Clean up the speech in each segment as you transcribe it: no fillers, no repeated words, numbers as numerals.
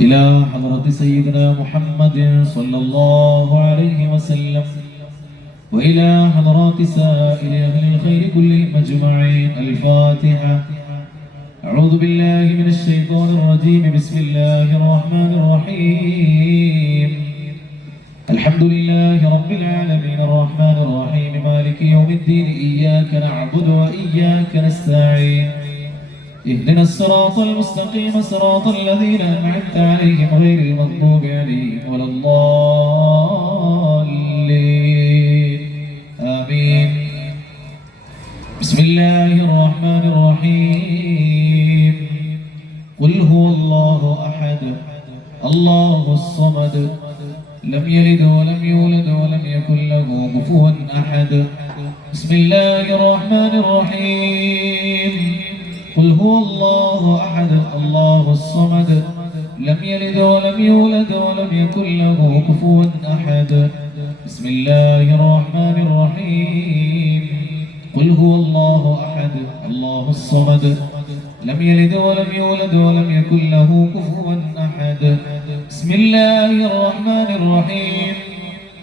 إلى حضرة سيدنا محمد صلى الله عليه وسلم وإلى حضرات سائر أهل الخير كلهم أجمعين. الفاتحة. أعوذ بالله من الشيطان الرجيم. بسم الله الرحمن الرحيم. الحمد لله رب العالمين الرحمن الرحيم مالك يوم الدين. إياك نعبد وإياك نستعين. اهدنا الصراط المستقيم صراط الذين أنعمت عليهم غير المغضوب عليهم ولا الضالين. آمين. بسم الله الرحمن الرحيم. قل هو الله أحد الله الصمد لم يلد ولم يولد ولم يكن له كفوا أحد. بسم الله الرحمن الرحيم. قل هو الله أحد الله الصمد لم يلد ولم يولد ولم يكن له كفوا أحد. بسم الله الرحمن الرحيم. قل هو الله أحد الله الصمد لم يلد ولم يولد ولم يكن له كفوا أحد. بسم الله الرحمن الرحيم.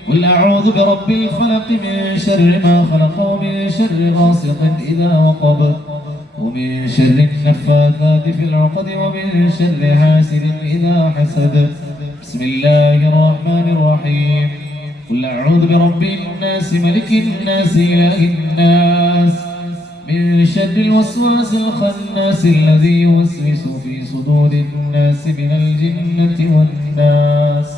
قل أعوذ برب الفلق من شر ما خلق ومن شر غاسق إذا وقب ومن شر النفاثات في العقد ومن شر حاسد إذا حسد. بسم الله الرحمن الرحيم. قل أعوذ برب الناس ملك الناس إله الناس من شر الوسواس الخناس الذي يوسوس في صدور الناس من الجنة والناس.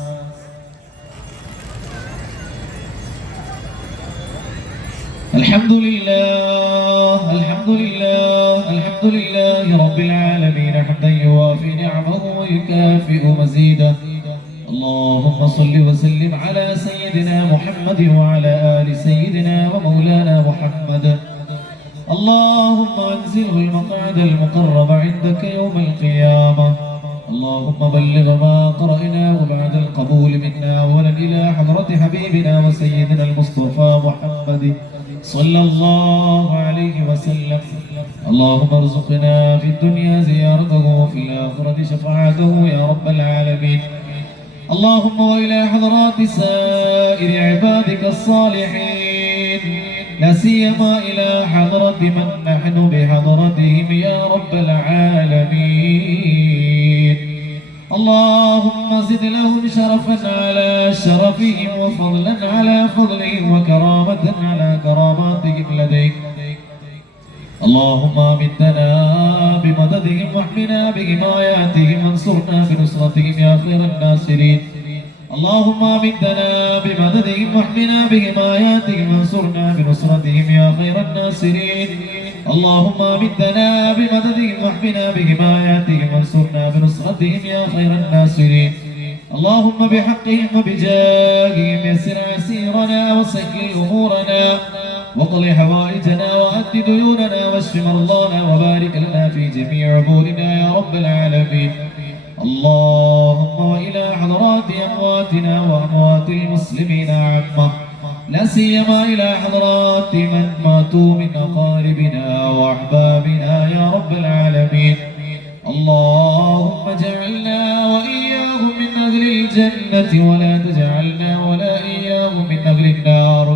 الحمد لله الحمد لله الحمد لله رب العالمين حمدا يوافي نعمه ويكافئ مزيده. اللهم صل وسلم على سيدنا محمد وعلى آل سيدنا ومولانا محمد. اللهم انزله المقعد المقرب عندك يوم القيامة. اللهم بلغ ما قرأناه بعد القبول منا أولا إلى حضرة حبيبنا وسيدنا المصطفى محمد صلى الله عليه وسلم. اللهم ارزقنا في الدنيا زيارته وفي الآخرة شفاعته يا رب العالمين. اللهم وإلى حضرات سائر عبادك الصالحين لا سيما إلى حضرة من نحن بحضرتهم يا رب العالمين. اللهم زد لهم شرفا على شرفهم وفضلا على فضلهم وكرامة على كراماتهم لديك. اللهم امدنا بمددهم واحمنا بحماياتهم وانصرنا بنصرتهم يا خير الناصرين. اللهم امدنا بمددهم واحمنا بحماياتهم وانصرنا بنصرتهم يا خير الناصرين. اللهم امدنا بمددهم واحمنا بحماياتهم وانصرنا بنصرتهم يا خير الناصرين. اللهم بحقهم وبجاههم يسر عسيرنا وسهل امورنا واقض حوائجنا وأد ديوننا واشف مرضانا وبارك لنا في جميع عبودنا يا رب العالمين. اللهم وإلى حضرات أمواتنا وأموات المسلمين عامة لا سيما إلى حضرات من ماتوا من أقاربنا وأحبابنا يا رب العالمين. اللهم اجعلنا وإياهم من أهل الجنة ولا تجعلنا ولا إياهم من أهل النار.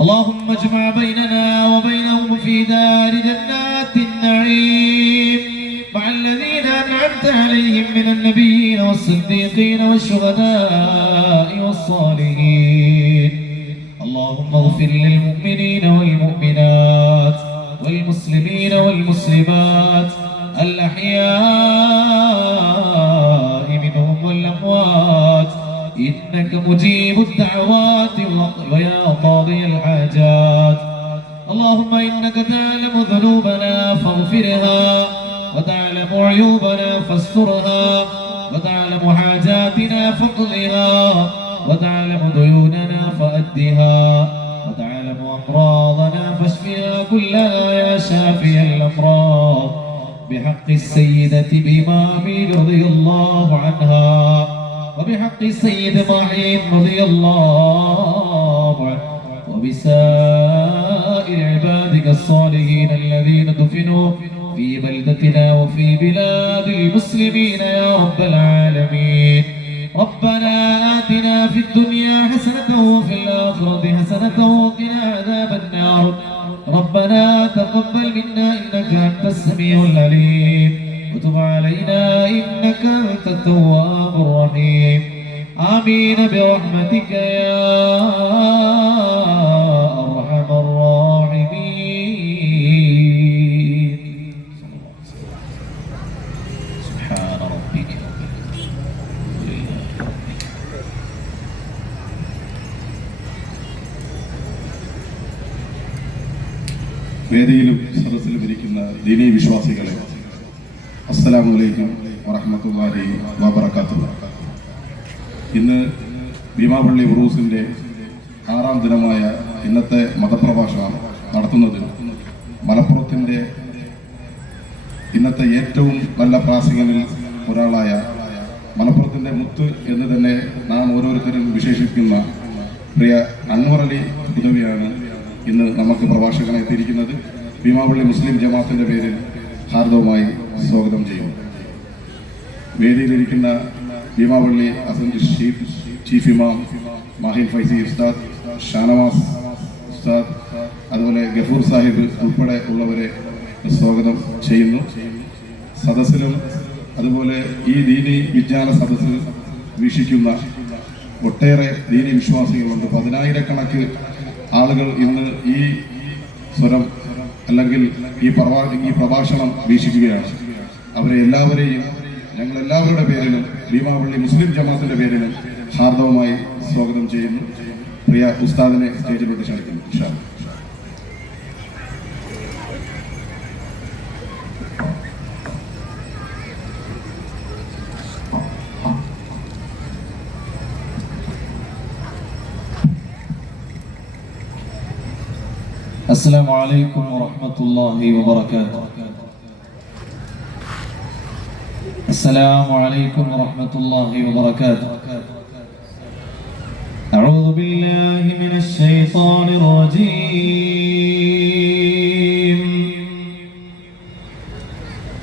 اللهم اجمع بيننا وبينهم في دار جنات النعيم مع الذين أنعمت عليهم من النبيين والصديقين والشهداء والصالحين. اللهم اغفر للمؤمنين والمؤمنات والمسلمين والمسلمات الأحياء منهم والأموات إنك مجيب الدعوات ويا قاضي الحاجات. اللهم إنك تعلم ذنوبنا فاغفرها وتعلم عيوبنا فاسترها وتعلم حاجاتنا فاقضها وتعلم ديوننا فأدها وتعلم أمراضنا فاشفها كلها يا شافي الأمراض بحق السيدة بإمامي رضي الله عنها وبحق السيد معين رضي الله عنه وبسائر عبادك الصالحين الذين دفنوا في بلدتنا وفي بلاد المسلمين يا رب العالمين. ربنا آتنا في الدنيا حسنة وفي الآخرة حسنة وقنا عذاب النار. ربنا تقبل منا إنك أنت السميع العليم وتب علينا إنك أنت التواب الرحيم. آمين برحمتك يا أرحم الراحمين. سبحان ربك വേദിയിലും സദസ്സിലും ഇരിക്കുന്ന ദീനീ വിശ്വാസികളെ, അസ്സലാമു അലൈക്കും വറഹ്മത്തുള്ളാഹി വബറകാതുഹു. ഇന്ന് ഭീമാപള്ളി ഉറൂസിൻ്റെ 6ാം ദിനമായ ഇന്നത്തെ മതപ്രഭാഷണം നടത്തുന്നത് മലപ്പുറത്തിൻ്റെ ഇന്നത്തെ ഏറ്റവും നല്ല പ്രാസംഗികരിൽ ഒരാളായ മലപ്പുറത്തിൻ്റെ മുത്ത് എന്ന് തന്നെ നാം ഓരോരുത്തരും വിശേഷിക്കുന്ന പ്രിയ അൻവർ അലി ഹുദവിയാണ് ഇന്ന് നമുക്ക് പ്രഭാഷകനായി എത്തിയിരിക്കുന്നത്. ഭീമാപള്ളി മുസ്ലിം ജമാഅത്തിൻ്റെ പേരിൽ ഹാർദവമായി സ്വാഗതം ചെയ്യുന്നു. വേദിയിലിരിക്കുന്ന ഭീമാപള്ളി അസന്റ് ചീഫ് ഇമാം മാഹിൻ ഫൈസി ഉസ്താദ്, ഷാനവാസ് ഉസ്താദ്, അതുപോലെ ഗഫൂർ സാഹിബ് ഉൾപ്പെടെ ഉള്ളവരെ സ്വാഗതം ചെയ്യുന്നു. സദസ്സിലും അതുപോലെ ഈ ദീനി വിജ്ഞാന സദസ്സിൽ വീക്ഷിക്കുന്ന ഒട്ടേറെ ദീനി വിശ്വാസികളുണ്ട്. 10,000 ആളുകൾ ഇന്ന് ഈ സ്വരം അല്ലെങ്കിൽ ഈ പ്രഭാഷണം വീക്ഷിക്കുകയാണ്. അവരെ എല്ലാവരെയും ഞങ്ങളെല്ലാവരുടെ പേരിലും ഭീമാപള്ളി മുസ്ലിം ജമാഅത്തിന്റെ പേരിലും ഹാർദവമായി സ്വാഗതം ചെയ്യുന്നു. പ്രിയ ഉസ്താദിനെ സ്റ്റേജിലോട്ട് ക്ഷണിക്കുന്നു. السلام عليكم ورحمة الله وبركاته. السلام عليكم ورحمة الله وبركاته. أعوذ بالله من الشيطان الرجيم.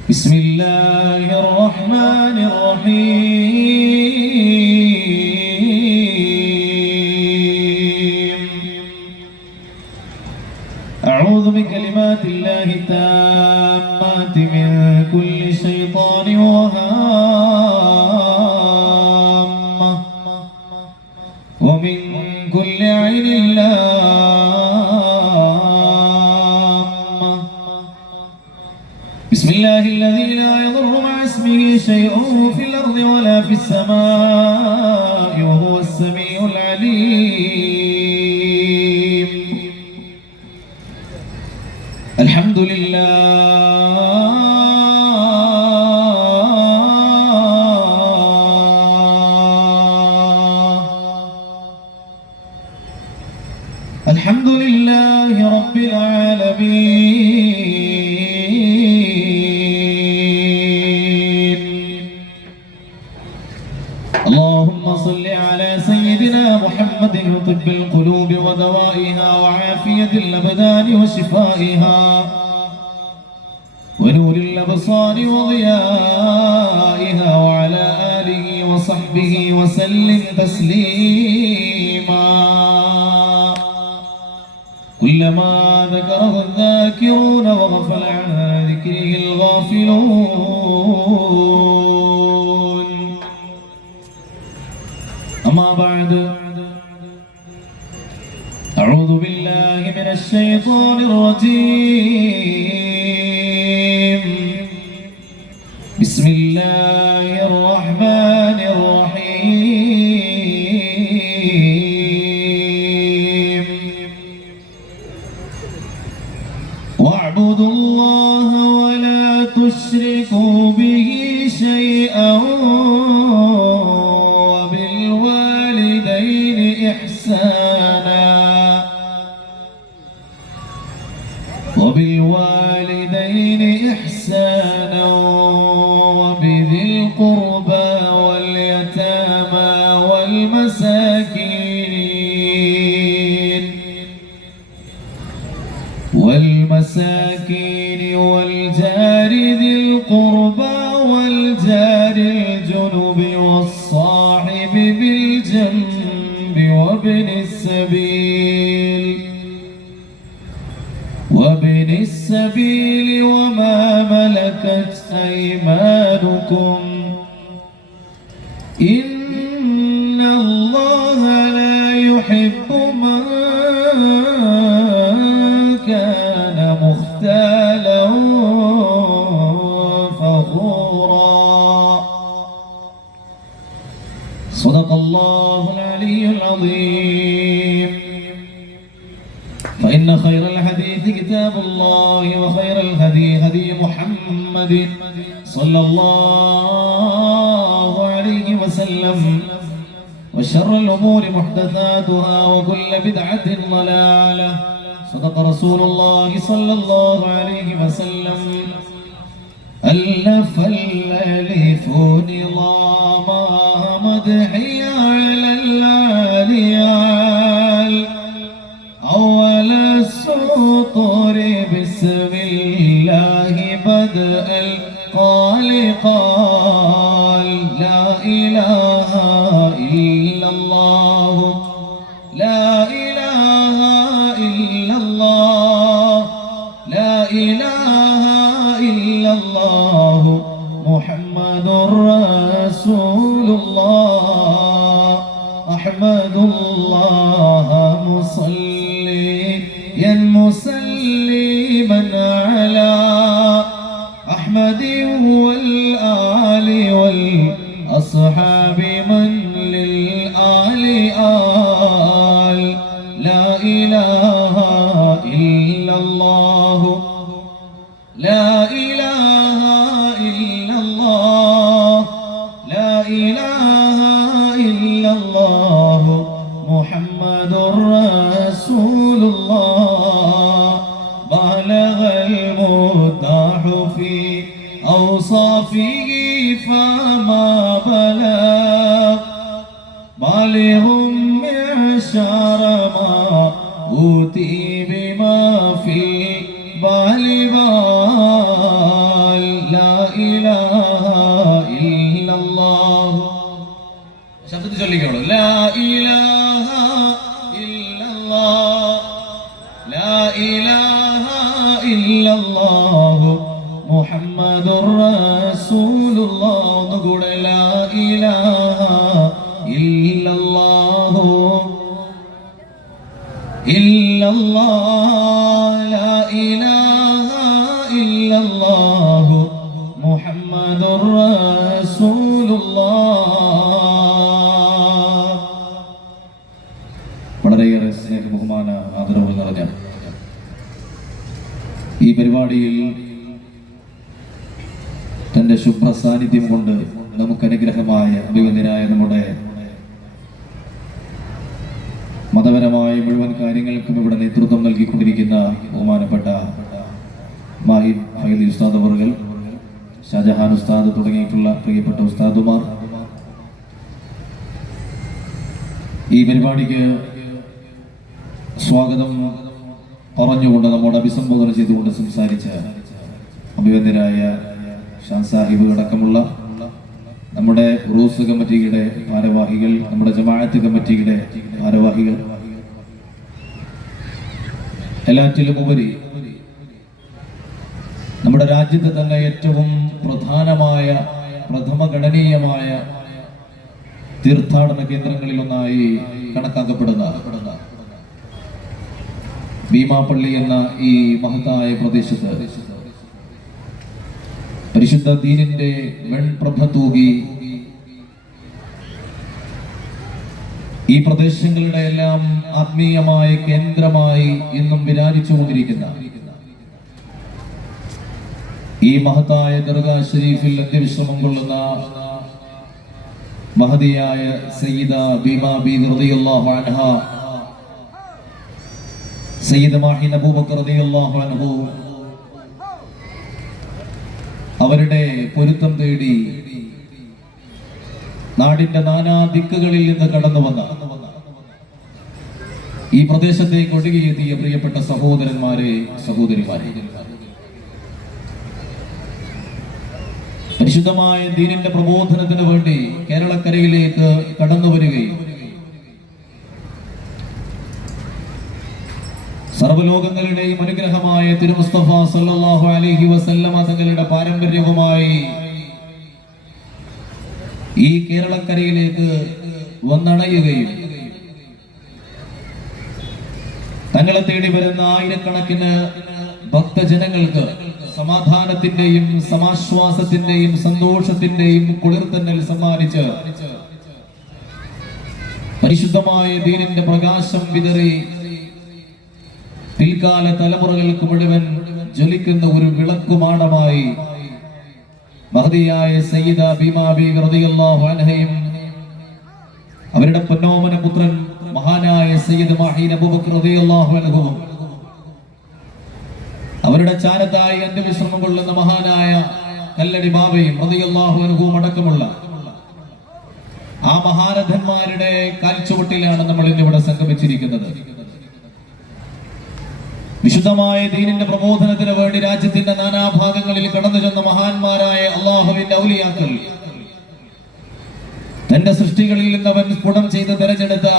بسم الله الرحمن الرحيم. أعوذ بكلمات الله التامات من كل شيطان وهامة ومن كل عين لامة. بسم الله الذي لا يضر مع اسمه شيء في الأرض ولا في السماء وهو السميع العليم. الحمد لله الحمد لله رب العالمين. اللهم صل على سيدنا محمد طب القلوب ودوائها وعافية الأبدان وشفائها ونور الأبصار وضيائها وعلى آله وصحبه وسلم تسليما. كلما ذكره الذاكرون وغفل عن ذكره الغافلون. أما بعد، أعوذ بالله من الشيطان الرجيم. بسم الله الرحمن الرحيم. واعبدوا الله ولا تشركوا به شيئا وبالوالدين إحسانا وبذي القربى واليتامى والمساكين والجار وابن السبيل وما ملكت أيمانكم إن الله لا يحب من كان مختالا فخورا. صدق الله العلي العظيم. فإن خير الحديث كتاب الله وخير الهدي هدي محمد صلى الله عليه وسلم وشر الأمور محدثاتها وكل بدعة ضلالة. صدق رسول الله صلى الله عليه وسلم. ألف الألف نظام مدحي على العاليال أول السطور بسم الله بدء القال قال لا إله إلا الله لا إله إلا الله لا إله إلا الله محمد رسول الله أحمد الله مصليا مسلما على أحمد والآل والأصحاب من للآل آل لا إله إلا الله لا إله إلا الله لا إله إلا الله محمد رسول الله. بلغ المدح في أوصافه فما بلغ بالغ معشار ما أوتي بما في بالبال لا إله إلا الله. ശബ്ദത്തിൽ ചൊല്ലിക്കോളൂ. لا إله إلا الله لا إله إلا الله محمد رسول الله. نقول لا إله إلا الله إلا الله لا إله إلا الله محمد رسول الله. വളരെയേറെ സ്നേഹ ബഹുമാന ആദരവ് നിറഞ്ഞ ഈ പരിപാടിയിൽ തന്റെ ശുഭ്ര സാന്നിധ്യം കൊണ്ട് നമുക്ക് അനുഗ്രഹമായ അഭിവന്ദനായ നമ്മുടെ മതപരമായ മുഴുവൻ കാര്യങ്ങൾക്കും ഇവിടെ നേതൃത്വം നൽകിക്കൊണ്ടിരിക്കുന്ന ബഹുമാനപ്പെട്ട മാഹിൻ ഫൈലി ഉസ്താദ് അവറുകൾ, ഷാജഹാൻ ഉസ്താദ് തുടങ്ങിയിട്ടുള്ള പ്രിയപ്പെട്ട ഉസ്താദുമാർ, ഈ പരിപാടിക്ക് സ്വാഗതം പറഞ്ഞുകൊണ്ട് നമ്മോട് അഭിസംബോധന ചെയ്തുകൊണ്ട് സംസാരിച്ച അഭിവന്ദനായ ഷാൻ സാഹിബ് അടക്കമുള്ള നമ്മുടെ റൂസ് കമ്മിറ്റിയുടെ ഭാരവാഹികൾ, നമ്മുടെ ജമാഅത്ത് കമ്മിറ്റിയുടെ ഭാരവാഹികൾ, എല്ലാറ്റിലും ഉപരി നമ്മുടെ രാജ്യത്തെ തന്നെ ഏറ്റവും പ്രധാനമായ പ്രഥമഗണനീയമായ തീർത്ഥാടന കേന്ദ്രങ്ങളിലൊന്നായി കണക്കാക്കപ്പെടുന്ന ഭീമാപള്ളി എന്ന ഈ മഹത്തായ പ്രദേശത്ത് പരിശുദ്ധ ദീനിന്റെ വെൺപ്രഭ തൂകി ഈ പ്രദേശങ്ങളുടെ എല്ലാം ആത്മീയമായ കേന്ദ്രമായി ഇന്നും വിരാജിച്ചുകൊണ്ടിരിക്കുന്ന ഈ മഹത്തായ ദർഗാ ഷരീഫിൽ അന്ത്യവിശ്രമം കൊള്ളുന്ന മഹദിയായ സയ്യിദ ബീമാ ബീവി റളിയല്ലാഹു അൻഹ, സയ്യിദ് മാഹിൻ അബൂബക്കർ റളിയല്ലാഹു അൻഹു അവരുടെ പൊരുത്തം തേടി നാടിന്റെ നാനാ ദിക്കുകളിൽ നിന്ന് കടന്നു വന്ന ഈ പ്രദേശത്തേക്ക് ഒഴുകിയെത്തിയ പ്രിയപ്പെട്ട സഹോദരന്മാരെ, സഹോദരിമാരെ, പരിശുദ്ധമായ ദീനിന്റെ പ്രബോധനത്തിന് വേണ്ടി കേരളക്കരയിലേക്ക് കടന്നു വരികയും സർവ്വലോകങ്ങളുടെയും അനുഗ്രഹമായ തിരുമുസ്തഫ സല്ലല്ലാഹു അലൈഹി വസല്ലമ തങ്ങളുടെ പാരമ്പര്യവുമായി ഈ കേരളക്കരയിലേക്ക് വന്നണയുകയും തങ്ങളെ തേടി വരുന്ന ആയിരക്കണക്കിന് ഭക്തജനങ്ങൾക്ക് സമാധാനത്തിന്റെയും സമാശ്വാസത്തിന്റെയും സന്തോഷത്തിന്റെയും കുളിർത്തന്നൽ സമ്മാനിച്ച് പരിശുദ്ധമായ ദീനിന്റെ പ്രകാശം വിതറി പിൽക്കാല തലമുറകൾക്ക് മുഴുവൻ ജ്വലിക്കുന്ന ഒരു വിളക്കുമാടമായി മഹദിയായ സയ്യിദ ബീമാ ബീവി റളിയല്ലാഹു അൻഹയും അവരുടെ പൊന്നോമന പുത്രൻ മഹാനായ സയ്യിദ് മഹീൻ അബൂബക്കർ റളിയല്ലാഹു അൻഹുവും അവരുടെ ചാരത്തായി അന്ത്യവിശ്രമം കൊള്ളുന്ന മഹാനായ കല്ലടി ബാബയും റളിയല്ലാഹു അൻഹുവും അടക്കമുള്ള ആ മഹാരഥന്മാരുടെ കാൽച്ചുവട്ടിലാണ് നമ്മൾ ഇന്നിവിടെ സംഗമിച്ചിരിക്കുന്നത്. വിശുദ്ധമായ ദീനിന്റെ പ്രബോധനത്തിന് വേണ്ടി രാജ്യത്തിന്റെ നാനാഭാഗങ്ങളിൽ കടന്നു ചെന്ന മഹാന്മാരായ അള്ളാഹുവിന്റെ ഔലിയാക്കൾ തന്റെ സൃഷ്ടികളിൽ നിന്ന് അവൻ സ്ഫുടം ചെയ്ത് തെരഞ്ഞെടുത്ത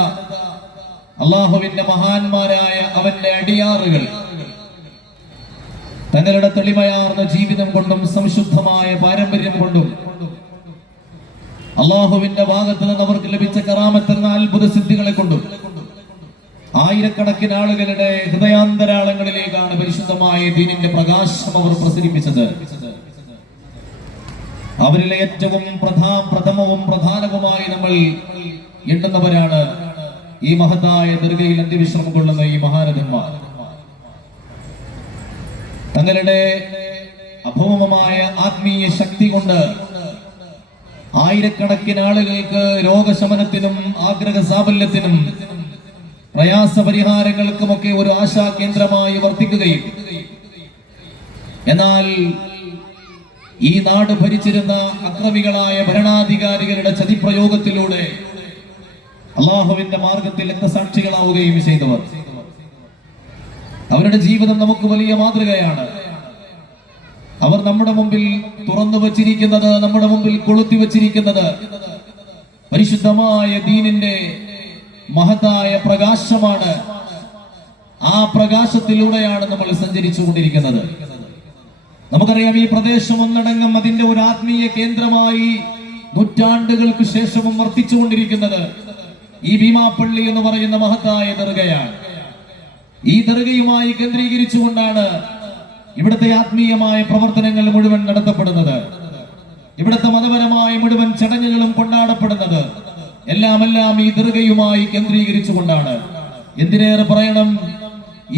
അള്ളാഹുവിന്റെ മഹാന്മാരായ അവന്റെ അടിയാറുകൾ തങ്ങളുടെ തെളിമയാർന്ന ജീവിതം കൊണ്ടും സംശുദ്ധമായ പാരമ്പര്യം കൊണ്ടും അള്ളാഹുവിന്റെ ഭാഗത്ത് നിന്ന് അവർക്ക് ലഭിച്ച കറാമത്തെന്ന അത്ഭുത സിദ്ധികളെ കൊണ്ടും ആയിരക്കണക്കിന് ആളുകളുടെ ഹൃദയാന്തരാളങ്ങളിലേക്കാണ് പരിശുദ്ധമായ ദീനിന്റെ പ്രകാശം അവർ പ്രസരിപ്പിച്ചത്. അവരിലെ ഏറ്റവും പ്രഥമവും പ്രധാനവുമായി നമ്മൾ എണ്ണുന്നവരാണ് ഈ മഹത്തായ ദർഗയിൽ അന്ത്യവിശ്രമം കൊള്ളുന്ന ഈ മഹാരഥന്മാർ. തങ്ങളുടെ അഭൗമമായ ആത്മീയ ശക്തി കൊണ്ട് ആയിരക്കണക്കിന് ആളുകൾക്ക് രോഗശമനത്തിനും ആഗ്രഹ സാഫല്യത്തിനും പ്രയാസ പരിഹാരങ്ങൾക്കുമൊക്കെ ഒരു ആശാ കേന്ദ്രമായി വർത്തിക്കുകയും എന്നാൽ ഈ നാട് ഭരിച്ചിരുന്ന അക്രമികളായ ഭരണാധികാരികളുടെ ചതിപ്രയോഗത്തിലൂടെ അള്ളാഹുവിന്റെ മാർഗത്തിൽ രക്തസാക്ഷികളാവുകയും ചെയ്തവർ. അവരുടെ ജീവിതം നമുക്ക് വലിയ മാതൃകയാണ്. അവർ നമ്മുടെ മുമ്പിൽ തുറന്നു വച്ചിരിക്കുന്നത്, നമ്മുടെ മുമ്പിൽ കൊളുത്തി വച്ചിരിക്കുന്നത് പരിശുദ്ധമായ ദീനിന്റെ മഹത്തായ പ്രകാശമാണ്. ആ പ്രകാശത്തിലൂടെയാണ് നമ്മൾ സഞ്ചരിച്ചു കൊണ്ടിരിക്കുന്നത്. നമുക്കറിയാം, ഈ പ്രദേശം ഒന്നടങ്കം അതിന്റെ ഒരു ആത്മീയ കേന്ദ്രമായി നൂറ്റാണ്ടുകൾക്ക് ശേഷവും വർത്തിച്ചുകൊണ്ടിരിക്കുന്നത് ഈ ഭീമാപ്പള്ളി എന്ന് പറയുന്ന മഹത്തായ ദർഗയാണ്. ഈ ദർഗയുമായി കേന്ദ്രീകരിച്ചുകൊണ്ടാണ് ഇവിടുത്തെ ആത്മീയമായ പ്രവർത്തനങ്ങൾ മുഴുവൻ നടത്തപ്പെടുന്നത്. ഇവിടുത്തെ മതപരമായ മുഴുവൻ ചടങ്ങുകളും കൊണ്ടാടപ്പെടുന്നത് എല്ലാം ഈ ദർഗയുമായി കേന്ദ്രീകരിച്ചുകൊണ്ടാണ്. എന്തിനേറെ പറയണം,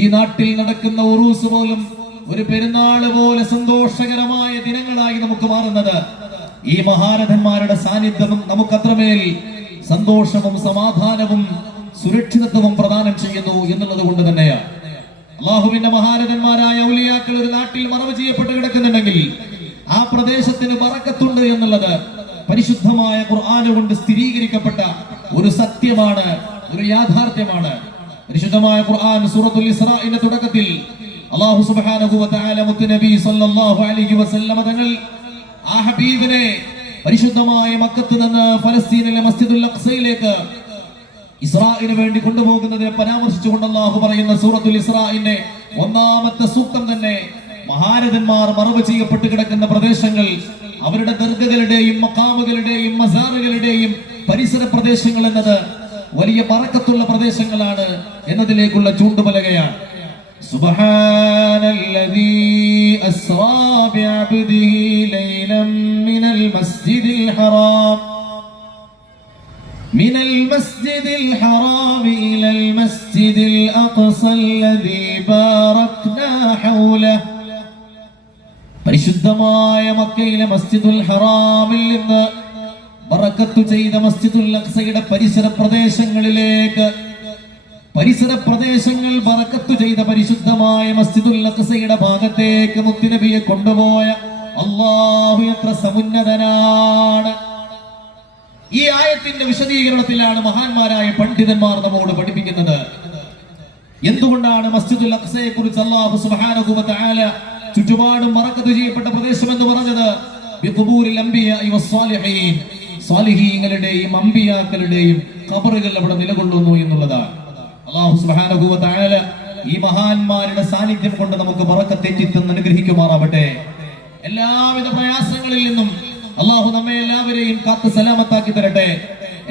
ഈ നാട്ടിൽ നടക്കുന്ന ഉറൂസ് പോലും ഒരു പെരുന്നാൾ പോലെ സന്തോഷകരമായ ദിനങ്ങളായി നമുക്ക് മാറുന്നത് ഈ മഹാരഥന്മാരുടെ സാന്നിധ്യം നമുക്ക് അത്രമേൽ സന്തോഷവും സമാധാനവും സുരക്ഷിതത്വവും പ്രദാനം ചെയ്യുന്നു എന്നുള്ളത് കൊണ്ട് തന്നെയാണ്. അള്ളാഹുവിന്റെ മഹാരഥന്മാരായ ഔലിയാക്കൾ ഒരു നാട്ടിൽ മറവ് ചെയ്യപ്പെട്ട് കിടക്കുന്നുണ്ടെങ്കിൽ ആ പ്രദേശത്തിന് ബറക്കത്തുണ്ട് എന്നുള്ളത് പരിശുദ്ധമായ ഖുർആൻ കൊണ്ട് സ്ഥിരീകരിക്കപ്പെട്ട ഒരു സത്യമാണ്, ഒരു യാഥാർത്ഥ്യമാണ്. പരിശുദ്ധമായ ഖുർആൻ സൂറത്തുൽ ഇസ്രാഇന്റെ തുടക്കത്തിൽ അല്ലാഹു സുബ്ഹാനഹു വ തആല മുത്തുനബി സല്ലല്ലാഹു അലൈഹി വസല്ലം തങ്ങൾ ആ ഹബീബിനെ പരിശുദ്ധമായ മക്കത്ത് നിന്ന് ഫലസ്തീനിലെ മസ്ജിദുൽ അഖ്സയിലേക്ക് ഇസ്രായിന് വേണ്ടി കൊണ്ടുപോകുന്നതിനെ പരാമർശിച്ചുകൊണ്ട് അല്ലാഹു പറയുന്ന സൂറത്തുൽ ഇസ്രാഇന്റെ ഒന്നാമത്തെ സൂക്തം തന്നെ മഹാരഥന്മാർ മറവ് ചെയ്യപ്പെട്ട് കിടക്കുന്ന പ്രദേശങ്ങൾ, അവരുടെ ദർഗകളുടെയും മഖാമുകളുടെയും മസാറുകളുടെയും പരിസര പ്രദേശങ്ങൾ എന്നത് വലിയ ബറക്കത്തുള്ള പ്രദേശങ്ങളാണ് എന്നതിലേക്കുള്ള ചൂണ്ടുപലകയാണ്. സുബ്ഹാനല്ലദീ അസ്റാ ബിഅബ്ദിഹി ലൈലൻ മിനൽ മസ്ജിദിൽ ഹറാം من المسجد الحرام إلى المسجد الأقصى الذي باركنا حوله. പരിശുദ്ധമായ മക്കയിലെ മസ്ജിദുൽ ഹറാമിൽ നിന്ന് ബറക്കത്ത് ചെയ്ത മസ്ജിദുൽ അഖ്സയുടെ പരിസര പ്രദേശങ്ങൾ ബറക്കത്ത് ചെയ്ത പരിശുദ്ധമായ മസ്ജിദുൽ അഖ്സയുടെ ഭാഗത്തേക്ക് മുത്തുനബിയെ കൊണ്ടുപോയ അല്ലാഹു എത്ര സമുന്നതനാണ്. ഈ ആയത്തിന്റെ വിശദീകരണത്തിലാണ് മഹാന്മാരായ പണ്ഡിതന്മാർ നമ്മോട് പഠിപ്പിക്കുന്നത്. എന്തുകൊണ്ടാണ് മസ്ജിദുൽ അഖ്സയെ കുറിച്ച് അല്ലാഹു സുബ്ഹാനഹു വ തആല ചുറ്റുപാടും ബറക്കത്ത് ചെയ്യപ്പെട്ട പ്രദേശം എന്ന് പറഞ്ഞത്? ബിഖുബൂരിൽ അംബിയാഇ വസ്സാലിഹീൻ, സ്വാലിഹീങ്ങളുടെയും അംബിയാക്കളുടെയും ഖബറുകൾ അവിടെ നിലകൊള്ളുന്നു എന്നുള്ളതാണ്. അല്ലാഹു സുബ്ഹാനഹു വ തആല ഈ മഹാന്മാരുടെ സാന്നിധ്യം കൊണ്ട് നമുക്ക് ബറക്കത്തെറ്റിത്തന്ന് അനുഗ്രഹിക്കുമാറാവട്ടെ. എല്ലാവിധ പ്രയാസങ്ങളിൽ നിന്നും അള്ളാഹു നമ്മെ എല്ലാവരെയും കാത്ത് സലാമത്താക്കി തരട്ടെ.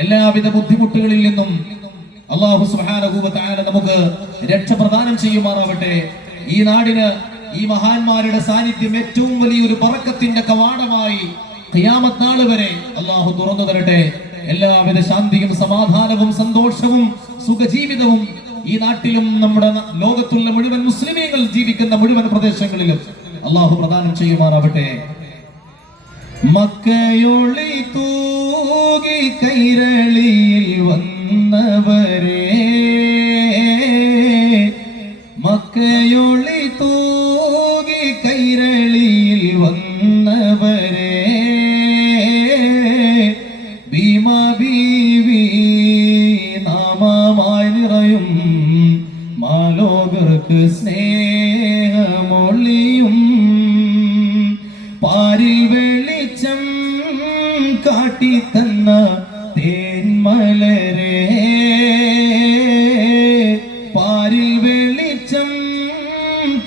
എല്ലാവിധ ബുദ്ധിമുട്ടുകളിൽ നിന്നും അള്ളാഹു സുബ്ഹാനഹു വ തആല നമുക്ക് രക്ഷ പ്രദാനം ചെയ്യുമാറാവട്ടെ. ഈ നാടിന് ഈ മഹാന്മാരുടെ സാന്നിധ്യം ഏറ്റവും വലിയൊരു ബറക്കത്തിന്റെ കവാടമായി ഖിയാമത്ത് നാൾ വരെ അള്ളാഹു തുറന്നു തരട്ടെ. എല്ലാവിധ ശാന്തിയും സമാധാനവും സന്തോഷവും സുഖജീവിതവും ഈ നാട്ടിലും നമ്മുടെ ലോകത്തുള്ള മുഴുവൻ മുസ്ലിമീങ്ങൾ ജീവിക്കുന്ന മുഴുവൻ പ്രദേശങ്ങളിലും അള്ളാഹു പ്രദാനം ചെയ്യുമാറാവട്ടെ. മക്കയൊളി തൂകി കൈരളിയിൽ വന്നവരെ, മക്കയൊളി തൂകി കൈരളിയിൽ വന്നവരെ, ഭീമാ ബീവി നാമമായി നിറയും മാലോകർക്ക് സ്നേഹമൊളിയും, പാരിൽ വെളിച്ചം കാട്ടിത്തന്ന തേന്മലരെ, പാരിൽ വെളിച്ചം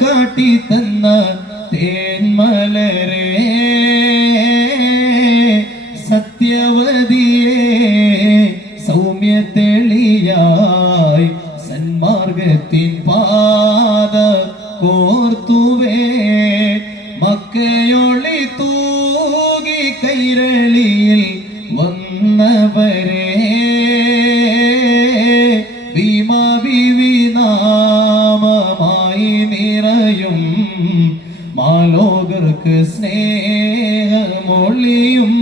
കാട്ടിത്തന്ന തേന്മലരെ, സത്യവതിയെ സൗമ്യ തെളിയായി സന്മാർഗത്തിൻ പാത കോർത്തുവേ, മക്കയൊളി തൂകി കൈരളിയിൽ വന്നവരെ, ഭീമാ ബീവി നാമമായി നിറയും മാലോകർക്ക് സ്നേഹമൊളിയും,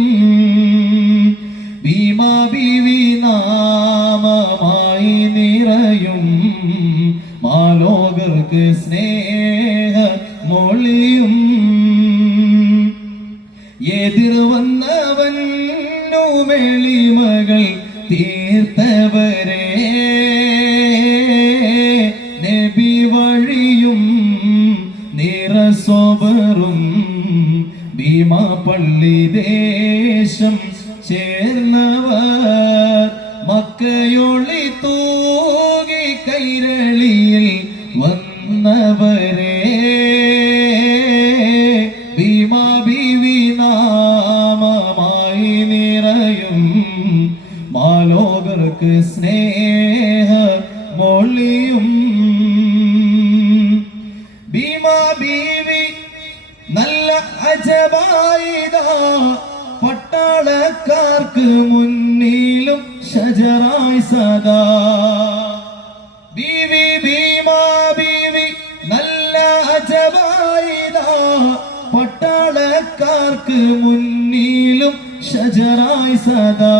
ഭീമാ ബീവി നാമമായി നിറയും മാലോകർക്ക് സ്നേഹമൊളിയും, എതിർ വന്നവന്നു മെളിമകൾ തീർത്തവരെ, നബി വഴിയും നിറസൊബറും ഭീമാ പള്ളി ദേശം ചേർന്നവർ, മക്കയൊളി തൂകി കൈരളിയിൽ വന്നവരെ, ഭീമാ ബീവി നാമമായി നിറയും മാലോകർക്ക് സ്നേഹമൊളിയും, ഭീമാ ബീവി നല്ല അജബായിദാ പട്ടാളക്കാർക്ക് മുന്നിലും ഷജറായി സദാ, ബീവി ഭീമാ ബീവി നല്ല അജബായിദാ പട്ടാളക്കാർക്ക് മുന്നിലും ഷജറായി സദാ,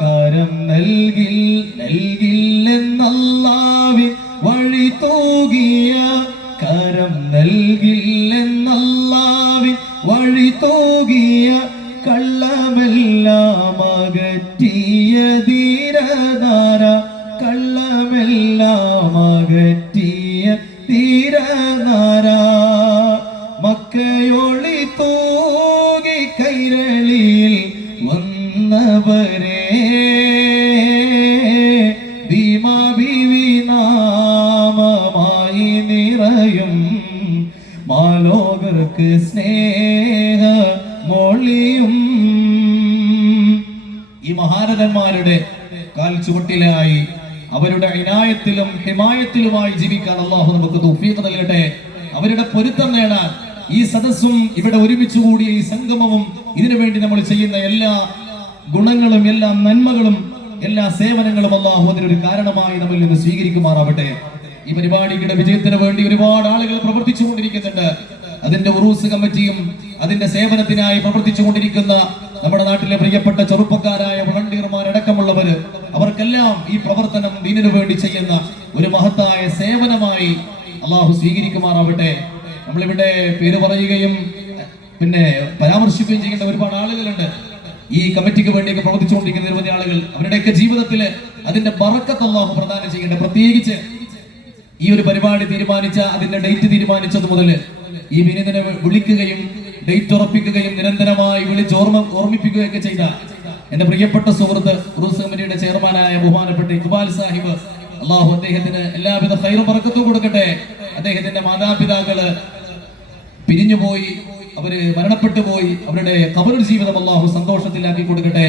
കരം നൽകില്ലെന്നല്ലാവിൻ വഴി തൂകിയ, കരം നൽകില്ലെന്നല്ലാവിൻ വഴി തൂകിയ, കള്ളമെല്ലാം അകറ്റിയ ധീരധാര, കള്ളമെല്ലാം അകറ്റിയ ധീരധാര, മക്കയൊളി തൂകി കൈരളിയിൽ വന്നവരെ, ഭീമാ ബീവി നാമമായി നിറയും മാലോകർക്ക് സ്നേഹമൊളിയും. ഈ മഹാരഥന്മാരുടെ കാൽച്ചുവട്ടിലായി അവരുടെ ഇനായത്തിലും ഹിമായത്തിലുമായി ജീവിക്കാൻ അല്ലാഹു നമുക്ക് തൗഫീഖ് നൽകട്ടെ. അവരുടെ പൊരുത്തം നേടാൻ ഈ സദസ്സും ഇവിടെ ഒരുമിച്ച് കൂടിയ ഈ സംഗമവും ഇതിനു വേണ്ടി നമ്മൾ ചെയ്യുന്ന എല്ലാ ഗുണങ്ങളും എല്ലാ നന്മകളും എല്ലാ സേവനങ്ങളും അല്ലാഹു അതിനൊരു കാരണമായി നമ്മിൽ നിന്ന് സ്വീകരിക്കുമാറാവട്ടെ. ഈ പരിപാടിയുടെ വിജയത്തിന് വേണ്ടി ഒരുപാട് ആളുകൾ പ്രവർത്തിച്ചു കൊണ്ടിരിക്കുന്നുണ്ട്. അതിന്റെ ഉറൂസ് കമ്മിറ്റിയും അതിന്റെ സേവനത്തിനായി പ്രവർത്തിച്ചു കൊണ്ടിരിക്കുന്ന നമ്മുടെ നാട്ടിലെ പ്രിയപ്പെട്ട ചെറുപ്പക്കാരായ വളണ്ടിയർമാരടക്കമുള്ളവര്, അവർക്കെല്ലാം ഈ പ്രവർത്തനം ദീനിനു വേണ്ടി ചെയ്യുന്ന ഒരു മഹത്തായ സേവനമായി അള്ളാഹു സ്വീകരിക്കുമാറാവട്ടെ. നമ്മളിവിടെ പേര് പറയുകയും പിന്നെ പരാമർശിക്കുകയും ചെയ്യേണ്ട ഒരുപാട് ആളുകളുണ്ട്. ഈ കമ്മിറ്റിക്ക് വേണ്ടിയൊക്കെ പ്രവർത്തിച്ചുകൊണ്ടിരിക്കുന്ന നിരവധി ആളുകൾ, അവരുടെയൊക്കെ ജീവിതത്തിൽ അതിന്റെ ബറക്കത്ത് അല്ലാഹു പ്രദാനം ചെയ്യേണ്ട. പ്രത്യേകിച്ച് ഈ ഒരു പരിപാടി തീരുമാനിച്ച അതിന്റെ ഡേറ്റ് തീരുമാനിച്ചത് മുതൽ ഈ വിനീതനെ വിളിക്കുകയും ഡേറ്റ് ഉറപ്പിക്കുകയും നിരന്തരമായി വിളിച്ച് ഓർമ്മിപ്പിക്കുകയൊക്കെ ചെയ്ത എന്റെ പ്രിയപ്പെട്ട സുഹൃത്ത് ഉറൂസ് കമ്മിറ്റിയുടെ ചെയർമാനായ ബഹുമാനപ്പെട്ട ഇഖ്ബാൽ സാഹിബ്, അള്ളാഹു അദ്ദേഹത്തിന് എല്ലാവിധ ഖൈറും ബറക്കത്തും കൊടുക്കട്ടെ. അദ്ദേഹത്തിന്റെ മാതാപിതാക്കള് പിരിഞ്ഞുപോയി, അവര് മരണപ്പെട്ടു പോയി. അവരുടെ ഖബറുൽ ജീവിതം അള്ളാഹു സന്തോഷത്തിലാക്കി കൊടുക്കട്ടെ.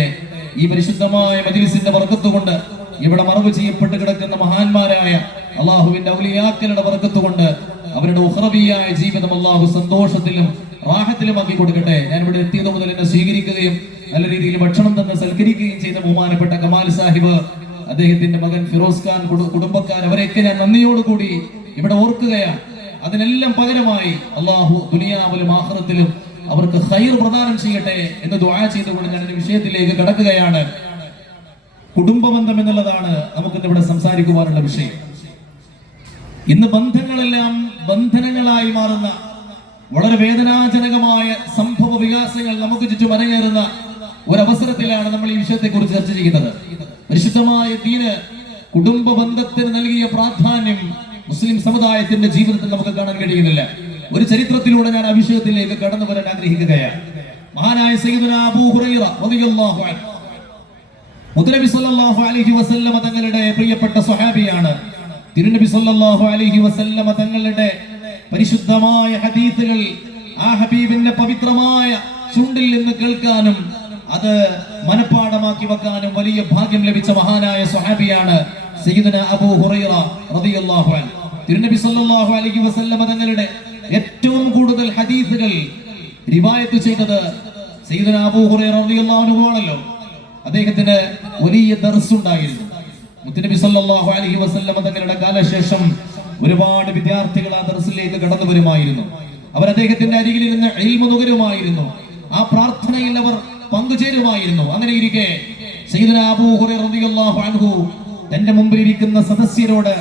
ഈ പരിശുദ്ധമായ മജ്ലിസിന്റെ ബറക്കത്ത് കൊണ്ട്, ഇവിടെ മറവ് ചെയ്യപ്പെട്ട് കിടക്കുന്ന മഹാന്മാരായ അള്ളാഹുവിന്റെ ഔലിയാക്കളുടെ ബറക്കത്ത് കൊണ്ട് അവരുടെ ഉഖ്റവിയായ ജീവിതം അള്ളാഹു സന്തോഷത്തിലും റാഹത്തിലുമാക്കി കൊടുക്കട്ടെ. ഞാൻ ഇവിടെ എത്തിയത് മുതൽ എന്നെ സ്വീകരിക്കുകയും നല്ല രീതിയിൽ ഭക്ഷണം തന്ന് സൽക്കരിക്കുകയും ചെയ്ത ബഹുമാനപ്പെട്ട കമാൽ സാഹിബ്, അദ്ദേഹത്തിന്റെ മകൻ ഫിറോസ് ഖാൻ, കുടുംബക്കാർ, അവരെയൊക്കെ ഞാൻ നന്ദിയോടുകൂടി ഇവിടെ ഓർക്കുകയാണ്. അതിനെല്ലാം പകരമായി അള്ളാഹു ദുനിയാവിലും ആഖിറത്തിലും അവർക്ക് ഖൈർ പ്രദാനം ചെയ്യട്ടെ എന്ന് ദുആ ചെയ്തുകൊണ്ട് ഞാൻ ഒരു വിഷയത്തിലേക്ക് കടക്കുകയാണ്. കുടുംബബന്ധം എന്നുള്ളതാണ് നമുക്കിന്ന് ഇവിടെ സംസാരിക്കുവാനുള്ള വിഷയം. ഇന്ന് ബന്ധങ്ങളെല്ലാം ബന്ധനങ്ങളായി മാറുന്ന വളരെ വേദനാജനകമായ സംഭവ വികാസങ്ങൾ നമുക്ക് ചുറ്റും അരങ്ങേറുന്ന ഒരവസരത്തിലാണ് നമ്മൾ ഈ വിഷയത്തെ കുറിച്ച് ചർച്ച ചെയ്യുന്നത്. പരിശുദ്ധമായ ദീന് കുടുംബ ബന്ധത്തിന് നൽകിയ പ്രാധാന്യം മുസ്ലിം സമുദായത്തിന്റെ ജീവിതത്തിൽ നമുക്ക് കാണാൻ കഴിയുന്നില്ല. ഒരു ചരിത്രത്തിലൂടെ ഞാൻ ആ വിഷയത്തിലേക്ക് കടന്നു വരാൻ ആഗ്രഹിക്കുകയാണ്. മഹാനായ സയ്യിദുനാ അബൂ ഹുറൈറ റളിയല്ലാഹു അൻഹു, മുത്തനബി സല്ലല്ലാഹു അലൈഹി വസല്ലമ തങ്ങളുടെ പ്രിയപ്പെട്ട സ്വഹാബിയാണ്. തിരുനബി സല്ലല്ലാഹു അലൈഹി വസല്ലമ തങ്ങളുടെ പരിശുദ്ധമായ ഹദീസുകൾ ആ ഹബീബിന്റെ പവിത്രമായ ചുണ്ടിൽ നിന്ന് കേൾക്കാനും അത് മനപ്പാഠമാക്കി വെക്കാനും വലിയ ഭാഗ്യം ലഭിച്ച മഹാനായ സ്വഹാബിയാണ് സയ്യിദുനാ അബൂ ഹുറൈറ റളിയല്ലാഹു അൻഹു. തിരുനബി സല്ലല്ലാഹു അലൈഹി വസല്ലമ തങ്ങളുടെ ഏറ്റവും കൂടുതൽ ഹദീസുകൾ റിവായത്ത് ചെയ്തത് സയ്യിദുനാ അബൂ ഹുറൈറ റളിയല്ലാഹു അൻഹു ആണല്ലോ. അദ്ദേഹത്തിന് വലിയ ദർസ് ഉണ്ടായിരുന്നു. മുത്തുനബി സല്ലല്ലാഹു അലൈഹി വസല്ലമ തങ്ങളുടെ കാലശേഷം ഒരുപാട് വിദ്യാർത്ഥികൾ ആ ദർസിലേക്ക് കടന്നു വരുമായിരുന്നു. അവർ അദ്ദേഹത്തിന്റെ അരികിലിരുന്ന് ഇൽമു നുകരുമായിരുന്നു. ആ പ്രാർത്ഥനയിൽ അവർ പങ്കുചേരുമായിരുന്നു. അങ്ങനെ ഇരിക്കെ സയ്യിദുനാ അബൂ ഹുറൈറ റളിയല്ലാഹു അൻഹു തന്റെ മുമ്പിൽ ഇരിക്കുന്ന സദസ്യരോട്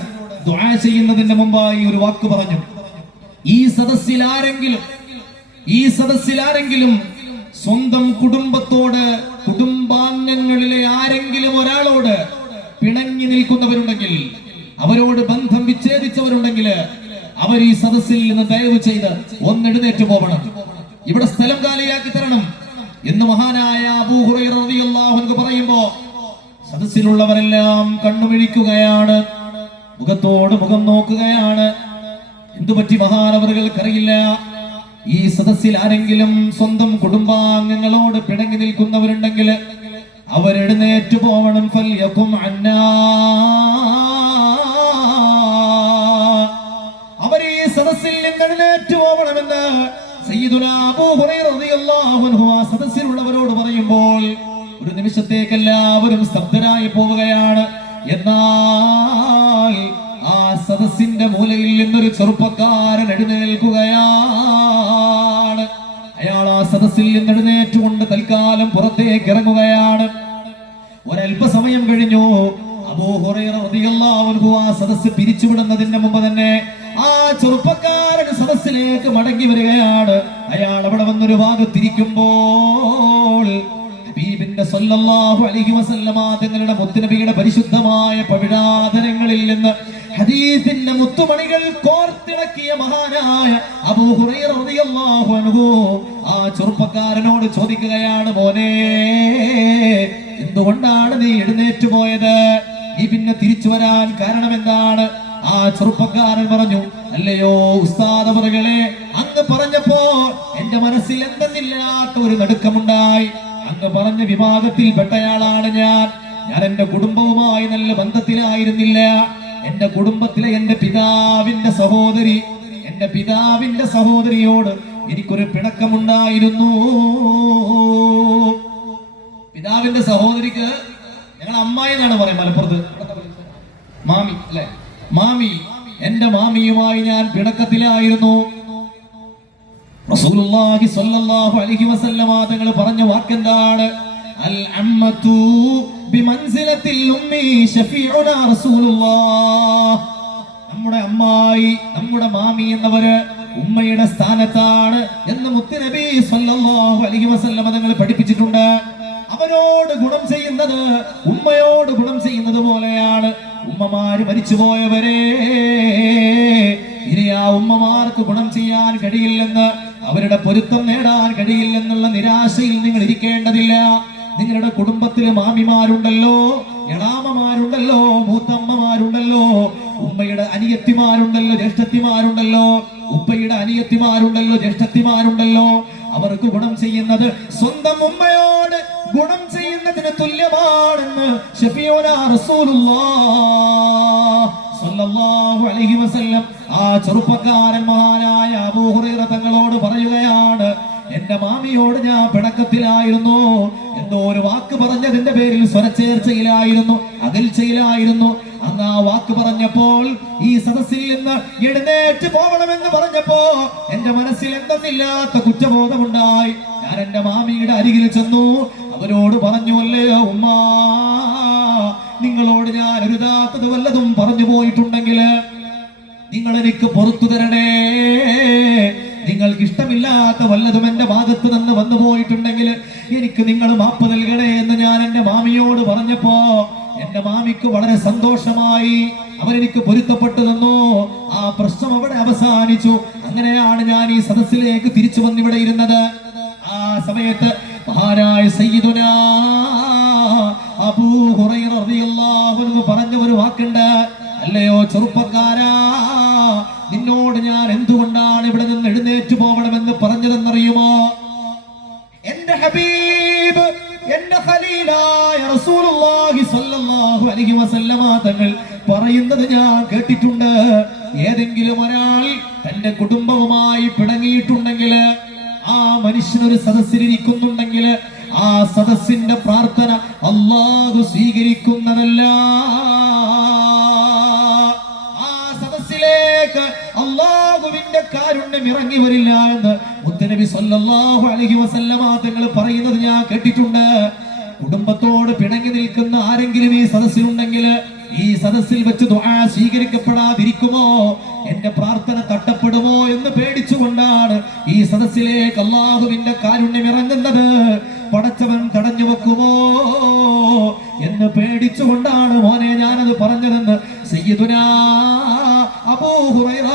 ദുആ ചെയ്യുന്നതിന്റെ മുമ്പായി ഒരു വാക്ക് പറഞ്ഞു. ഈ സദസ്സിൽ ആരെങ്കിലും സ്വന്തം കുടുംബത്തോട്, കുടുംബാംഗങ്ങളിലെ ആരെങ്കിലും ഒരാളോട് പിണങ്ങി നിൽക്കുന്നവരുണ്ടെങ്കിൽ, അവരോട് ബന്ധം വിച്ഛേദിച്ചവരുണ്ടെങ്കിൽ അവർ ഈ സദസ്സിൽ നിന്ന് ദയവ് ചെയ്ത് എഴുന്നേറ്റ് പോകണം, ഇവിടെ സ്ഥലം കാലിയാക്കി തരണം എന്ന് മഹാനായ അബൂ ഹുറൈറ റളിയല്ലാഹു അൻഹു പറയുമ്പോ സദസ്സിലുള്ളവരെല്ലാം കണ്ണുമിഴിക്കുകയാണ്, മുഖത്തോട് മുഖം നോക്കുകയാണ്. എന്തുപറ്റി മഹാനവറുകൾക്കറിയില്ല. ഈ സദസ്സിൽ ആരെങ്കിലും സ്വന്തം കുടുംബാംഗങ്ങളോട് പിണങ്ങി നിൽക്കുന്നവരുണ്ടെങ്കിൽ അവരെഴുന്നേറ്റ് പോവണം. ഫൽയകും അന്നാ, അവർ ഈ സദസ്സിൽ നിന്ന് എഴുന്നേറ്റ് പോകണമെന്ന് സയ്യിദുനാ അബൂ ഹുറൈറ റളിയല്ലാഹു അൻഹു ആ സദസ്സിലുള്ളവരോട് പറയുമ്പോൾ ഒരു നിമിഷത്തേക്ക് എല്ലാവരും സ്തബ്ധരായി പോവുകയാണ്. എന്നാൽ ആ സദസ്സിന്റെ മൂലയിൽ നിന്നൊരു ചെറുപ്പക്കാരൻ എഴുന്നേൽക്കുകയാണ്. അയാൾ ആ സദസ്സിൽ നിന്ന് എഴുന്നേറ്റുകൊണ്ട് തൽക്കാലം പുറത്തേക്ക് ഇറങ്ങുകയാണ്. ഒരല്പസമയം കഴിഞ്ഞു. അബൂ ഹുറൈറ റളിയല്ലാഹു അൻഹു ആ സദസ്സ് പിരിച്ചുവിടുന്നതിന് മുമ്പ് തന്നെ ആ ചെറുപ്പക്കാരൻ സദസ്സിലേക്ക് മടങ്ങി വരികയാണ്. അയാൾ അവിടെ വന്നൊരു ഭാഗത്തിരിക്കുമ്പോൾ ഹബീബിന്റെ സല്ലല്ലാഹു അലൈഹി വസല്ലമ തങ്ങളുടെ മുത്തുനബിയുടെ പരിശുദ്ധമായ പവിഴാധരങ്ങളിൽ നിന്ന് ഹദീസിന്റെ മുത്തുമണികൾ കോർത്തിണക്കിയ മഹാനായ അബൂ ഹുറൈറ റളിയല്ലാഹു അൻഹു ആ ചെറുപ്പക്കാരനോട് ചോദിക്കുകയാണ്, മോനെ, എന്തുകൊണ്ടാണ് നീ എഴുന്നേറ്റ് പോയത്? നീ പിന്നെ തിരിച്ചു വരാൻ കാരണം എന്താണ്? ആ ചെറുപ്പക്കാരൻ പറഞ്ഞു, അല്ലയോ ഉസ്താദ് അവറുകളെ, അങ്ങ് പറഞ്ഞപ്പോ എന്റെ മനസ്സിൽ എന്തെന്നില്ലാത്ത ഒരു നടുക്കമുണ്ടായി. അങ്ങ് പറഞ്ഞ വിഭാഗത്തിൽ പെട്ടയാളാണ് ഞാൻ എന്റെ കുടുംബവുമായി നല്ല ബന്ധത്തിലായിരുന്നില്ല. എന്റെ കുടുംബത്തിലെ എന്റെ പിതാവിന്റെ സഹോദരിയോട് എനിക്കൊരു പിണക്കമുണ്ടായിരുന്നു. പിതാവിന്റെ സഹോദരിക്ക് ഞങ്ങൾ അമ്മായി എന്നാണ് പറയും, മലപ്പുറത്ത് മാമി അല്ലെ, മാമി. എന്റെ മാമിയുമായി ഞാൻ പിണക്കത്തിലായിരുന്നു. റസൂലുള്ളാഹി സ്വല്ലല്ലാഹു അലൈഹി വസല്ലമ തങ്ങൾ പറഞ്ഞ വാക്കെന്താണ്? അൽ അമ്മതു ബിമൻസിലത്തിൽ ഉമ്മി ശഫീഉനാ റസൂലുള്ളാഹ്. നമ്മുടെ അമ്മായി, നമ്മുടെ മാമി എന്നവര് ഉമ്മയുടെ സ്ഥാനത്താണ് എന്ന് മുത്തുനബി സ്വല്ലല്ലാഹു അലൈഹി വസല്ലമ തങ്ങൾ പഠിപ്പിച്ചിട്ടുണ്ട്. അവരോട് ഗുണം ചെയ്യുന്നത് ഉമ്മയോട് ഗുണം ചെയ്യുന്നത് പോലെയാണ്. ഉമ്മമാര് മരിച്ചുപോയവരെ ഇനി ആ ഉമ്മമാർക്ക് ഗുണം ചെയ്യാൻ കഴിയില്ലെന്ന്, അവരുടെ പൊരുത്തം നേടാൻ കഴിയില്ലെന്നുള്ള നിരാശയിൽ നിങ്ങൾ ഇരിക്കേണ്ടതില്ല. നിങ്ങളുടെ കുടുംബത്തിലെ മാമിമാരുണ്ടല്ലോ, എളാമമാരുണ്ടല്ലോ, മൂത്തമ്മമാരുണ്ടല്ലോ, ഉമ്മയുടെ അനിയത്തിമാരുണ്ടല്ലോ, ജ്യേഷ്ഠത്തിമാരുണ്ടല്ലോ, ഉപ്പയുടെ അനിയത്തിമാരുണ്ടല്ലോ, ജ്യേഷ്ഠത്തിമാരുണ്ടല്ലോ, അവർക്ക് ഗുണം ചെയ്യുന്നത് സ്വന്തം ഉമ്മയോട് ഗുണം ചെയ്യുന്നതിന് തുല്യമാണെന്ന് ശഫീഉനാ റസൂലുള്ളാഹ് സ്വല്ലല്ലാഹു അലൈഹി വസല്ലം ആ ചെറുപ്പക്കാരൻ മഹാനായ അബൂ ഹുറൈറ തങ്ങളോട് പറയുകയാണ്. എന്റെ മാമിയോട് ഞാൻ പിണക്കത്തിലായിരുന്നു, എന്തോ ഒരു വാക്ക് പറഞ്ഞതിന്റെ പേരിൽ സ്വരച്ചേർച്ചയിലായിരുന്നു, അകൽച്ചയിലായിരുന്നു. അങ്ങ് ആ വാക്ക് പറഞ്ഞപ്പോൾ, ഈ സദസ്സിൽ നിന്ന് എഴുന്നേറ്റ് പോകണമെന്ന് പറഞ്ഞപ്പോ എന്റെ മനസ്സിൽ എന്തെന്നില്ലാത്ത കുറ്റബോധമുണ്ടായി. ഞാൻ എന്റെ മാമിയുടെ അരികിൽ ചെന്നു, അവരോട് പറഞ്ഞു, അല്ലേ ഉമ്മ, നിങ്ങളോട് ഞാൻ ഒരുതാത്തത് വല്ലതും പറഞ്ഞു പോയിട്ടുണ്ടെങ്കിൽ നിങ്ങൾ എനിക്ക് പുറത്തു തരണേ. നിങ്ങൾക്ക് ഇഷ്ടമില്ലാത്ത വല്ലതും എന്റെ ഭാഗത്ത് നിന്ന് വന്നു പോയിട്ടുണ്ടെങ്കിൽ എനിക്ക് നിങ്ങൾ മാപ്പ് നൽകണേ എന്ന് ഞാൻ എന്റെ മാമിയോട് പറഞ്ഞപ്പോ എന്റെ മാമിക്ക് വളരെ സന്തോഷമായി. അവരെനിക്ക് പൊരുത്തപ്പെട്ടു തന്നു. ആ പ്രശ്നം അവിടെ അവസാനിച്ചു. അങ്ങനെയാണ് ഞാൻ ഈ സദസ്സിലേക്ക് തിരിച്ചു വന്നിവിടെ ഇരുന്നത്. ആ സമയത്ത് മഹാനായ സയ്യിദുനാ അബൂ ഹുറൈറ റളിയല്ലാഹു അൻഹു പറഞ്ഞ ഒരു വാക്കുണ്ട്. അല്ലയോ ചെറുപ്പക്കാരാ, നിന്നോട് ഞാൻ എന്തുകൊണ്ടാണ് ഇവിടെ നിന്ന് എഴുന്നേറ്റ് പോകണമെന്ന് പറഞ്ഞതെന്നറിയുമോ? എന്റെ ഹബീബ്, എന്റെ ഖലീലായ റസൂലുള്ളാഹി സ്വല്ലല്ലാഹു അലൈഹി വസല്ലമ തങ്ങൾ പറയുന്നത് ഞാൻ കേട്ടിട്ടുണ്ട്. ഏതെങ്കിലും ഒരാൾ തന്റെ കുടുംബവുമായി പിണങ്ങിയിട്ടുണ്ടെങ്കിൽ, ആ മനുഷ്യനൊരു സദസ്സിലിരിക്കുന്നുണ്ടെങ്കിൽ, ആ സദസ്സിന്റെ പ്രാർത്ഥന അല്ലാഹു സ്വീകരിക്കുന്നതല്ല. അല്ലാഹുവിന്റെ കാരുണ്യം ഇറങ്ങി വരില്ല എന്ന് മുത്തനബി സല്ലല്ലാഹു അലൈഹി വസല്ലമ തങ്ങൾ പറയുന്നത് ഞാൻ കേട്ടിട്ടുണ്ട്. കുടുംബത്തോട് പിണങ്ങി നിൽക്കുന്ന ആരെങ്കിലും ഈ സദസ്സിലുണ്ടെങ്കിൽ, ഈ സദസ്സിൽ വെച്ച് ദുആ സ്വീകരിക്കപ്പെടാതിരിക്കുമോ, എന്റെ പ്രാർത്ഥന തട്ടപ്പെടുമോ എന്ന് പേടിച്ചുകൊണ്ടാണ് ഈ സദസ്സിലേക്ക് അല്ലാഹുവിന്റെ കാരുണ്യം ഇറങ്ങുന്നത്. പടച്ചവൻ തടഞ്ഞു വെക്കുമോ എന്ന് പേടിച്ചുകൊണ്ടാണ് മോനെ ഞാനത് പറഞ്ഞതെന്ന് സയ്യിദുനാ അബൂ ഹുറൈറ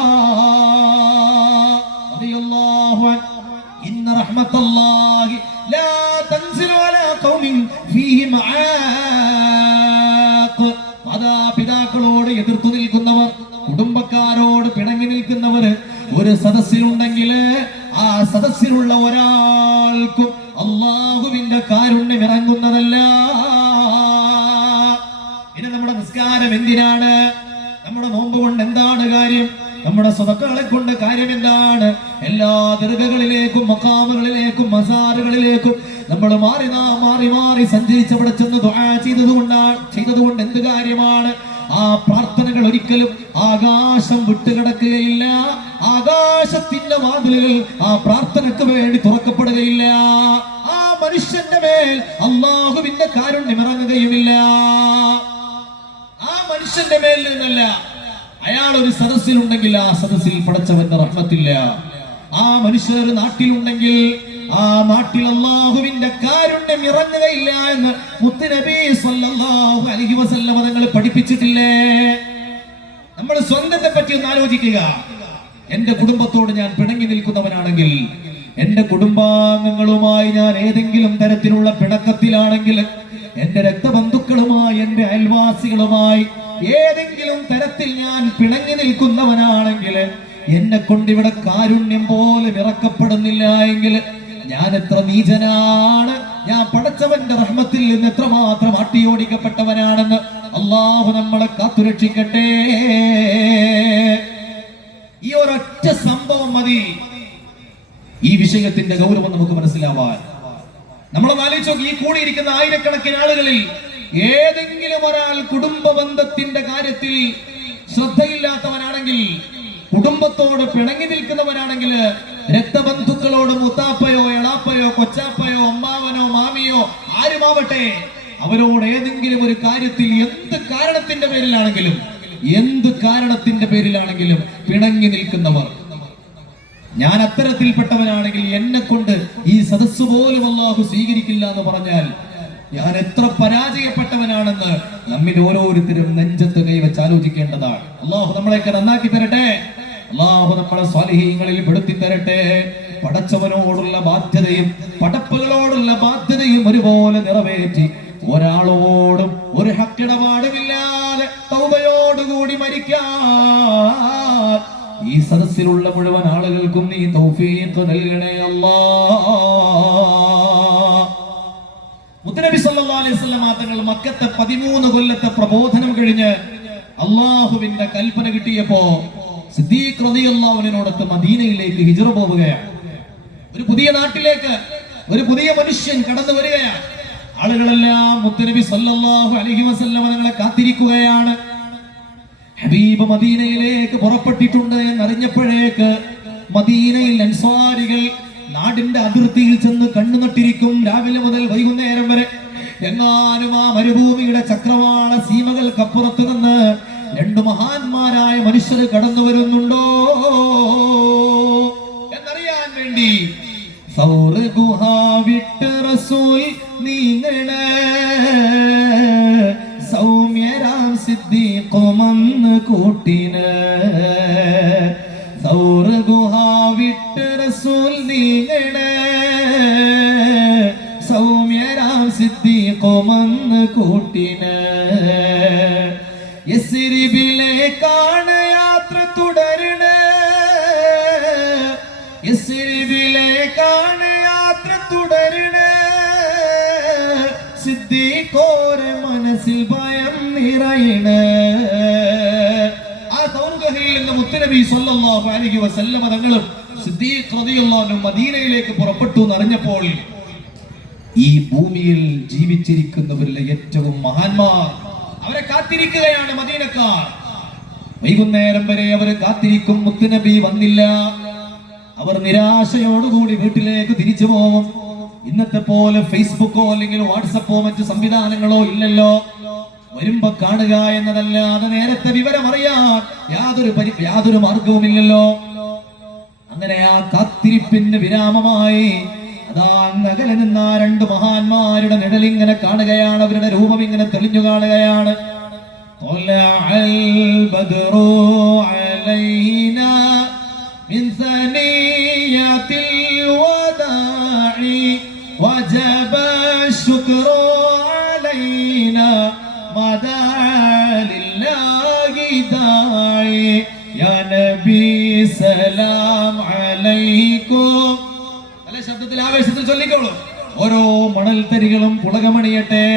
റളിയല്ലാഹു അൻഹു ഇന്ന റഹ്മത്തല്ലാഹി ലാ തൻസിലു അലാ ഖൗമിൻ ഫീഹിം ആഖ്. മാതാപിതാക്കളോട് എതിർത്തു നിൽക്കുന്നവർ, കുടുംബക്കാരോട് പിണങ്ങി നിൽക്കുന്നവർ ഒരു സദസ്സിലുണ്ടെങ്കിൽ ആ സദസ്സിലുള്ള ഒരാൾക്കും അല്ലാഹുവിന്റെ കാരുണ്യം ഇറങ്ങുന്നതല്ല. ഇനി നമ്മുടെ നിസ്കാരം എന്തിനാണ്? നമ്മുടെ നോമ്പ് കൊണ്ട് എന്താണ് കാര്യം? നമ്മുടെ സ്വതക്കളെ കൊണ്ട് കാര്യം എന്താണ്? എല്ലാ ദർഗകളിലേക്കും മഖാമുകളിലേക്കും മസാറുകളിലേക്കും നമ്മൾ മാറി മാറി സഞ്ചരിച്ചവിടെ ചെന്ന് ദുആ ചെയ്തതുകൊണ്ട് എന്ത് കാര്യമാണ്? ആ പ്രാർത്ഥനകൾ ഒരിക്കലും ആകാശം വിട്ടുകിടക്കുകയില്ല. ആകാശത്തിന്റെ വാതിലുകൾ ആ പ്രാർത്ഥനയ്ക്ക് വേണ്ടി തുറക്കപ്പെടുകയില്ല. ആ മനുഷ്യന്റെ മേൽ അല്ലാഹുവിന്റെ കാരുണ്യം ഇറങ്ങുകയുമില്ല. ആ മനുഷ്യന്റെ മേൽ നിന്നല്ല, അയാൾ ഒരു സദസ്സിലുണ്ടെങ്കിൽ ആ സദസ്സിൽ പടച്ചവന്റെ റഹ്മത്തില്ല. ആ മനുഷ്യർ ഒരു നാട്ടിലുണ്ടെങ്കിൽ ആ നാട്ടിൽ അല്ലാഹുവിന്റെ കാരുണ്യം ഇറങ്ങുകയില്ല എന്ന് മുത്തുനബി സ്വല്ലല്ലാഹു അലൈഹി വസല്ലം തങ്ങൾ പഠിപ്പിച്ചിട്ടില്ലേ? നമ്മൾ സ്വന്തത്തെ പറ്റി ഒന്ന് ആലോചിക്കുക. എന്റെ കുടുംബത്തോട് ഞാൻ പിണങ്ങി നിൽക്കുന്നവനാണെങ്കിൽ, എന്റെ കുടുംബാംഗങ്ങളുമായി ഞാൻ ഏതെങ്കിലും തരത്തിലുള്ള പിണക്കത്തിലാണെങ്കിൽ, എന്റെ രക്തബന്ധുക്കളുമായി, എന്റെ അയൽവാസികളുമായി ഏതെങ്കിലും തരത്തിൽ ഞാൻ പിണങ്ങി നിൽക്കുന്നവനാണെങ്കിൽ, എന്നെ കൊണ്ടിവിടെ കാരുണ്യം പോലും ഇറക്കപ്പെടുന്നില്ല എങ്കിൽ ഞാൻ എത്ര നീചനാണ്, ഞാൻ പടച്ചവന്റെ റഹ്മത്തിൽ നിന്ന് എത്രമാത്രം അട്ടിയോടിക്കപ്പെട്ടവനാണെന്ന് അല്ലാഹു നമ്മളെ കാത്തുരക്ഷിക്കട്ടെ. ഈ ഒരൊറ്റ സംഭവം മതി ഈ വിഷയത്തിന്റെ ഗൗരവം നമുക്ക് മനസ്സിലാവാൻ. നമ്മളൊന്ന് ആലോചിച്ച് നോക്കി, ഈ കൂടിയിരിക്കുന്ന ആയിരക്കണക്കിന് ആളുകളിൽ ഏതെങ്കിലും ഒരാൾ കുടുംബ ബന്ധത്തിന്റെ കാര്യത്തിൽ ശ്രദ്ധയില്ലാത്തവനാണെങ്കിൽ, കുടുംബത്തോട് പിണങ്ങി നിൽക്കുന്നവനാണെങ്കിൽ, രക്തബന്ധുക്കളോട് മുത്താപ്പയോ എളാപ്പയോ കൊച്ചാപ്പയോ അമ്മാവനോ മാമിയോ ആരുമാവട്ടെ അവരോട് ഏതെങ്കിലും ഒരു കാര്യത്തിൽ എന്ത് കാരണത്തിന്റെ പേരിലാണെങ്കിലും പിണങ്ങി നിൽക്കുന്നവർ, ഞാൻ അത്തരത്തിൽപ്പെട്ടവനാണെങ്കിൽ എന്നെ കൊണ്ട് ഈ സദസ്സ് പോലും അല്ലാഹു സ്വീകരിക്കില്ല എന്ന് പറഞ്ഞാൽ ഞാൻ എത്ര പരാജയപ്പെട്ടവനാണെന്ന് നമ്മിൽ ഓരോരുത്തരും നെഞ്ചത്ത് കൈവച്ച് ആലോചിക്കേണ്ടതാണ്. അല്ലാഹു നമ്മളെയൊക്കെ നന്നാക്കി തരട്ടെ. അല്ലാഹു നമ്മളെ സ്വാലിഹീങ്ങളിൽ പെടുത്തി തരട്ടെ. പടച്ചവനോടുള്ള ബാധ്യതയും പടപ്പുകളോടുള്ള ബാധ്യതയും ഒരുപോലെ നിറവേറ്റി ഒരാളോടും ഒരു ഹക്കിടപാടുമില്ലാതെ തൗബയോടുകൂടി മരിക്കാൻ ഈ സദസ്സിലുള്ള മുഴുവൻ ആളുകൾക്കും നീ തൗഫീഖ് നൽകണേ അല്ലാഹ്. മുത്തനബി സല്ലല്ലാഹു അലൈഹി വസല്ലം തങ്ങൾ മക്കത്തെ 13 കൊല്ലത്തെ പ്രബോധനം കഴിഞ്ഞ് അള്ളാഹുവിന്റെ കൽപ്പന കിട്ടിയപ്പോ സിദ്ദീഖ് റളിയല്ലാഹു അൻഹുവിനോടൊത്ത് മദീനയിലേക്ക് ഹിജ്റ പോവുകയാണ്. ഒരു പുതിയ നാട്ടിലേക്ക് ഒരു പുതിയ മനുഷ്യൻ കടന്നു വരികയാണ്. ആളുകളെല്ലാം മുത്തനബി സല്ലല്ലാഹു അലൈഹി വസല്ലം തങ്ങളെ കാത്തിരിക്കുകയാണ്. ഹബീബ് മദീനയിലേക്ക് പുറപ്പെട്ടിട്ടുണ്ട് എന്നറിഞ്ഞപ്പോഴേക്ക് മദീനയിൽ അൻസ്വാരികൾ നാടിന്റെ അതിർത്തിയിൽ ചെന്ന് കണ്ണു നട്ടിരിക്കും. രാവിലെ മുതൽ വൈകുന്നേരം വരെ എങ്ങാനും ആ മരുഭൂമിയുടെ ചക്രവാള സീമകൾക്കപ്പുറത്ത് നിന്ന് 2 മഹാന്മാരായ മനുഷ്യർ കടന്നു വരുന്നുണ്ടോ എന്നറിയാൻ വേണ്ടി സൗർ ഗുഹ വിട്ട് റസൂൽ നീങ്ങണേ, സൗമ്യരാം സിദ്ദീഖുമന്ന് കൂട്ടിന്. സൗർ ഗുഹ വിട്ട് റസൂൽ നീങ്ങണേ, സൗമ്യരാം സിദ്ദീഖുമന്ന് കൂട്ടിന്. യസ്രിബിലേക്കാണ് യാത്ര തുടരണേ, യസ്രിബിലേക്കാണ് യാത്ര തുടരണേ. സിദ്ദീഖോരെ മനസ്സിൽ ഭയം നിറയണേ. ആ തൗർഗഹയിൽ നിന്ന് മുത്തുനബി സല്ലല്ലാഹു അലൈഹി വസല്ലം തങ്ങളും സിദ്ദീഖ് റളിയല്ലാഹു അൻഹു മദീനയിലേക്ക് പുറപ്പെട്ടു എന്നറിഞ്ഞപ്പോൾ ഈ ഭൂമിയിൽ ജീവിച്ചിരിക്കുന്നവരിലെ ഏറ്റവും മഹാന്മാർ അവരെ കാത്തിരിക്കുകയാണ് മദീനക്കാർ. വൈകുന്നേരം വരെ അവർ കാത്തിരിക്കും. മുത്തുനബി വന്നില്ല. അവർ നിരാശയോടുകൂടി വീട്ടിലേക്ക് തിരിച്ചു പോകും. ഇന്നത്തെ പോലെ ഫേസ്ബുക്കോ അല്ലെങ്കിൽ വാട്സപ്പോ മറ്റു സംവിധാനങ്ങളോ ഇല്ലല്ലോ. വരുമ്പോ കാണുക എന്നതല്ലാതെ നേരത്തെ വിവരം അറിയാൻ യാതൊരു മാർഗവുമില്ലല്ലോ. അങ്ങനെ ആ കാത്തിരിപ്പിന് വിരാമമായി അതാ അകലെ നിന്ന 2 മഹാന്മാരുടെ നിഴലിങ്ങനെ കാണുകയാണ്. അവരുടെ രൂപം ഇങ്ങനെ തെളിഞ്ഞു കാണുകയാണ്. من ثنيات الوداع وجب الشكر علينا ما دعا لله داعي يا نبي سلام عليكم. അല്ല, ശബ്ദത്തിൽ ആവേശത്തിൽ ചൊല്ലിക്കോളൂ. ഓരോ മണൽ തരികളും പുളകമണിയട്ടെ.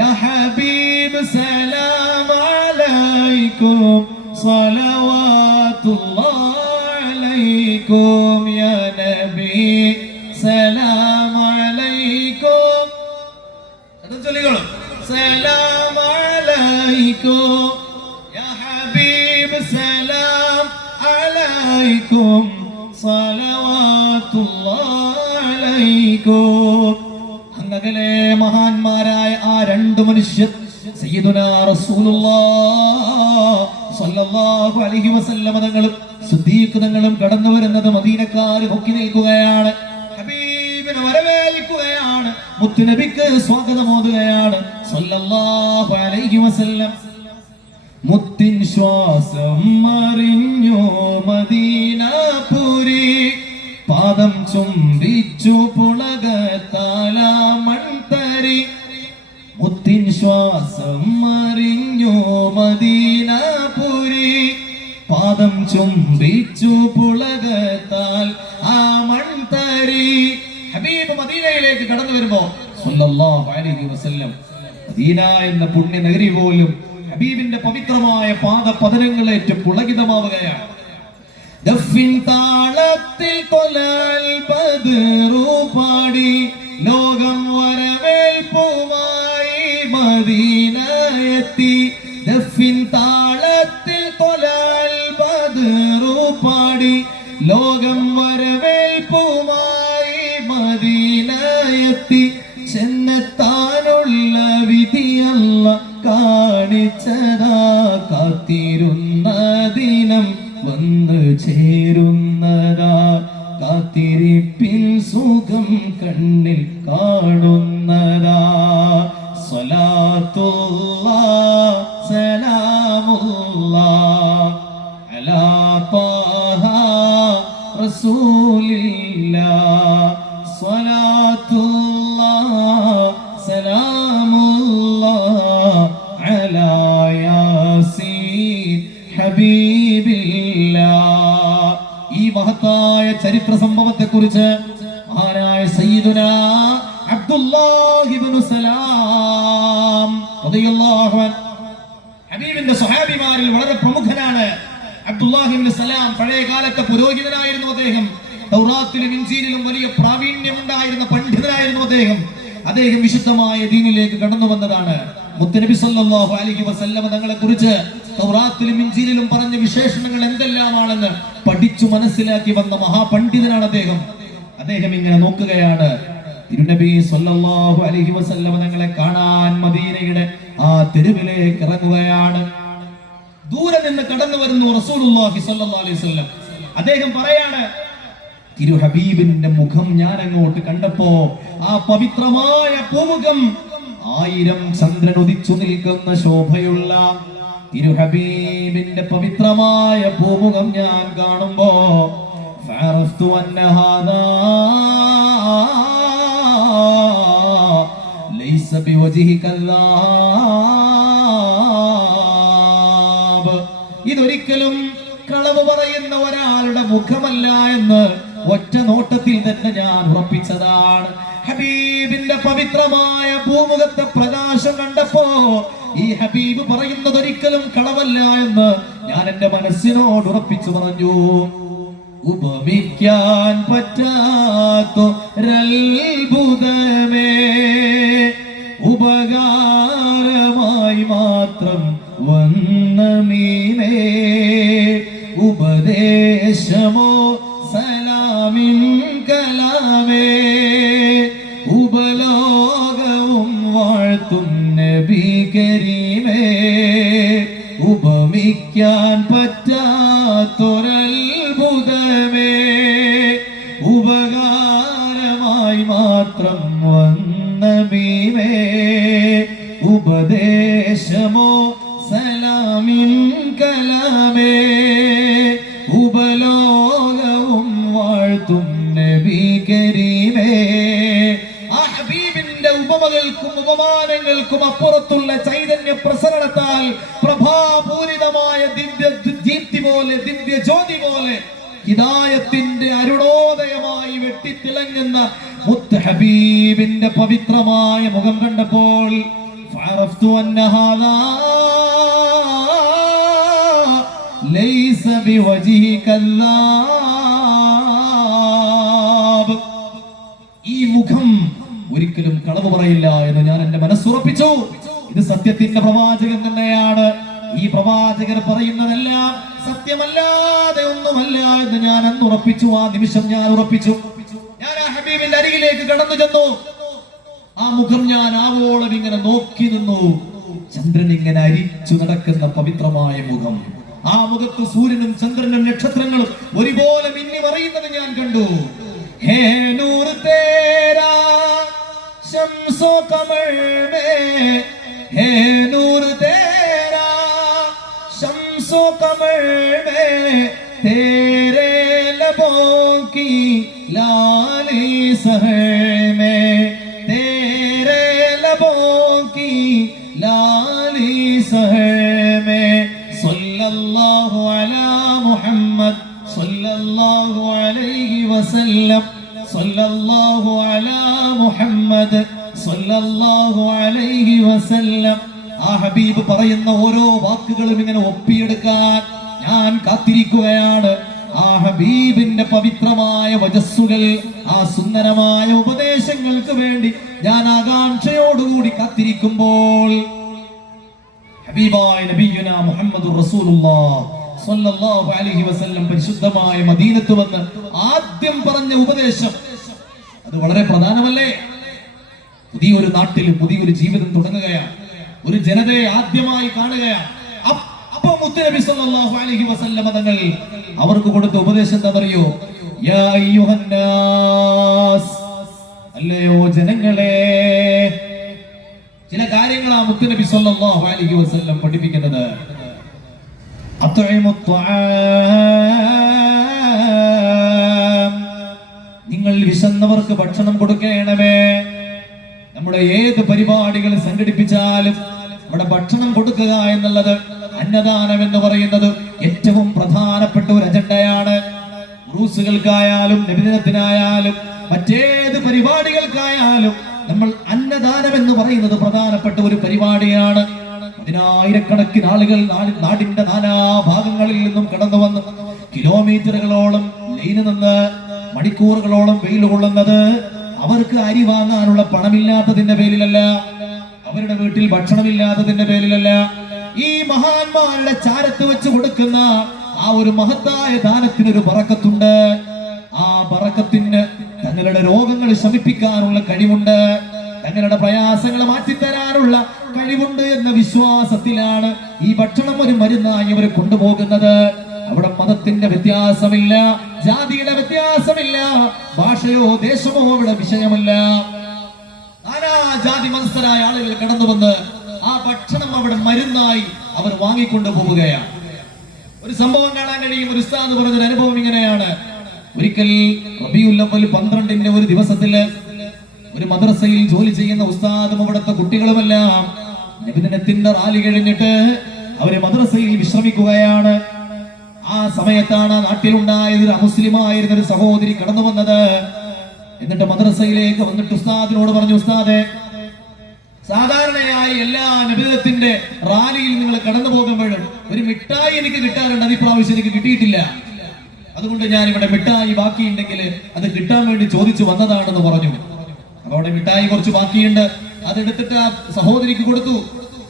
യാ ഹബീബ് സലാം അലൈക്കും സ്വലവാത്തുല്ലാഹ് عليكم يا نبي سلام عليكم. سلام عليكم يا حبيب سلام عليكم صلوات الله عليكم. അങ്ങനെ മഹാന്മാരായ ആ 2 മനുഷ്യർ സയ്യിദുനാ റസൂലുള്ളാഹ് സ്വല്ലല്ലാഹു അലൈഹി വസല്ലം തങ്ങളും സിദ്ദീഖ് തങ്ങളും കടന്നു വരുന്നത് മദീനക്കാർ നോക്കി നിൽക്കുകയാണ്. ഹബീബിനെ വരവേൽക്കുകയാണ്. മുത്തുനബിക്ക് സ്വാഗതം ഓതുകയാണ് സ്വല്ലല്ലാഹു അലൈഹി വസല്ലം. മുത്തിൻ ശ്വാസം മറിഞ്ഞു മദീനപുരി, പാദം ചുംബിച്ചു പുളകത്താല മൺതരി. മുത്തിൻ ശ്വാസം മറിഞ്ഞു മദീനപുരി, പാദം ചുംബിച്ചു പുളകത്താൽ ആ മൺതരി. ഹബീബ് മദീനയിലേക്ക് കടന്നു വരുമ്പോ സല്ലല്ലാഹു അലൈഹി വസല്ലം മദീന എന്ന പുണ്യ നഗരി പോലും ഹബീബിന്റെ പവിത്രമായ പാദപതനങ്ങളേറ്റ് പുളകിതമാവുകയാണ്. ദഫിൻ താളത്തിൽ കൊലാൽ ബദ്റു പാടി, ലോകം വരവേൽപ്പുമായി മദീന എത്തി. ദഫിൻ താളത്തിൽ കൊലാൽ ബദ്റു പാടി, ലോകം വരവേൽപ്പുമായി മദീന എത്തി. ചെന്നെത്താനുള്ള വിധിയല്ല കാണിച്ചതാ, കാത്തിരുന്ന ദിനം വന്നു ചേരുന്നതാ. കാത്തിരിപ്പിൻ സുഖം കണ്ണിൽ കാണുന്നതാ. സ്വലാത്തുല്ലാഹ് സലാമുല്ലാഹ് അലാ ത്വാഹ റസൂലില്ലാഹ്. സ്വലാത്തുല്ലാഹ് സലാമുല്ലാഹ് ചരിത്ര സംഭവത്തെ കുറിച്ച് മഹാനായ സയ്യിദുനാ അബ്ദുല്ലാഹി ഇബ്നു സലാം റളിയല്ലാഹു അൻഹു, ഹബീബിന്റെ സ്വഹാബിമാരിൽ വളരെ പ്രമുഖനാണ് അബ്ദുല്ലാഹി ഇബ്നു സലാം. പഴയ കാലത്തെ പുരോഹിതനായിരുന്നു അദ്ദേഹം. തൗറാത്തിലും ഇൻജീലിലും വലിയ പ്രാവീണ്യമുണ്ടായിരുന്ന പണ്ഡിതനായിരുന്നു അദ്ദേഹം വിശുദ്ധമായ ദീനിലേക്ക് കടന്നു വന്നതാണ്. മുത്തനബി സല്ലല്ലാഹു അലൈഹി വസല്ലം തങ്ങളെ കുറിച്ച് തൗറാത്തിലും ഇൻജീലിലും പറഞ്ഞ വിശേഷണങ്ങൾ എന്തെല്ലാമാണെന്ന് പഠിച്ചു മനസ്സിലാക്കി വന്ന മഹാപണ്ഡിതനാണ് അദ്ദേഹം ഇങ്ങനെ നോക്കുകയാണ്. തിരുനബി സല്ലല്ലാഹു അലൈഹി വസല്ലം തങ്ങളെ കാണാൻ മദീനയുടെ ആ തെരുവിലേക്ക് ഇറങ്ങുകയാണ്. ദൂരെ നിന്ന് കടന്നു വരുന്നു റസൂലുള്ളാഹി സ്വല്ലല്ലാഹു അലൈഹി വസല്ലം. അദ്ദേഹം പറയാണ്, തിരു ഹബീബിന്റെ മുഖം ഞാൻ അങ്ങോട്ട് കണ്ടപ്പോ ആ പവിത്രമായ പൂമുഖം 1000 ചന്ദ്രൻ ഉദിച്ചു നിൽക്കുന്ന ശോഭയുള്ള തിരു ഹബീബിന്റെ പവിത്രമായ പൂമുഖം ഞാൻ കാണുമ്പോ ഫഅറഫ്തു അന്ന ഹാദാ ലൈസ ബിവജ്ഹി കല്ലാബ്, ഇതൊരിക്കലും കളവ് പറയുന്ന ഒരാളുടെ മുഖമല്ല എന്ന് ഒറ്റ നോട്ടത്തിൽ തന്നെ ഞാൻ ഉറപ്പിച്ചതാണ്. ഹബീബിന്റെ പവിത്രമായ ഭൂമുഖത്തെ പ്രകാശം കണ്ടപ്പോ ഈ ഹബീബ് പറയുന്നത് ഒരിക്കലും കളവല്ല എന്ന് ഞാൻ എന്റെ മനസ്സിനോട് ഉറപ്പിച്ചു പറഞ്ഞു. ഉപമിക്കാൻ പറ്റാത്തൊരത്ഭുതമേ, ഉപകാരമായി മാത്രം വന്ന മീമേ, ഉപദേശമോ സലാമിൻ കലാമേ, ഉപലോകവും വാഴ്ത്തും നബി കരീമേ, ഉപമിക്കാൻ പറ്റാത്തൊരത്ഭുതമേ, ഉപകാരമായി മാത്രം വന്ന മീമേ, ഉപദേശമോ സലാമിൻ കലാമേ, ഉപലോകവും വാഴ്ത്തും നബി കരീമേ. ആ ഹബീബിന്റെ ഉപമകൾക്കും ഉപമാനങ്ങൾക്കും അപ്പുറത്തുള്ള ചൈതന്യ പ്രസരണത്താൽ പ്രഭാപൂരിതമായ ദിവ്യ ജ്യോതി പോലെ ഹിദായത്തിന്റെ അരുണോദയമായി വെട്ടിത്തിളങ്ങുന്ന മുത്ത് ഹബീബിന്റെ പവിത്രമായ മുഖം കണ്ടപ്പോൾ ഫഅറഫ്തു അന്ന ഹാദാ ലൈസ ബിവജ്ഹി കല്ലാബ്, ഈ മുഖം ഒരിക്കലും കളവ് പറയില്ല എന്ന് ഞാൻ എന്റെ മനസ്സുറപ്പിച്ചു. ഇത് സത്യത്തിന്റെ പ്രവാചകൻ തന്നെയാണ്. ഈ പ്രവാചകർ പറയുന്നതെല്ലാം സത്യമല്ലാതെ ഒന്നുമല്ല എന്ന് ഞാൻ അന്ന് ഉറപ്പിച്ചു. ആ നിമിഷം ഞാൻ ഉറപ്പിച്ചു. ഞാൻ ആ ഹബീബിന്റെ അരികിലേക്ക് കടന്നു ചെന്നു. ആ മുഖം ഞാൻ ആവോളം ഇങ്ങനെ നോക്കി നിന്നു. ചന്ദ്രൻ ഇങ്ങനെ അരിച്ചു നടക്കുന്ന പവിത്രമായ മുഖം. ആ മുഖത്ത് സൂര്യനും ചന്ദ്രനും നക്ഷത്രങ്ങളും ഒരുപോലെ മിന്നി മറയുന്നത് ഞാൻ കണ്ടു. ഹേ നൂർ തേരാ ശംസോ കമർ മേ, ഹേ നൂർ തേരാ ശംസോ കമർ മേ, തേരെ ലബോं की लाली सहर में, तेरे लबों की लाली सहर में, सल्लल्लाहु अला मुहम्मद सल्लल्लाहु अलैहि वसल्लम, सल्लल्लाहु अला मुहम्मद सल्लल्लाहु अलैहि वसल्लम. ആ ഹബീബ് പറയുന്ന ഓരോ വാക്കുകളും ഇങ്ങനെ ഒപ്പിയെടുക്കാൻ ഞാൻ കാത്തിരിക്കുകയാണ്. ആ ഹബീബിന്റെ പവിത്രമായ വജസ്സുകൾ, ആ സുന്ദരമായ ഉപദേശങ്ങൾക്ക് വേണ്ടി ഞാൻ ആകാംക്ഷയോടുകൂടി കാത്തിരിക്കുമ്പോൾ ഹബീബായ നബിയുനാ മുഹമ്മദുർ റസൂലുള്ളാഹ് സ്വല്ലല്ലാഹു അലൈഹി വസല്ലം പരിശുദ്ധമായ മദീനത്ത് വന്ന് ആദ്യം പറഞ്ഞ ഉപദേശം അത് വളരെ പ്രധാനമല്ലേ? പുതിയൊരു നാട്ടിൽ പുതിയൊരു ജീവിതം തുടങ്ങുകയാണ്. ഒരു ജനതയെ ആദ്യമായി കാണുകയാണ്. അപ്പൊ മുത്തുനബി സല്ലല്ലാഹു അലൈഹി വസല്ലം തങ്ങൾ അവർക്ക് കൊടുത്ത ഉപദേശം എന്താ പറയോ? യാ അയ്യുഹന്നാസ്, അല്ലയോ ജനങ്ങളെ. ചില കാര്യങ്ങൾ ആ മുത്തുനബി സല്ലല്ലാഹു അലൈഹി വസല്ലം പഠിപ്പിക്കുന്നത്. നിങ്ങൾ വിശന്നവർക്ക് ഭക്ഷണം കൊടുക്കണമേ. നമ്മുടെ ഏത് പരിപാടികൾ സംഘടിപ്പിച്ചാലും നമ്മുടെ ഭക്ഷണം കൊടുക്കുക എന്നുള്ളത്, അന്നദാനം എന്ന് പറയുന്നത് ഏറ്റവും പ്രധാനപ്പെട്ട ഒരു അജണ്ടയാണ്. ഉറൂസ് ഉറൂസുകൾക്കായാലും നബിദിനത്തിനായാലും മറ്റേത് പരിപാടികൾക്കായാലും നമ്മൾ അന്നദാനം എന്ന് പറയുന്നത് പ്രധാനപ്പെട്ട ഒരു പരിപാടിയാണ്. പതിനായിരക്കണക്കിന് ആളുകൾ നാടിന്റെ നാനാഭാഗങ്ങളിൽ നിന്നും കടന്നു വന്ന് കിലോമീറ്ററുകളോളം ലൈന് നിന്ന് മണിക്കൂറുകളോളം വെയിൽ കൊള്ളുന്നത് അവർക്ക് അരി വാങ്ങാനുള്ള പണമില്ലാത്തതിന്റെ പേരിലല്ല, അവരുടെ വീട്ടിൽ ഭക്ഷണമില്ലാത്തതിന്റെ പേരിലല്ല. ഈ മഹാന്മാരുടെ ചാരത്ത് വെച്ച് കൊടുക്കുന്ന ആ ഒരു മഹത്തായ ദാനത്തിനൊരു ബറക്കത്തുണ്ട്. ആ ബറക്കത്തിന് തങ്ങളുടെ രോഗങ്ങൾ ശമിപ്പിക്കാനുള്ള കഴിവുണ്ട്, തങ്ങളുടെ പ്രയാസങ്ങൾ മാറ്റിത്തരാനുള്ള കഴിവുണ്ട് എന്ന വിശ്വാസത്തിലാണ് ഈ ഭക്ഷണം ഒരു മരുന്നായി അവർ കൊണ്ടുപോകുന്നത്. അവിടെ മതത്തിന്റെ വ്യത്യാസമില്ല, ജാതിയുടെ വ്യത്യാസമില്ല, ഭാഷയോ ദേശമോ അവിടെ വിഷയമല്ല. നാനാ ജാതി മത്സരായ ആളുകൾ കടന്നു വന്ന് ആ ഭക്ഷണം അവിടെ മരുന്നായി അവർ വാങ്ങിക്കൊണ്ടു പോവുകയാണ്. ഒരു സംഭവം കാണാൻ കഴിയും. ഒരു ഉസ്താദ് പറഞ്ഞൊരു അനുഭവം ഇങ്ങനെയാണ്. ഒരിക്കൽ റബീഉൽ അവ്വൽ 12-ന്റെ ഒരു ദിവസത്തില് ഒരു മദ്രസയിൽ ജോലി ചെയ്യുന്ന ഉസ്താദും അവിടുത്തെ കുട്ടികളുമെല്ലാം നബിദിനത്തിന്റെ റാലി കഴിഞ്ഞിട്ട് അവര് മദ്രസയിൽ വിശ്രമിക്കുകയാണ്. ആ സമയത്താണ് നാട്ടിലുണ്ടായത് ഒരു അമുസ്ലിമായിരുന്ന ഒരു സഹോദരി കടന്നു വന്നത്. എന്നിട്ട് മദ്രസയിലേക്ക് വന്നിട്ട് ഉസ്താദിനോട് പറഞ്ഞു, ഉസ്താദെ, സാധാരണയായി എല്ലാ നബിദിനത്തിന്റെ റാലിയിൽ നിങ്ങൾ കടന്നു പോകുമ്പോഴും ഒരു മിഠായി എനിക്ക് കിട്ടാറുണ്ട്, അത് ഇപ്രാവശ്യം എനിക്ക് കിട്ടിയിട്ടില്ല. അതുകൊണ്ട് ഞാൻ ഇവിടെ മിഠായി ബാക്കിയുണ്ടെങ്കിൽ അത് കിട്ടാൻ വേണ്ടി ചോദിച്ചു വന്നതാണെന്ന് പറഞ്ഞു. അപ്പൊ അവിടെ മിഠായി കുറച്ച് ബാക്കിയുണ്ട്, അതെടുത്തിട്ട് ആ സഹോദരിക്ക് കൊടുത്തു.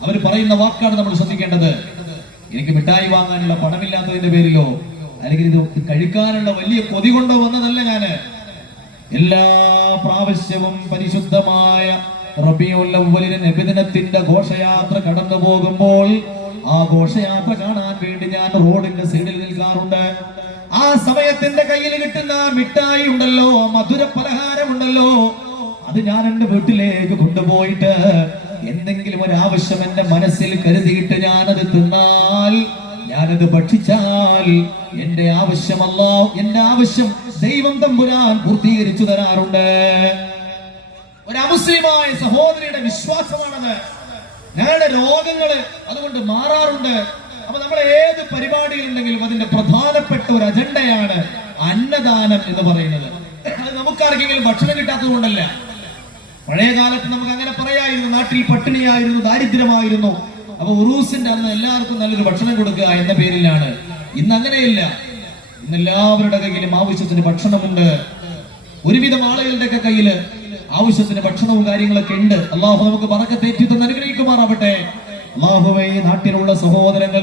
അവർ പറയുന്ന വാക്കാണ് നമ്മൾ ശ്രദ്ധിക്കേണ്ടത്. എനിക്ക് മിഠായി വാങ്ങാനുള്ള പണമില്ലാത്തതിന്റെ പേരിലോ അല്ലെങ്കിൽ ഇത് കഴിക്കാനുള്ള വലിയ കൊതി കൊണ്ടോ വന്നതല്ല ഞാന്. എല്ലാ പ്രാവശ്യവും പരിശുദ്ധമായ റബീഉൽ അവ്വലിലെ നബിദിനത്തിന്റെ ഘോഷയാത്ര കടന്നു പോകുമ്പോൾ ആ ഘോഷയാത്ര കാണാൻ വേണ്ടി ഞാൻ റോഡിന്റെ സൈഡിൽ നിൽക്കാറുണ്ട്. ആ സമയത്തിന്റെ കയ്യിൽ കിട്ടുന്ന മിഠായി ഉണ്ടല്ലോ, മധുര പലഹാരം ഉണ്ടല്ലോ, അത് ഞാൻ എന്റെ വീട്ടിലേക്ക് കൊണ്ടുപോയിട്ട് എന്തെങ്കിലും ഒരു ആവശ്യം എന്റെ മനസ്സിൽ കരുതിയിട്ട് ഞാനത് തിന്നാൽ, ഞാനത് ഭക്ഷിച്ചാൽ എന്റെ ആവശ്യമല്ല, എന്റെ ആവശ്യം ദൈവം തമ്പുരാൻ പൂർത്തീകരിച്ചു തരാറുണ്ട്. ഒരു അമുസ്ലിമായ സഹോദരിയുടെ വിശ്വാസമാണത്. ഞങ്ങളുടെ രോഗങ്ങള് അതുകൊണ്ട് മാറാറുണ്ട്. അപ്പൊ നമ്മൾ ഏത് പരിപാടിയിൽ ഉണ്ടെങ്കിലും അതിന്റെ പ്രധാനപ്പെട്ട ഒരു അജണ്ടയാണ് അന്നദാനം എന്ന് പറയുന്നത്. അത് നമുക്കാർക്കെങ്കിലും ഭക്ഷണം കിട്ടാത്തത് കൊണ്ടല്ല. പഴയ കാലത്ത് നമുക്ക് അങ്ങനെ പറയായിരുന്നു, നാട്ടിൽ പട്ടിണിയായിരുന്നു, ദാരിദ്ര്യമായിരുന്നു. അപ്പൊ ഉറൂസിന്റെ അന്ന് എല്ലാവർക്കും നല്ലൊരു ഭക്ഷണം കൊടുക്കുക എന്ന പേരിലാണ്. ഇന്ന് അങ്ങനെയില്ല. ഇന്ന് എല്ലാവരുടെ കയ്യിലും ആവശ്യത്തിന് ഭക്ഷണമുണ്ട്. ഒരുവിധം ആളുകളുടെ ഒക്കെ കയ്യില് ആവശ്യത്തിന് ഭക്ഷണവും കാര്യങ്ങളൊക്കെ ഉണ്ട്. അള്ളാഹു നമുക്ക് ബറക്കത്ത് തന്ന് അനുഗ്രഹിക്കുമാറാവട്ടെ. അള്ളാഹുവേ, നാട്ടിലുള്ള സഹോദരങ്ങൾ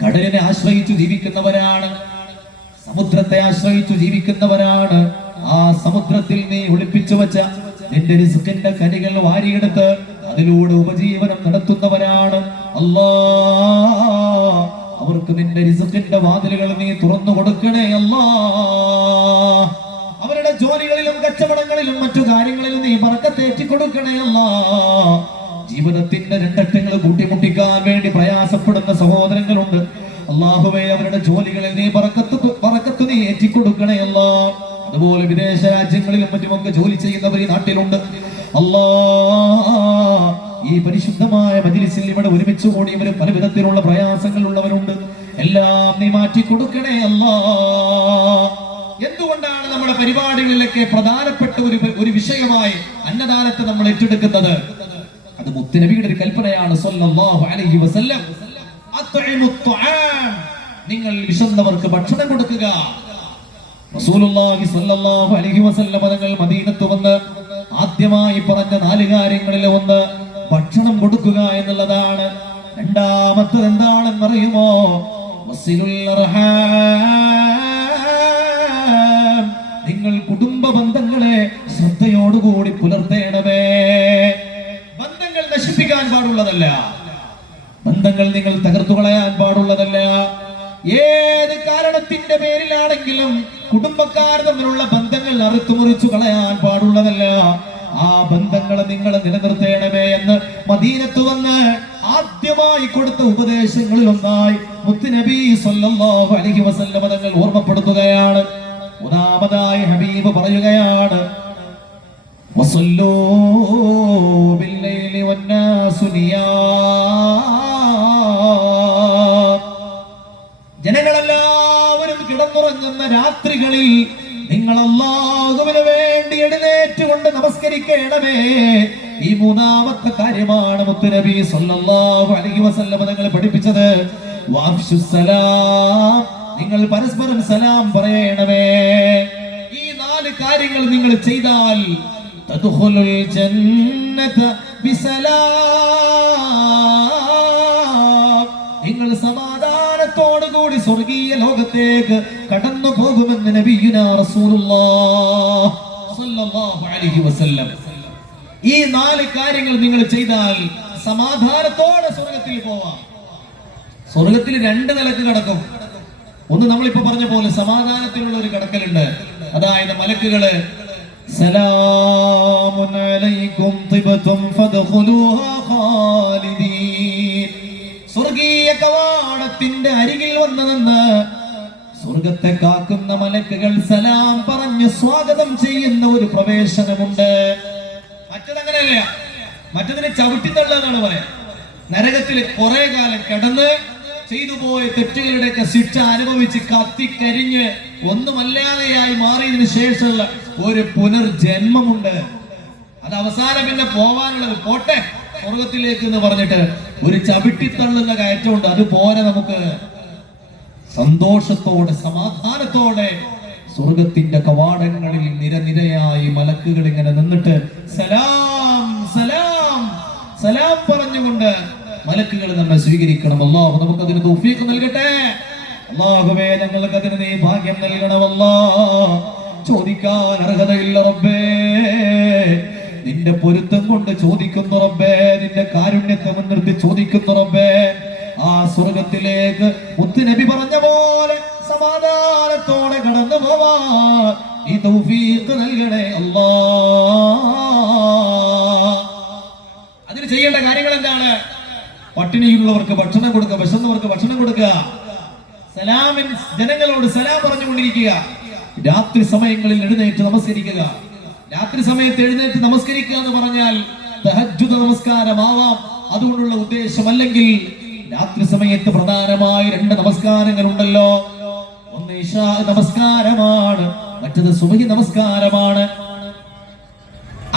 കടലിനെ ആശ്രയിച്ചു ജീവിക്കുന്നവരാണ്, സമുദ്രത്തെ ആശ്രയിച്ചു ജീവിക്കുന്നവരാണ്. ആ സമുദ്രത്തിൽ നീ ഒളിപ്പിച്ചു വെച്ച നിന്റെ റിസ്കിന്റെ കനികൾ വാരിയെടുത്ത് അതിലൂടെ ഉപജീവനം നടത്തുന്നവരാണ്. അല്ലാ, അവർക്ക് നിന്റെ റിസ്കിന്റെ വാതിലുകൾ നീ തുറന്നു കൊടുക്കണേ അല്ലാ. അവരുടെ ജോലികളിലും കച്ചവടങ്ങളിലും മറ്റു കാര്യങ്ങളിലും നീ ബറക്കത്ത് കൊടുക്കണേ അല്ലാ. ജീവിതത്തിന്റെ രണ്ടറ്റങ്ങൾ കൂട്ടിമുട്ടിക്കാൻ വേണ്ടി പ്രയാസപ്പെടുന്ന സഹോദരങ്ങളുണ്ട്. അല്ലാഹുവേ, അവരുടെ ജോലികളിൽ നീ ബറക്കത്ത് നീ ഏറ്റിക്കൊടുക്കണേ അല്ലാ. അതുപോലെ വിദേശ രാജ്യങ്ങളിലും മറ്റുമൊക്കെ ജോലി ചെയ്യുന്നവർ ഈ നാട്ടിലുണ്ട്. അല്ലാ, ഈ പരിശുദ്ധമായ മജ്‌ലിസിൽ ഇവിടെ ഒരുമിച്ച് കൂടിയവർ പല വിധത്തിലുള്ള പ്രയാസങ്ങൾ ഉള്ളവരുണ്ട്. എല്ലാം നീ മാറ്റി കൊടുക്കണേ അല്ലാ. എന്തുകൊണ്ടാണ് നമ്മുടെ പരിപാടികളിലൊക്കെ പ്രധാനപ്പെട്ട ഒരു വിഷയമായി അന്നദാനത്തെ നമ്മൾ ഏറ്റെടുക്കുന്നത്? അത് മുത്തുനബിയുടെ ഒരു കൽപ്പനയാണ് സല്ലല്ലാഹു അലൈഹി വസല്ലം. നിങ്ങൾ വിശന്നവർക്ക് ഭക്ഷണം കൊടുക്കുക. റസൂലുള്ളാഹി സ്വല്ലല്ലാഹു അലൈഹി വസല്ലം തങ്ങൾ മദീനത്ത് വന്ന് ആദ്യമായി പറഞ്ഞ 4 കാര്യങ്ങളിൽ ഒന്ന് ഭക്ഷണം കൊടുക്കുക എന്നുള്ളതാണ്. രണ്ടാമത്തത് എന്താണെന്ന് അറിയുമോ? വസിലുൽ അർഹാം. നിങ്ങൾ കുടുംബ ബന്ധങ്ങളെ ശ്രദ്ധയോടുകൂടി പുലർത്തേണമേ. ബന്ധങ്ങൾ നശിപ്പിക്കാൻ പാടുള്ളതല്ല, ബന്ധങ്ങൾ നിങ്ങൾ തകർത്തു കളയാൻ പാടുള്ളതല്ല. ഏത് കാരണത്തിന്റെ പേരിലാണെങ്കിലും കുടുംബക്കാർ തമ്മിലുള്ള ബന്ധങ്ങൾ അറുത്തു മുറിച്ചു കളയാൻ പാടുള്ളതല്ല. ആ ബന്ധങ്ങളെ നിങ്ങൾ നിലനിർത്തേണമേ എന്ന് മദീനത്ത് വന്ന് ആദ്യമായി കൊടുത്ത ഉപദേശങ്ങളിൽ ഒന്നായി മുത്തുനബി സ്വല്ലല്ലാഹു അലൈഹി വസല്ലം തങ്ങൾ ഓർമ്മപ്പെടുത്തുകയാണ്. ഒന്നാമതായി ഹബീബ് പറയുകയാണ്, വസല്ലൂ ബില്ലൈലി വന്നാസു നിയാം. ജനങ്ങളെല്ലാവരും കിടന്നുറങ്ങുന്ന കിടക്കുന്ന രാത്രികളിൽ നിങ്ങൾ അല്ലാഹുവിന് വേണ്ടി എഴുന്നേറ്റുകൊണ്ട് നമസ്കരിക്കണമേ. ഈ മൂന്നാമത്തെ കാര്യമാണ് മുത്തുനബി സല്ലല്ലാഹു അലൈഹി വസല്ലം തങ്ങൾ പഠിപ്പിച്ചത്. വഅഫ്ശുസ്സലാം, നിങ്ങൾ പരസ്പരം സലാം പറയണമേ. ഈ 4 കാര്യങ്ങൾ നിങ്ങൾ ചെയ്താൽ തദ്ഖുലുൽ ജന്നത ബിസലാം, നിങ്ങൾ സമാധാനത്തോടു കൂടി സ്വർഗീയ ലോകത്തേക്ക് കടന്നു പോകുമെന്ന് നബിയുനാ റസൂലുള്ളാഹി സ്വല്ലല്ലാഹു അലൈഹി വസല്ലം. ഈ 4 കാര്യങ്ങൾ നിങ്ങൾ ചെയ്താൽ സമാധാനത്തോടെ സ്വർഗത്തിൽ പോവാം. സ്വർഗത്തിൽ 2 നിലക്ക് കടക്കും. ഒന്ന് നമ്മളിപ്പോ പറഞ്ഞ പോലെ സമാധാനത്തിലുള്ള ഒരു കടക്കലുണ്ട്. അതായത് മലക്കുകള് സലാമുൻ അലൈക്കും തിബതും ഫദ്ഖുലൂഹാ ഖാലിദീൻ, സ്വർഗീയ കവാടത്തിന്റെ അരികിൽ വന്നു നിന്ന് സ്വർഗത്തെ കാക്കുന്ന മലക്കുകൾ സലാം പറഞ്ഞ് സ്വാഗതം ചെയ്യുന്ന ഒരു പ്രവേശനമുണ്ട്. മറ്റതങ്ങനെയല്ല. മറ്റതിനെ ചവിട്ടിത്തള്ളാന്നാണ് പറയാ. നരകത്തിൽ കുറെ കാലം കിടന്ന് ചെയ്തു പോയ തെറ്റുകളുടെയൊക്കെ ശിക്ഷ അനുഭവിച്ച് കത്തിക്കരിഞ്ഞ് ഒന്നുമല്ലാതെയായി മാറിയതിനു ശേഷമുള്ള ഒരു പുനർജന്മമുണ്ട്. അത് അവസാനം പിന്നെ പോവാനുള്ളത് പോട്ടെ സ്വർഗത്തിലേക്ക് എന്ന് പറഞ്ഞിട്ട് ഒരു ചവിട്ടിത്തള്ളുന്ന കയറ്റമുണ്ട്. അതുപോലെ നമുക്ക് സന്തോഷത്തോടെ സമാധാനത്തോടെ സ്വർഗത്തിന്റെ കവാടങ്ങളിൽ നിരനിരയായി മലക്കുകൾ ഇങ്ങനെ നിന്നിട്ട് സലാം സലാം സലാം പറഞ്ഞുകൊണ്ട് മലക്കുകൾ നമ്മെ സ്വീകരിക്കണം. അല്ലാഹു നമുക്ക് അതിന് തൗഫീഖ് നൽകട്ടെ. അല്ലാഹുവേ, ഞങ്ങൾക്ക് അതിന് നീ ഭാഗ്യം നൽകണം. അല്ലാഹ്, ചോദിക്കാൻ അർഹതയില്ല റബ്ബേ, നിന്റെ പൊരുത്തം കൊണ്ട് ചോദിക്കുന്നു റബ്ബേ, നിന്റെ കാരുണ്യത്തെ മുൻനിർത്തി ചോദിക്കുന്നു റബ്ബേ. ആ സ്വർഗത്തിലേക്ക് മുത്തുനബി പറഞ്ഞ പോലെ സമാധാനത്തോടെ കടന്നു പോവാൻ ഈ തൗഫീഖ് നൽകണേ അല്ലാഹ്. അതിന് ചെയ്യേണ്ട കാര്യങ്ങൾ എന്താണ്? പട്ടിണിയുള്ളവർക്ക് ഭക്ഷണം കൊടുക്കുക, വിശന്നവർക്ക് ഭക്ഷണം കൊടുക്കുക, സലാമിൻ ജനങ്ങളോട് സലാം പറഞ്ഞുകൊണ്ടിരിക്കുക, രാത്രി സമയങ്ങളിൽ എഴുന്നേറ്റ് നമസ്കരിക്കുക. രാത്രി സമയത്ത് എഴുന്നേറ്റ് നമസ്കരിക്കുക എന്ന് പറഞ്ഞാൽ തഹജ്ജുദ് നമസ്കാരമാവാം, അതുകൊണ്ടുള്ള ഉദ്ദേശം. അല്ലെങ്കിൽ രാത്രി സമയത്ത് പ്രധാനമായി 2 നമസ്കാരങ്ങൾ ഉണ്ടല്ലോ. ഒന്ന് ഇശാ നമസ്കാരമാണ്, മറ്റത് സുബ്ഹി നമസ്കാരമാണ്.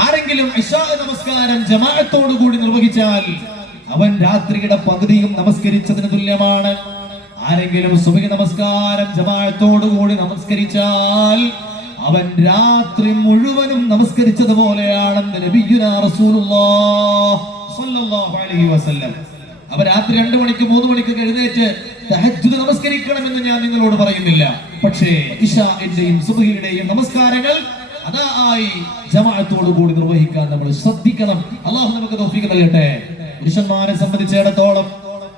ആരെങ്കിലും ഇശാ നമസ്കാരം ജമാഅത്തോടു കൂടി നിർവഹിച്ചാൽ അവൻ രാത്രിയുടെ പകുതിയും നമസ്കരിച്ചതിന് തുല്യമാണ്. ആരെങ്കിലും സുബ്ഹി നമസ്കാരം ജമാഅത്തോടു കൂടി നമസ്കരിച്ചാൽ അവൻ രാത്രി മുഴുവനും നമസ്കരിച്ചതുപോലെയാണെന്ന് നബിയുനാ റസൂലുള്ളാഹി സ്വല്ലല്ലാഹു അലൈഹി വസല്ലം. അവ രാത്രി 2 മണിക്ക് 3 മണിക്ക് എഴുന്നേറ്റ് തഹജ്ജുദ് നമസ്കരിക്കണമെന്ന് ഞാൻ നിങ്ങളോട് പറയുന്നില്ല. പക്ഷേ ഇശാഇന്റെയും സുബ്ഹിയുടെയും നമസ്കാരങ്ങൾ അതായി ജമാഅത്തോടു കൂടി നിർവഹിക്കാൻ നമ്മൾ ശ്രദ്ധിക്കണം. അല്ലാഹു നമുക്ക് തൗഫീഖ് നൽകട്ടെ. പുരുഷന്മാരെ സംബന്ധിച്ചിടത്തോളം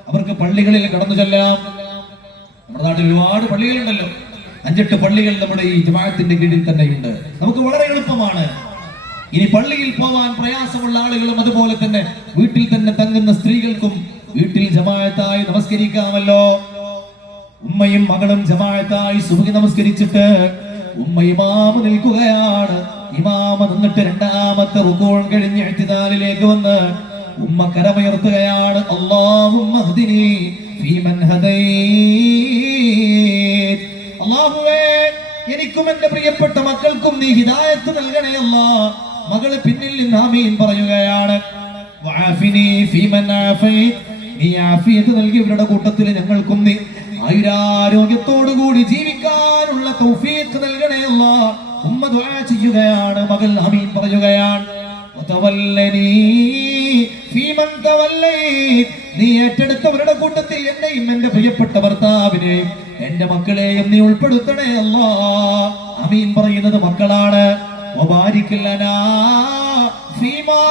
അവർക്ക് പള്ളികളിൽ കടന്നു ചെല്ലാം. നമ്മുടെ നാട്ടിൽ ഒരുപാട് പള്ളികളുണ്ടല്ലോ. 5-8 പള്ളികൾ നമ്മുടെ ഈ ജമാഅത്തിന്റെ കീഴിൽ തന്നെയുണ്ട്. നമുക്ക് വളരെ എളുപ്പമാണ്. ഇനി പള്ളിയിൽ പോവാൻ പ്രയാസമുള്ള ആളുകളും അതുപോലെ തന്നെ വീട്ടിൽ തന്നെ തങ്ങുന്ന സ്ത്രീകൾക്കും വീട്ടിൽ ജമാഅത്തായി നമസ്കരിക്കാമല്ലോ. ഉമ്മയും മകളും ജമാഅത്തായി സുബ്ഹി നമസ്കരിച്ചിട്ട് ഉമ്മ ഇമാമ് നിൽക്കുകയാണ്. ഇമാമ നിന്നിട്ട് 2ാമത്തെ റുകൂഅ് കഴിഞ്ഞ് ഇഅ്തിദാലിലേക്ക് വന്ന് ഉമ്മ കരമുയർത്തുകയാണ്. അല്ലാഹുമ്മ ഹ്ദിനി ഫീമൻ ഹദൈത്, അല്ലാഹുവേ, എനിക്കും എന്റെ പ്രിയപ്പെട്ട മക്കൾക്കും നീ ഹിദായത്ത് നൽകണേ അല്ലാഹ്. മകള് പിന്നിൽ നിന്ന് ആമീൻ പറയുകയാണ്. വഅഫിനി ഫീമൻ ആഫൈത്, നീ ആഫിയത്ത് നൽകിയവരുടെ കൂട്ടത്തിൽ ഞങ്ങൾക്കും നീ ആയുരാരോഗ്യത്തോടു കൂടി ജീവിക്കാനുള്ള തൗഫീഖ് നൽകണേ അല്ലാഹ്. ഉമ്മ ദുആ ചെയ്യുകയാണ്, മകൾ ആമീൻ പറയുകയാണ്. വതവല്ലനി ഫീമൻ തവല്ലൈത്, നീ ഏറ്റെടുത്തവരുടെ കൂട്ടത്തിൽ എന്നെയും എന്റെ പ്രിയപ്പെട്ട ഭർത്താവിനെയും എന്റെ മക്കളെയും നീ ഉൾപ്പെടുത്തണേ അല്ലാഹ്. ആമീൻ പറയുന്നത് മക്കളാണ്. വബാരിക് ലനാ ഫീമാ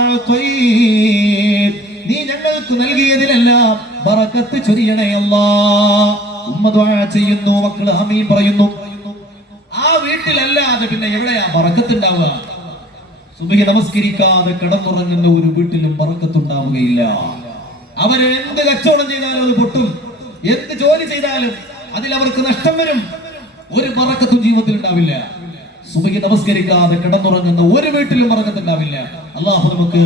അഅതൈത്, നീ ഞങ്ങൾക്ക് നൽകിയതിലെല്ലാം ബറക്കത്ത് ചൊരിയണേ അല്ലാഹ്. ഉമ്മ ദുആ ചെയ്യുന്നു, മക്കൾ ആമീൻ പറയുന്നു. ആ വീട്ടിലല്ലാതെ പിന്നെ എവിടെയാ ബറക്കത്ത് ഉണ്ടാവുക? സുബ്ഹി നമസ്കരിക്കാതെ കിടന്നുറങ്ങുന്ന ഒരു വീട്ടിലും ബറക്കത്തുണ്ടാവുകയില്ല. അവര് എന്ത് കച്ചവടം ചെയ്താലും അത് പൊട്ടും, എന്ത് ജോലി ചെയ്താലും അതിൽ അവർക്ക് നഷ്ടം വരും. ഒരു ബറക്കത്തും ജീവിതത്തിൽ ഉണ്ടാവില്ല. സുബ്ഹി നമസ്കരിക്കാതെ കിടന്നുറങ്ങുന്ന ഒരു വീട്ടിലും ബറക്കത്ത് ഉണ്ടാവില്ല. അല്ലാഹു നമുക്ക്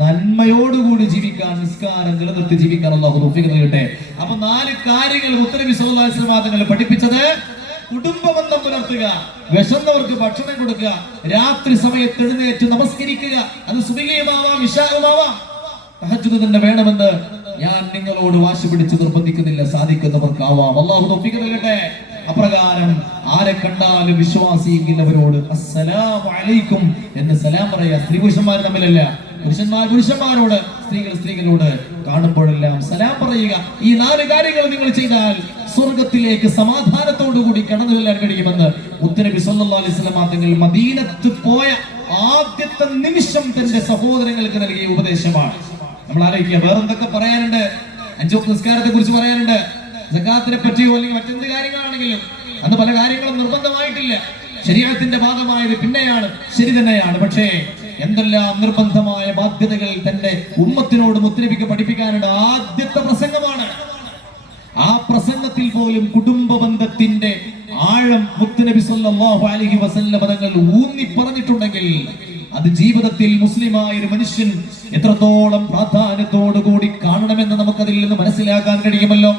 നന്മയോടുകൂടി ജീവിക്കാൻ, നിസ്കാരം നിലനിർത്തി ജീവിക്കാൻ അല്ലാഹു തൗഫീഖ് നൽകട്ടെ. അപ്പൊ 4 കാര്യങ്ങൾ മുത്തനബി സല്ലല്ലാഹു അലൈഹി വസല്ലം തങ്ങൾ പഠിപ്പിച്ചത്: കുടുംബ ബന്ധം പുലർത്തുക, വിശന്നവർക്ക് ഭക്ഷണം കൊടുക്കുക, രാത്രി സമയത്ത് എഴുന്നേറ്റ് നമസ്കരിക്കുക. അത് സുബഹിയുമാവാം ഇശാഉമാവാം, തഹജ്ജുദ് തന്നെ വേണമെന്ന് ഞാൻ നിങ്ങളോട് വാശി പിടിച്ച് നിർബന്ധിക്കുന്നില്ല, സാധിക്കുന്നവർക്കാവാം. അല്ലാഹു തൗഫീഖ് നൽകട്ടെ. അപ്രകാരം ആരെ കണ്ടാലും വിശ്വാസിയെങ്കിലവരോട് അസ്സലാമു അലൈക്കും എന്ന് സലാം പറയാ. സ്ത്രീ പുരുഷന്മാർ തമ്മിലല്ല, പുരുഷന്മാർ പുരുഷന്മാരോട്, സ്ത്രീകൾ സ്ത്രീകളോട് കാണുമ്പോഴെല്ലാം സലാം പറയുക. ഈ 4 കാര്യങ്ങൾ നിങ്ങൾ ചെയ്താൽ സ്വർഗത്തിലേക്ക് സമാധാനത്തോടുകൂടി കടന്നു ചെല്ലാൻ കഴിയുമെന്ന് മുത്തനബി സല്ലല്ലാഹു അലൈഹി വസല്ലം തങ്ങൾ മദീനത്ത് പോയ ആദ്യത്തെ നിമിഷം തന്റെ സഹോദരങ്ങൾക്ക് നൽകിയ ഉപദേശമാണ്. നമ്മൾ ആലോചിക്കുക, വേറെന്തൊക്കെ പറയാനുണ്ട്? 5 വക്ത് നിസ്കാരത്തെ കുറിച്ച് പറയാനുണ്ട്, സകാത്തിനെ പറ്റിയോ അല്ലെങ്കിൽ മറ്റെന്ത് കാര്യങ്ങളാണെങ്കിലും അന്ന് പല കാര്യങ്ങളും നിർബന്ധമായിട്ടില്ല. ശരീഅത്തിന്റെ ഭാഗമായത് പിന്നെയാണ്, ശരി തന്നെയാണ്. പക്ഷേ എന്തെല്ലാം നിർബന്ധമായ ബാധ്യതകൾ തന്റെ ഉമ്മത്തിനോട് മുത്തനബിക്ക് പഠിപ്പിക്കാനുണ്ട്. ആദ്യത്തെ പ്രസംഗമാണ്. ആ പ്രസംഗത്തിൽ പോലും കുടുംബ ബന്ധത്തിന്റെ ആഴം മുത്തനബി സല്ലല്ലാഹു അലൈഹി വസല്ലം തങ്ങൾ ഊന്നി പറഞ്ഞിട്ടുണ്ടെങ്കിൽ അത് ജീവിതത്തിൽ മുസ്ലിമായ ഒരു മനുഷ്യൻ എത്രത്തോളം പ്രാധാന്യത്തോടു കൂടി കാണണമെന്ന് നമുക്കതിൽ നിന്ന് മനസ്സിലാക്കാൻ കഴിയുമല്ലോ.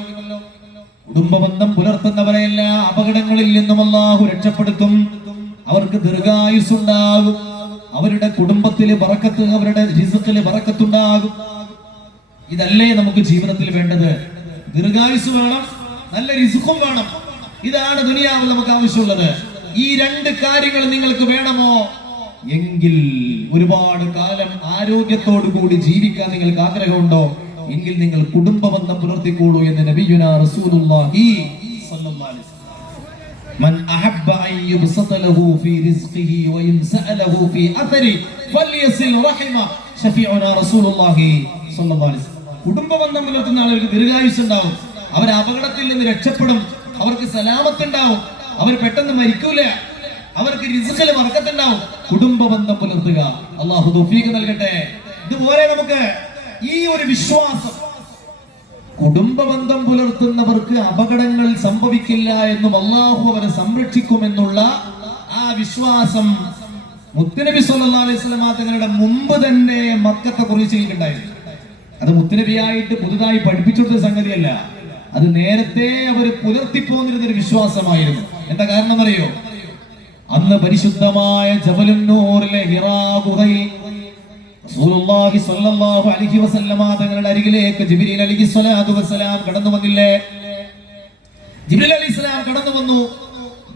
കുടുംബബന്ധം പുലർത്തുന്നവരെല്ലാം അപകടങ്ങളിൽ നിന്നും അല്ലാഹു രക്ഷപ്പെടുത്തും. അവർക്ക് ദീർഘായുസ്സുണ്ടാകും, അവരുടെ കുടുംബത്തില് ബറക്കത്ത്, അവരുടെ റിസ്ഖില് ബറക്കത്തുണ്ടാകും. ഇതല്ലേ നമുക്ക് ജീവിതത്തിൽ വേണ്ടത്? ദീർഘായുസ് വേണം, നല്ല റിസ്ഖും വേണം. ഇതാണ് ദുനിയാവിൽ നമുക്ക് ആവശ്യമുള്ളത്. ഈ 2 കാര്യങ്ങൾ നിങ്ങൾക്ക് വേണമോ എങ്കിൽ, ഒരുപാട് കാലം ആരോഗ്യത്തോടു കൂടി ജീവിക്കാൻ നിങ്ങൾക്ക് ആഗ്രഹമുണ്ടോ എങ്കിൽ നിങ്ങൾ കുടുംബ ബന്ധം പുലർത്തിക്കോളൂ എന്ന് നബിയുനാ റസൂലുള്ളാഹി സ്വല്ലല്ലാഹു അലൈഹി വസല്ലം. മൻ അഹബ്ബ അൻ യുബ്സത ലഹു ഫീ റിസ്ഖിഹി വ യംസഅലഹു ഫീ അഥരി ഫൽയസിൽ റഹിമ ശഫീഉനാ റസൂലുള്ളാഹി സ്വല്ലല്ലാഹു അലൈഹി വസല്ലം. കുടുംബ ബന്ധം പുലർത്തുന്ന ആളുകൾക്ക് ദീർഘായുസ് ഉണ്ടാവും, അവർ അപകടത്തിൽ നിന്ന് രക്ഷപ്പെടും, അവർക്ക് സലാമത്ത് ഉണ്ടാവും, അവർ പെട്ടെന്ന് മരിക്കൂല, അവർക്ക് റിസ്ഖിൽ ബറക്കത്തുണ്ടാവും. കുടുംബ ബന്ധം പുലർത്തുക. അല്ലാഹു തൗഫീഖ് നൽകട്ടെ. ഇതുപോലെ നമുക്ക് ഈ ഒരു വിശ്വാസം, കുടുംബ ബന്ധം പുലർത്തുന്നവർക്ക് അപകടങ്ങൾ സംഭവിക്കില്ല എന്നും അല്ലാഹു അവരെ സംരക്ഷിക്കുമെന്നുള്ള ആ വിശ്വാസം മുത്തുനബി സല്ലല്ലാഹു അലൈഹി വസല്ലം തങ്ങളുടെ മുമ്പ് തന്നെ മക്കത്തെ കുറിച്ചിട്ടുണ്ടായിരുന്നു. അത് മുത്തുനബിയായിട്ട് പുതുതായി പഠിപ്പിച്ചു കൊടുത്ത സംഗതിയല്ല, അത് നേരത്തെ അവർ പുലർത്തിപ്പോന്നിരുന്നൊരു വിശ്വാസമായിരുന്നു. എന്താ കാരണം എന്നറിയോ? അന്ന് പരിശുദ്ധമായ ജബലുൻ നൂറിലെ ഹിറാ ഗുഹയിൽ റസൂലുള്ളാഹി സ്വല്ലല്ലാഹു അലൈഹി വസല്ലമ തങ്ങളുടെ അരികിലേക്ക് ജിബ്രീൽ അലൈഹിസ്സലാത്തു വസ്സലാം കടന്നു വന്നില്ലേ? ജിബ്രീൽ അലൈഹിസ്സലാം കടന്നു വന്നു.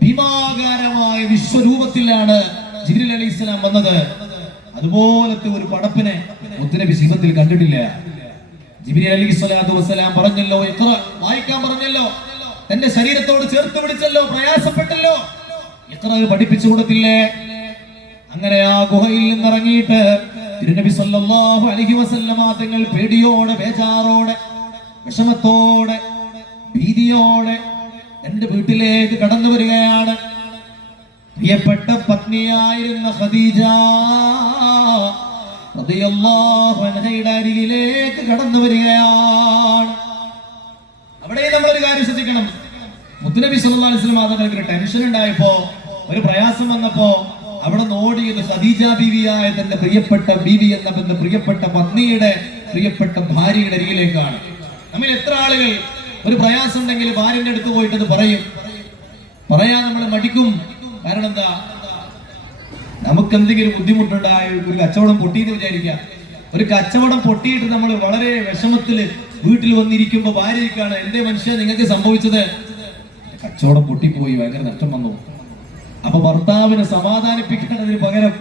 ഭീമാകാരമായ വിശ്വരൂപത്തിലാണ് ജിബ്രീൽ അലൈഹിസ്സലാം വന്നത്. അതുപോലത്തെ ഒരു പടപ്പിനെ മുത്തുനബി ജീവിതത്തിൽ കണ്ടിട്ടില്ല. ജിബ്രീൽ അലൈഹിസ്സലാത്തു വസ്സലാം പറഞ്ഞല്ലോ, ഇഖ്റ, വായിക്കാൻ പറഞ്ഞല്ലോ, തന്റെ ശരീരത്തോട് ചേർത്ത് പിടിച്ചല്ലോ, പ്രയാസപ്പെട്ടല്ലോ, ഇഖ്റ പഠിപ്പിച്ചു കൊടുത്തില്ലേ? അങ്ങനെ ആ ഗുഹയിൽ നിന്നിറങ്ങിയിട്ട് തിരുനബി സല്ലല്ലാഹു അലൈഹി വസല്ലമ തങ്ങൾ പേടിയോടെ, ബേജാറോടെ, വിഷമത്തോടെ, ഭീതിയോടെ എന്റെ വീട്ടിലേക്ക് കടന്നു വരികയാണ്. പ്രിയപ്പെട്ട പത്നിയായിരുന്ന ഖദീജ റളിയല്ലാഹു അൻഹയുടെ അരികിലേക്ക് കടന്നു വരികയാണ്. അവിടെ നമ്മളൊരു കാര്യം ശ്രദ്ധിക്കണം. മുത്തുനബി സല്ലല്ലാഹു അലൈഹി വസല്ലം തങ്ങൾക്ക് ഒരു ടെൻഷൻ ഉണ്ടായപ്പോ, ഒരു പ്രയാസം വന്നപ്പോ അവിടെ ഓടിയത് ഖദീജ ബീവിയായ തന്റെ പ്രിയപ്പെട്ട ബീവി എന്ന പ്രിയപ്പെട്ട പത്നിയുടെ പ്രിയപ്പെട്ട ഭാര്യയുടെ അരികിലേക്കാണ്. നമ്മൾ എത്ര ആളുകൾ ഒരു പ്രയാസം ഉണ്ടെങ്കിൽ ഭാര്യന്റെ അടുത്ത് പോയിട്ട് അത് പറയാൻ നമ്മൾ മടിക്കും. കാരണം എന്താ? നമുക്ക് എന്തെങ്കിലും ബുദ്ധിമുട്ടുണ്ടായ ഒരു കച്ചവടം പൊട്ടിയെന്ന് വിചാരിക്കാം. ഒരു കച്ചവടം പൊട്ടിയിട്ട് നമ്മൾ വളരെ വിഷമത്തില് വീട്ടിൽ വന്നിരിക്കുമ്പോ ഭാര്യയ്ക്കാണ്, എന്റെ മനുഷ്യ നിങ്ങൾക്ക് സംഭവിച്ചത്, കച്ചവടം പൊട്ടിപ്പോയി, ഭയങ്കര നഷ്ടം വന്നു. അപ്പൊ ഭർത്താവിനെ സമാധാനിപ്പിക്കേണ്ടതിന് പകരം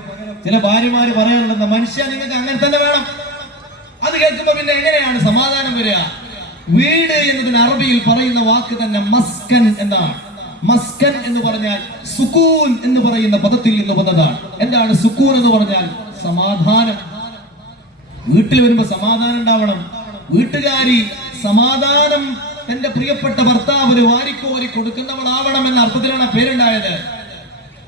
ചില ഭാര്യമാര് പറയാറുണ്ട്, മനുഷ്യ നിങ്ങൾക്ക് അങ്ങനെ തന്നെ വേണം. അത് കേൾക്കുമ്പോ പിന്നെ എങ്ങനെയാണ് സമാധാനം വരിക? വീട് എന്നതിന് അറബിയിൽ പറയുന്ന വാക്ക് തന്നെ മസ്കൻ എന്നാണ്. മസ്കൻ എന്ന് പറഞ്ഞാൽ സുക്കൂൻ എന്ന് പറയുന്ന പദത്തിൽ നിന്ന് വന്നതാണ്. എന്താണ് സുക്കൂൻ എന്ന് പറഞ്ഞാൽ? സമാധാനം. വീട്ടിൽ വരുമ്പോ സമാധാനം ഉണ്ടാവണം. വീട്ടുകാരി സമാധാനം തന്റെ പ്രിയപ്പെട്ട ഭർത്താവിന് വാരിക്കോരി കൊടുക്കുന്നവളാവണം എന്ന അർത്ഥത്തിലാണ് പേരുണ്ടായത്.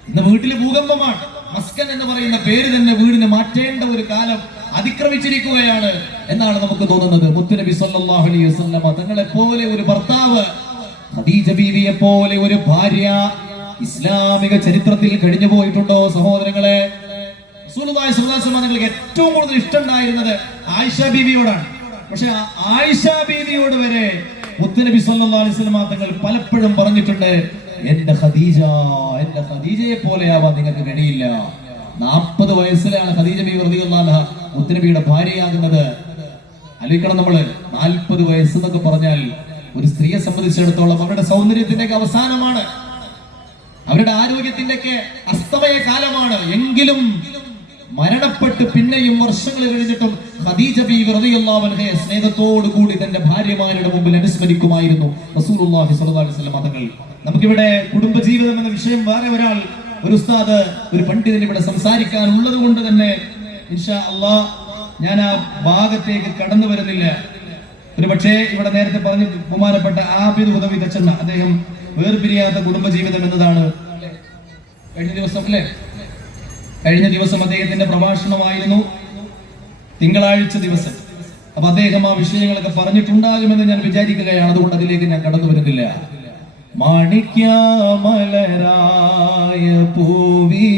ഇന്ന് വീട്ടിൽ ഭൂകമ്പമാണ്. മസ്കൻ എന്ന് പറയുന്ന പേര് തന്നെ വീടിന് മാറ്റേണ്ട ഒരു കാലം അതിക്രമിച്ചിരിക്കുകയാണ് എന്നാണ് നമുക്ക് തോന്നുന്നത്. മുത്തുനബി സല്ലല്ലാഹു അലൈഹി വസല്ലം തങ്ങളെ പോലെ ഒരു ഭർത്താവ്, ഖദീജ ബീവിയെ പോലെ ഒരു ഭാര്യ ഇസ്ലാമിക ചരിത്രത്തിൽ കഴിഞ്ഞു പോയിട്ടുണ്ടോ സഹോദരങ്ങളെ? റസൂലുള്ളാഹി സ്വല്ലല്ലാഹു അലൈഹി വസല്ലം തങ്ങൾക്ക് ഏറ്റവും കൂടുതൽ ഇഷ്ടമുണ്ടായിരുന്നത് ആയിഷ ബീവിയോടാണ്. പക്ഷെ ആയിഷ ബീവിയോട് വരെ മുത്തുനബി സല്ലല്ലാഹു അലൈഹി വസല്ലം തങ്ങൾ പലപ്പോഴും പറഞ്ഞിട്ടുണ്ട്, എന്റെ ഖദീജയെ പോലെയാവാൻ നിങ്ങൾക്ക് കഴിയില്ല. 40 വയസ്സിലാണ് ഖദീജ ബീവി റളിയല്ലാഹു അൻഹ മുത്തുനബിയുടെ ഭാര്യയാകുന്നത്. ആലോചിക്കണം, നമ്മള് 40 വയസ്സ് എന്നൊക്കെ പറഞ്ഞാൽ ഒരു സ്ത്രീയെ സംബന്ധിച്ചിടത്തോളം അവരുടെ സൗന്ദര്യത്തിന്റെ അവസാനമാണ്, അവരുടെ ആരോഗ്യത്തിന്റെ അസ്തമയ കാലമാണ്. എങ്കിലും മരണപ്പെട്ട് പിന്നെയും വർഷങ്ങൾ കഴിഞ്ഞിട്ടും ഖദീജ ബീവി റളിയല്ലാഹു അൻഹയെ സ്നേഹത്തോടു കൂടി തന്റെ ഭാര്യമാരുടെ മുമ്പിൽ അനുസ്മരിക്കുമായിരുന്നു റസൂലുള്ളാഹി സ്വല്ലല്ലാഹു അലൈഹി വസല്ലം തങ്ങൾ. നമുക്കിവിടെ കുടുംബജീവിതം എന്ന വിഷയം വേറെ ഒരു ഉസ്താദ്, ഒരു പണ്ഡിതൻ ഇവിടെ സംസാരിക്കാനുള്ളത് കൊണ്ട് തന്നെ ഇൻഷാ അല്ലാഹ് ഞാൻ ആ ഭാഗത്തേക്ക് കടന്നു വരുന്നില്ല. ഒരു പക്ഷേ ഇവിടെ നേരത്തെ പറഞ്ഞ് ബഹുമാനപ്പെട്ട ആബിദ് ഉദവി തച്ചണ്ണ, അദ്ദേഹം വേർപിരിയാത്ത കുടുംബജീവിതം എന്നതാണ് കഴിഞ്ഞ ദിവസം അദ്ദേഹത്തിന്റെ പ്രഭാഷണമായിരുന്നു, തിങ്കളാഴ്ച ദിവസം. അപ്പൊ അദ്ദേഹം ആ വിഷയങ്ങളൊക്കെ പറഞ്ഞിട്ടുണ്ടാകുമെന്ന് ഞാൻ വിചാരിക്കുകയാണ്, അതുകൊണ്ട് അതിലേക്ക് ഞാൻ കടന്നു വരുന്നില്ല. മാണിക്യമലരായ പൂവി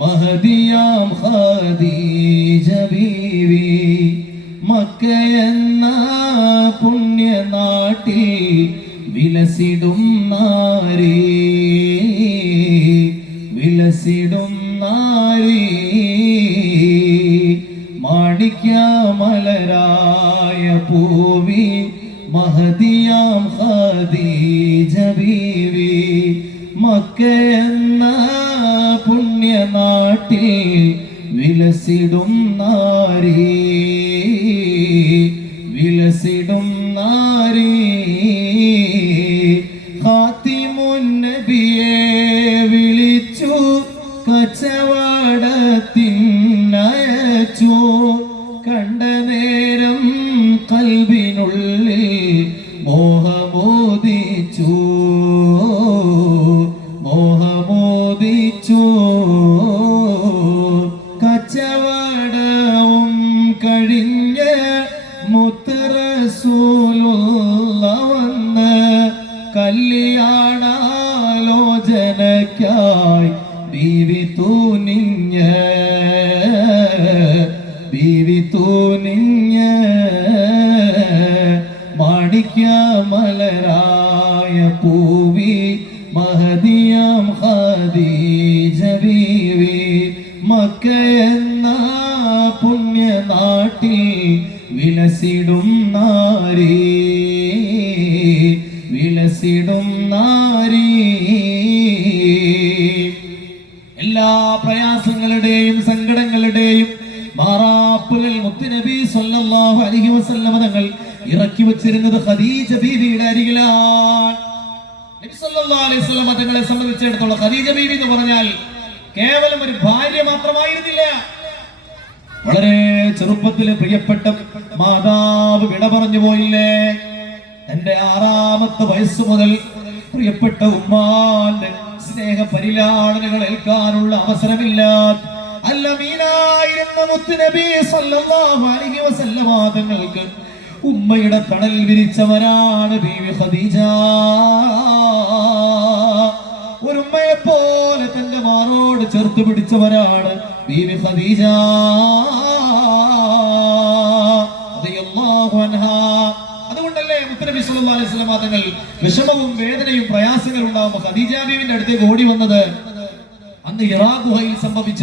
മഹദിയാം ഖദീജ ബീവി മക്കയെന്ന പുണ്യനാട്ടിൽ വിലസിടും നാരി മാണിക്യമലരായ പൂവി മഹദിയാം ഖദീജ ബീവി മക്കയെന്ന പുണ്യനാട്ടിൽ വിലസിടും നാരി ഖാതിമുൻ നബിയെ വിളിച്ചു കച്ചവടത്തിനയച്ചു, കണ്ട നേരം കൽബിനുള്ളിൽ മോഹമോദിച്ചു കച്ചവടവും കഴിഞ്ഞ് മുത്ത് റസൂലുള്ള വന്ന് കല്യാണാലോചനയ്ക്കായി ബീവി തൂനിഞ്ഞ മാണിക്യമലരായ പൂവി മഹദിയാം ഖദീജ ബീവി മക്കയെന്ന പുണ്യനാട്ടിൽ വിലസിടും നാരി. എല്ലാ പ്രയാസങ്ങളുടെയും സങ്കടങ്ങളുടെയും മാറാപ്പുകൾ മുത്തുനബി സ്വല്ലല്ലാഹു അലൈഹി വസല്ലം തങ്ങൾ ഇറക്കി വെച്ചിരുന്നത് ഖദീജ ബീവിയുടെ അരികിലാണ്. നബി സ്വല്ലല്ലാഹു അലൈഹി വസല്ലം തങ്ങളെ സംബന്ധിച്ചിടത്തോളം ഖദീജ ബീവി എന്ന് പറഞ്ഞാൽ കേവലം ഒരു ഭാര്യ മാത്രമായിരുന്നില്ല. വളരെ ചെറുപ്പത്തില് പ്രിയപ്പെട്ട മാതാവ് വിട പറഞ്ഞു പോയില്ലേ. തന്റെ 6ാമത്തെ വയസ്സ് മുതൽ പ്രിയപ്പെട്ട ഉമ്മാന്റെ സ്നേഹ പരിലാളനകൾ ഏൽക്കാനുള്ള അവസരമില്ലാത്ത അല്ലമീനായിരുന്ന മുത്തുനബി സ്വല്ലല്ലാഹു അലൈഹി വസല്ലം തങ്ങൾക്ക് ഉമ്മയുടെ തണൽ വിരിച്ചവരാണ് ബീവി ഖദീജ. ഒരു ഉമ്മയെ പോലെ തന്റെ മാറോട് ചേർത്ത് പിടിച്ചവരാണ് ബീവി ഖദീജ റളിയല്ലാഹു അൻഹാ. അതുകൊണ്ടല്ലേ മുത്തുനബി സ്വല്ലല്ലാഹു അലൈഹി വസല്ലം തങ്ങൾ വിഷമവും വേദനയും പ്രയാസങ്ങളും ഉണ്ടാകുമ്പോൾ ഖദീജ ബീവിന്റെ അടുത്തേക്ക് ഓടി വന്നത്. അന്ന് ഹിറാ ഗുഹയിൽ സംഭവിച്ച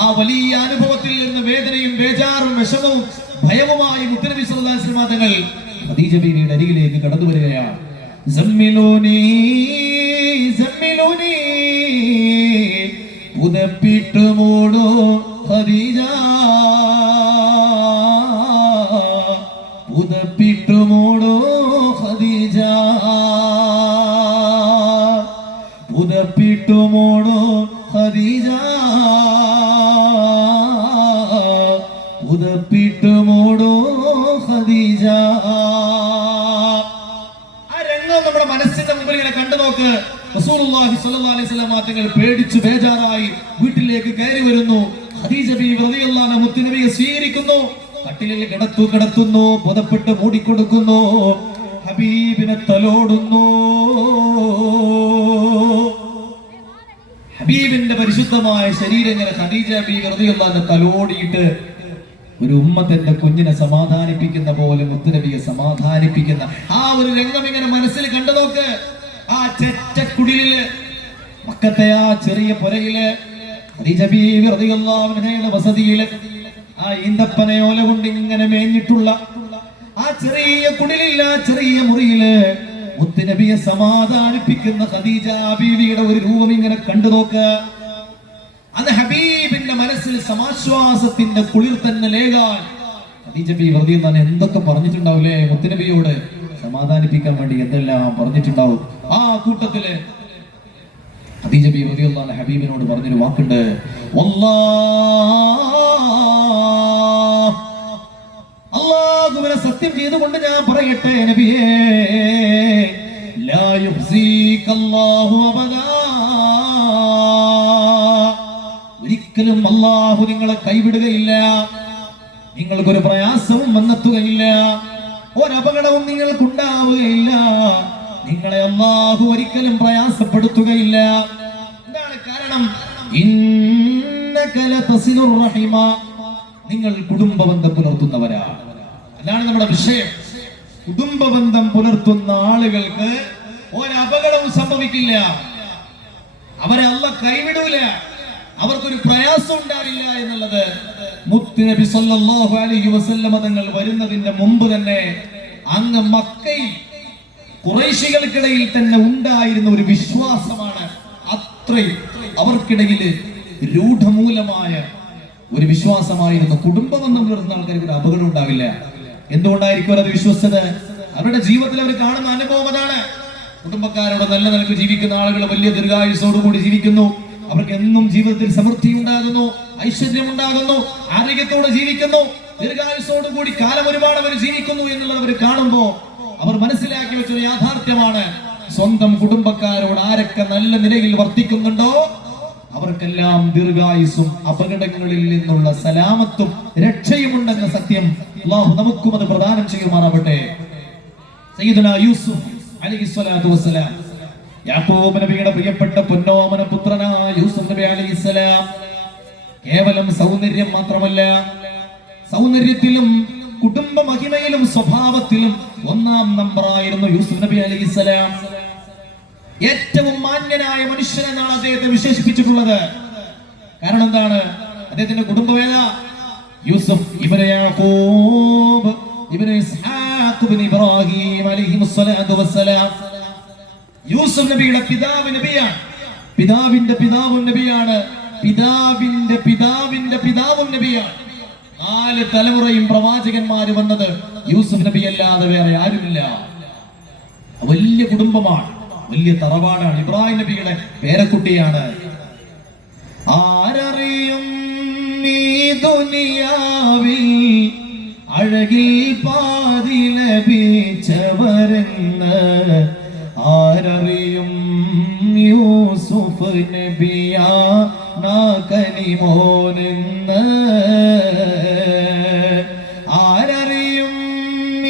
ആ വലിയ അനുഭവത്തിൽ നിന്ന് വേദനയും ബേജാറും വിഷമവും ഭയവുമായി മുത്തുനബി സ്വല്ലല്ലാഹു അലൈഹി വസല്ലം തങ്ങൾ ഖദീജ ബീവിയുടെ അരികിലേക്ക് കടന്നു വരികയാണ്. സമ്മിലൂനി പുതപ്പിട്ട് മൂടോ ഖദീജ, പുതപ്പിട്ട് മൂടോ ഖദീജ, പുതപ്പിട്ട് മൂടോ ഖദീജ, പുതപ്പിട്ട് മൂടോ ഖദീജ. ആ രംഗം നമ്മുടെ മനസ്സിന്റെ മുമ്പിൽ ഇങ്ങനെ കണ്ടു നോക്ക്. റസൂലുള്ളാഹി സ്വല്ലല്ലാഹു അലൈഹി വസല്ലം തങ്ങൾ പേടിച്ചു ബേജാറായി വീട്ടിലേക്ക് കയറി വരുന്നു. ഖദീജ ബീവി റളിയല്ലാഹു അൻഹ മുത്തുനബിയെ സ്വീകരിക്കുന്നു, കട്ടിലിൽ കിടത്തുന്നു, പുതപ്പിട്ട് മൂടിക്കൊടുക്കുന്നു, ഹബീബിനെ തലോടുന്നു. ഹബീബിന്റെ പരിശുദ്ധമായ ശരീരം ഇങ്ങനെ ഖദീജ ബീവി റളിയല്ലാഹു അൻഹ തലോടിയിട്ട് ഒരു ഉമ്മ തന്റെ കുഞ്ഞിനെ സമാധാനിപ്പിക്കുന്ന പോലെ മുത്തുനബിയെ സമാധാനിപ്പിക്കുന്ന ആ ഒരു രംഗം ഇങ്ങനെ മനസ്സിൽ കണ്ടു നോക്ക്. ആ ചെറ്റക്കുടിലില് മക്കത്തെ ആ ചെറിയ പുരയില് ഖദീജ ബീവി റളിയല്ലാഹു അൻഹയുടെ വസതിയില് ആ ഈന്തപ്പനയോല കൊണ്ട് ഇങ്ങനെ മേഞ്ഞിട്ടുള്ള ആ ചെറിയ കുടിലില്ല, ചെറിയ മുറിയില് മുത്തുനബിയെ സമാധാനിപ്പിക്കുന്ന ഖദീജ ബീവിയുടെ ഒരു രൂപം ഇങ്ങനെ കണ്ടു നോക്ക്. അത് ഹബീബിന്റെ മനസ്സിൽ സമാശ്വാസത്തിന്റെ കുളിർ തന്നെ ലേകാൻ ഖദീജ ബീവി റളിയല്ലാഹു അൻഹ എന്തൊക്കെ പറഞ്ഞിട്ടുണ്ടാവില്ലേ മുത്തുനബിയോട് സമാധാനിപ്പിക്കാൻ വേണ്ടി, എന്തെല്ലാം പറഞ്ഞിട്ടുണ്ടാവും. ആ കൂട്ടത്തില് ഖദീജ ബീവി റളിയല്ലാഹു അൻഹ ഹബീബിനോട് പറഞ്ഞൊരു വാക്കുണ്ട്, അല്ലാഹുവിനെ സത്യം ചെയ്തുകൊണ്ട് ഞാൻ പറയട്ടെ നബിയേ, ലാ യുഖ്സീകല്ലാഹു അബദാ, ഒരിക്കലും അല്ലാഹു നിങ്ങളെ കൈവിടുകയില്ല, നിങ്ങൾക്കൊരു പ്രയാസവും വന്നെത്തുകയില്ല, ഒരപകടവും നിങ്ങൾക്കുണ്ടാവുകയില്ല, നിങ്ങളെ അല്ലാഹു ഒരിക്കലും പ്രയാസപ്പെടുത്തുകയില്ല. എന്താണ് കാരണം? ഇന്നക ലതസിലുർ റഹിമ, നിങ്ങൾ കുടുംബബന്ധം പുലർത്തുന്നവരാ. അതാണ് നമ്മുടെ വിഷയം. കുടുംബബന്ധം പുലർത്തുന്ന ആളുകൾക്ക് ഒരപകടവും സംഭവിക്കില്ല, അവരെ അല്ലാഹു കൈവിടൂല, അവർക്കൊരു പ്രയാസം ഉണ്ടാവില്ല എന്നുള്ളത് മുത്തുനബി സല്ലല്ലാഹു അലൈഹി വസല്ലമ തങ്ങൾ വരുന്നതിന്റെ മുമ്പ് തന്നെ അങ്ങ് മക്കയിൽ ഖുറൈശികൾക്കിടയിൽ തന്നെ ഉണ്ടായിരുന്ന ഒരു വിശ്വാസമാണ്. അത്രയും അവർക്കിടയിൽ രൂഢമൂലമായ ഒരു വിശ്വാസമായിരുന്നു. കുടുംബബന്ധം പുലർത്തുന്ന ആൾക്കാർക്ക് ഒരു അപകടം ഉണ്ടാവില്ല. എന്തുകൊണ്ടായിരിക്കും അവരത് വിശ്വസിച്ചത്? അവരുടെ ജീവിതത്തിൽ അവർ കാണുന്ന അനുഭവം അതാണ്. കുടുംബക്കാരോട് നല്ല നിലക്ക് ജീവിക്കുന്ന ആളുകൾ വലിയ ദീർഘായുസ്സോടുകൂടി ജീവിക്കുന്നു, അവർക്ക് എന്നും ജീവിതത്തിൽ സമൃദ്ധി ഉണ്ടാകുന്നു, ഐശ്വര്യം ഉണ്ടാകുന്നു, ആരോഗ്യത്തോടെ ജീവിക്കുന്നു, ദീർഘായുസ്സോടുകൂടി കാലം ഒരുപാട് അവർ ജീവിക്കുന്നു എന്നുള്ളത് അവർ കാണുമ്പോൾ അവർ മനസ്സിലാക്കി വെച്ചൊരു യാഥാർത്ഥ്യമാണ്, സ്വന്തം കുടുംബക്കാരോട് ആരൊക്കെ നല്ല നിലയിൽ വർത്തിക്കുന്നുണ്ടോ അവർക്കെല്ലാം ദീർഘായുസ്സും അപകടങ്ങളിൽ നിന്നുള്ള സലാമത്തും രക്ഷയുമുണ്ടെന്ന സത്യം അല്ലാഹു നമുക്കും അത് പ്രദാനം ചെയ്യുമാറാവട്ടെ. സയ്യിദുനാ യൂസുഫ് അലൈഹിസ്സലാത്തു വസ്സലാം, യാക്കൂബ് നബിയുടെ പ്രിയപ്പെട്ട പൊന്നോമന പുത്രനായ യൂസുഫ് നബി അലൈഹിസ്സലാം, കേവലം സൗന്ദര്യം മാത്രമല്ല, സൗന്ദര്യത്തിലും കുടുംബ മഹിമയിലും സ്വഭാവത്തിലും ഒന്നാം നമ്പറായിരുന്നു യൂസുഫ് നബി അലൈഹിസ്സലാം. ഏറ്റവും മാന്യനായ മനുഷ്യനെന്നാണ് അദ്ദേഹത്തെ വിശേഷിപ്പിച്ചിട്ടുള്ളത്. കാരണം എന്താണ്? അദ്ദേഹത്തിന്റെ കുടുംബവേല യൂസുഫ് ഇബ്നു യാഖൂബ് ഇബ്നു ഇസ്ഹാഖ് ഇബ്നു ഇബ്രാഹിം അലൈഹിമുസ്സലാത്തു വസ്സലാം. യൂസുഫ് നബിയുടെ പിതാവ് നബിയാണ്, പിതാവിന്റെ പിതാവും നബിയാണ്, പിതാവിന്റെ പിതാവിന്റെ പിതാവും നബിയാണ്. 4 തലമുറയും പ്രവാചകന്മാര് വന്നത് യൂസുഫ് നബി അല്ലാതെ വേറെ ആരുമില്ല. വലിയ കുടുംബമാണ്, വലിയ തറവാടാണ്. ഇബ്രാഹിം നബിയുടെ പേരക്കുട്ടിയാണ്. ആരറിയും ഈ ദുനിയാവിൽ അഴകിൽ പാതി ലഭിച്ചവരെന്ന്, ആരറിയും യൂസുഫ് നബിയാ കനിമോനെന്ന്, ആരറിയും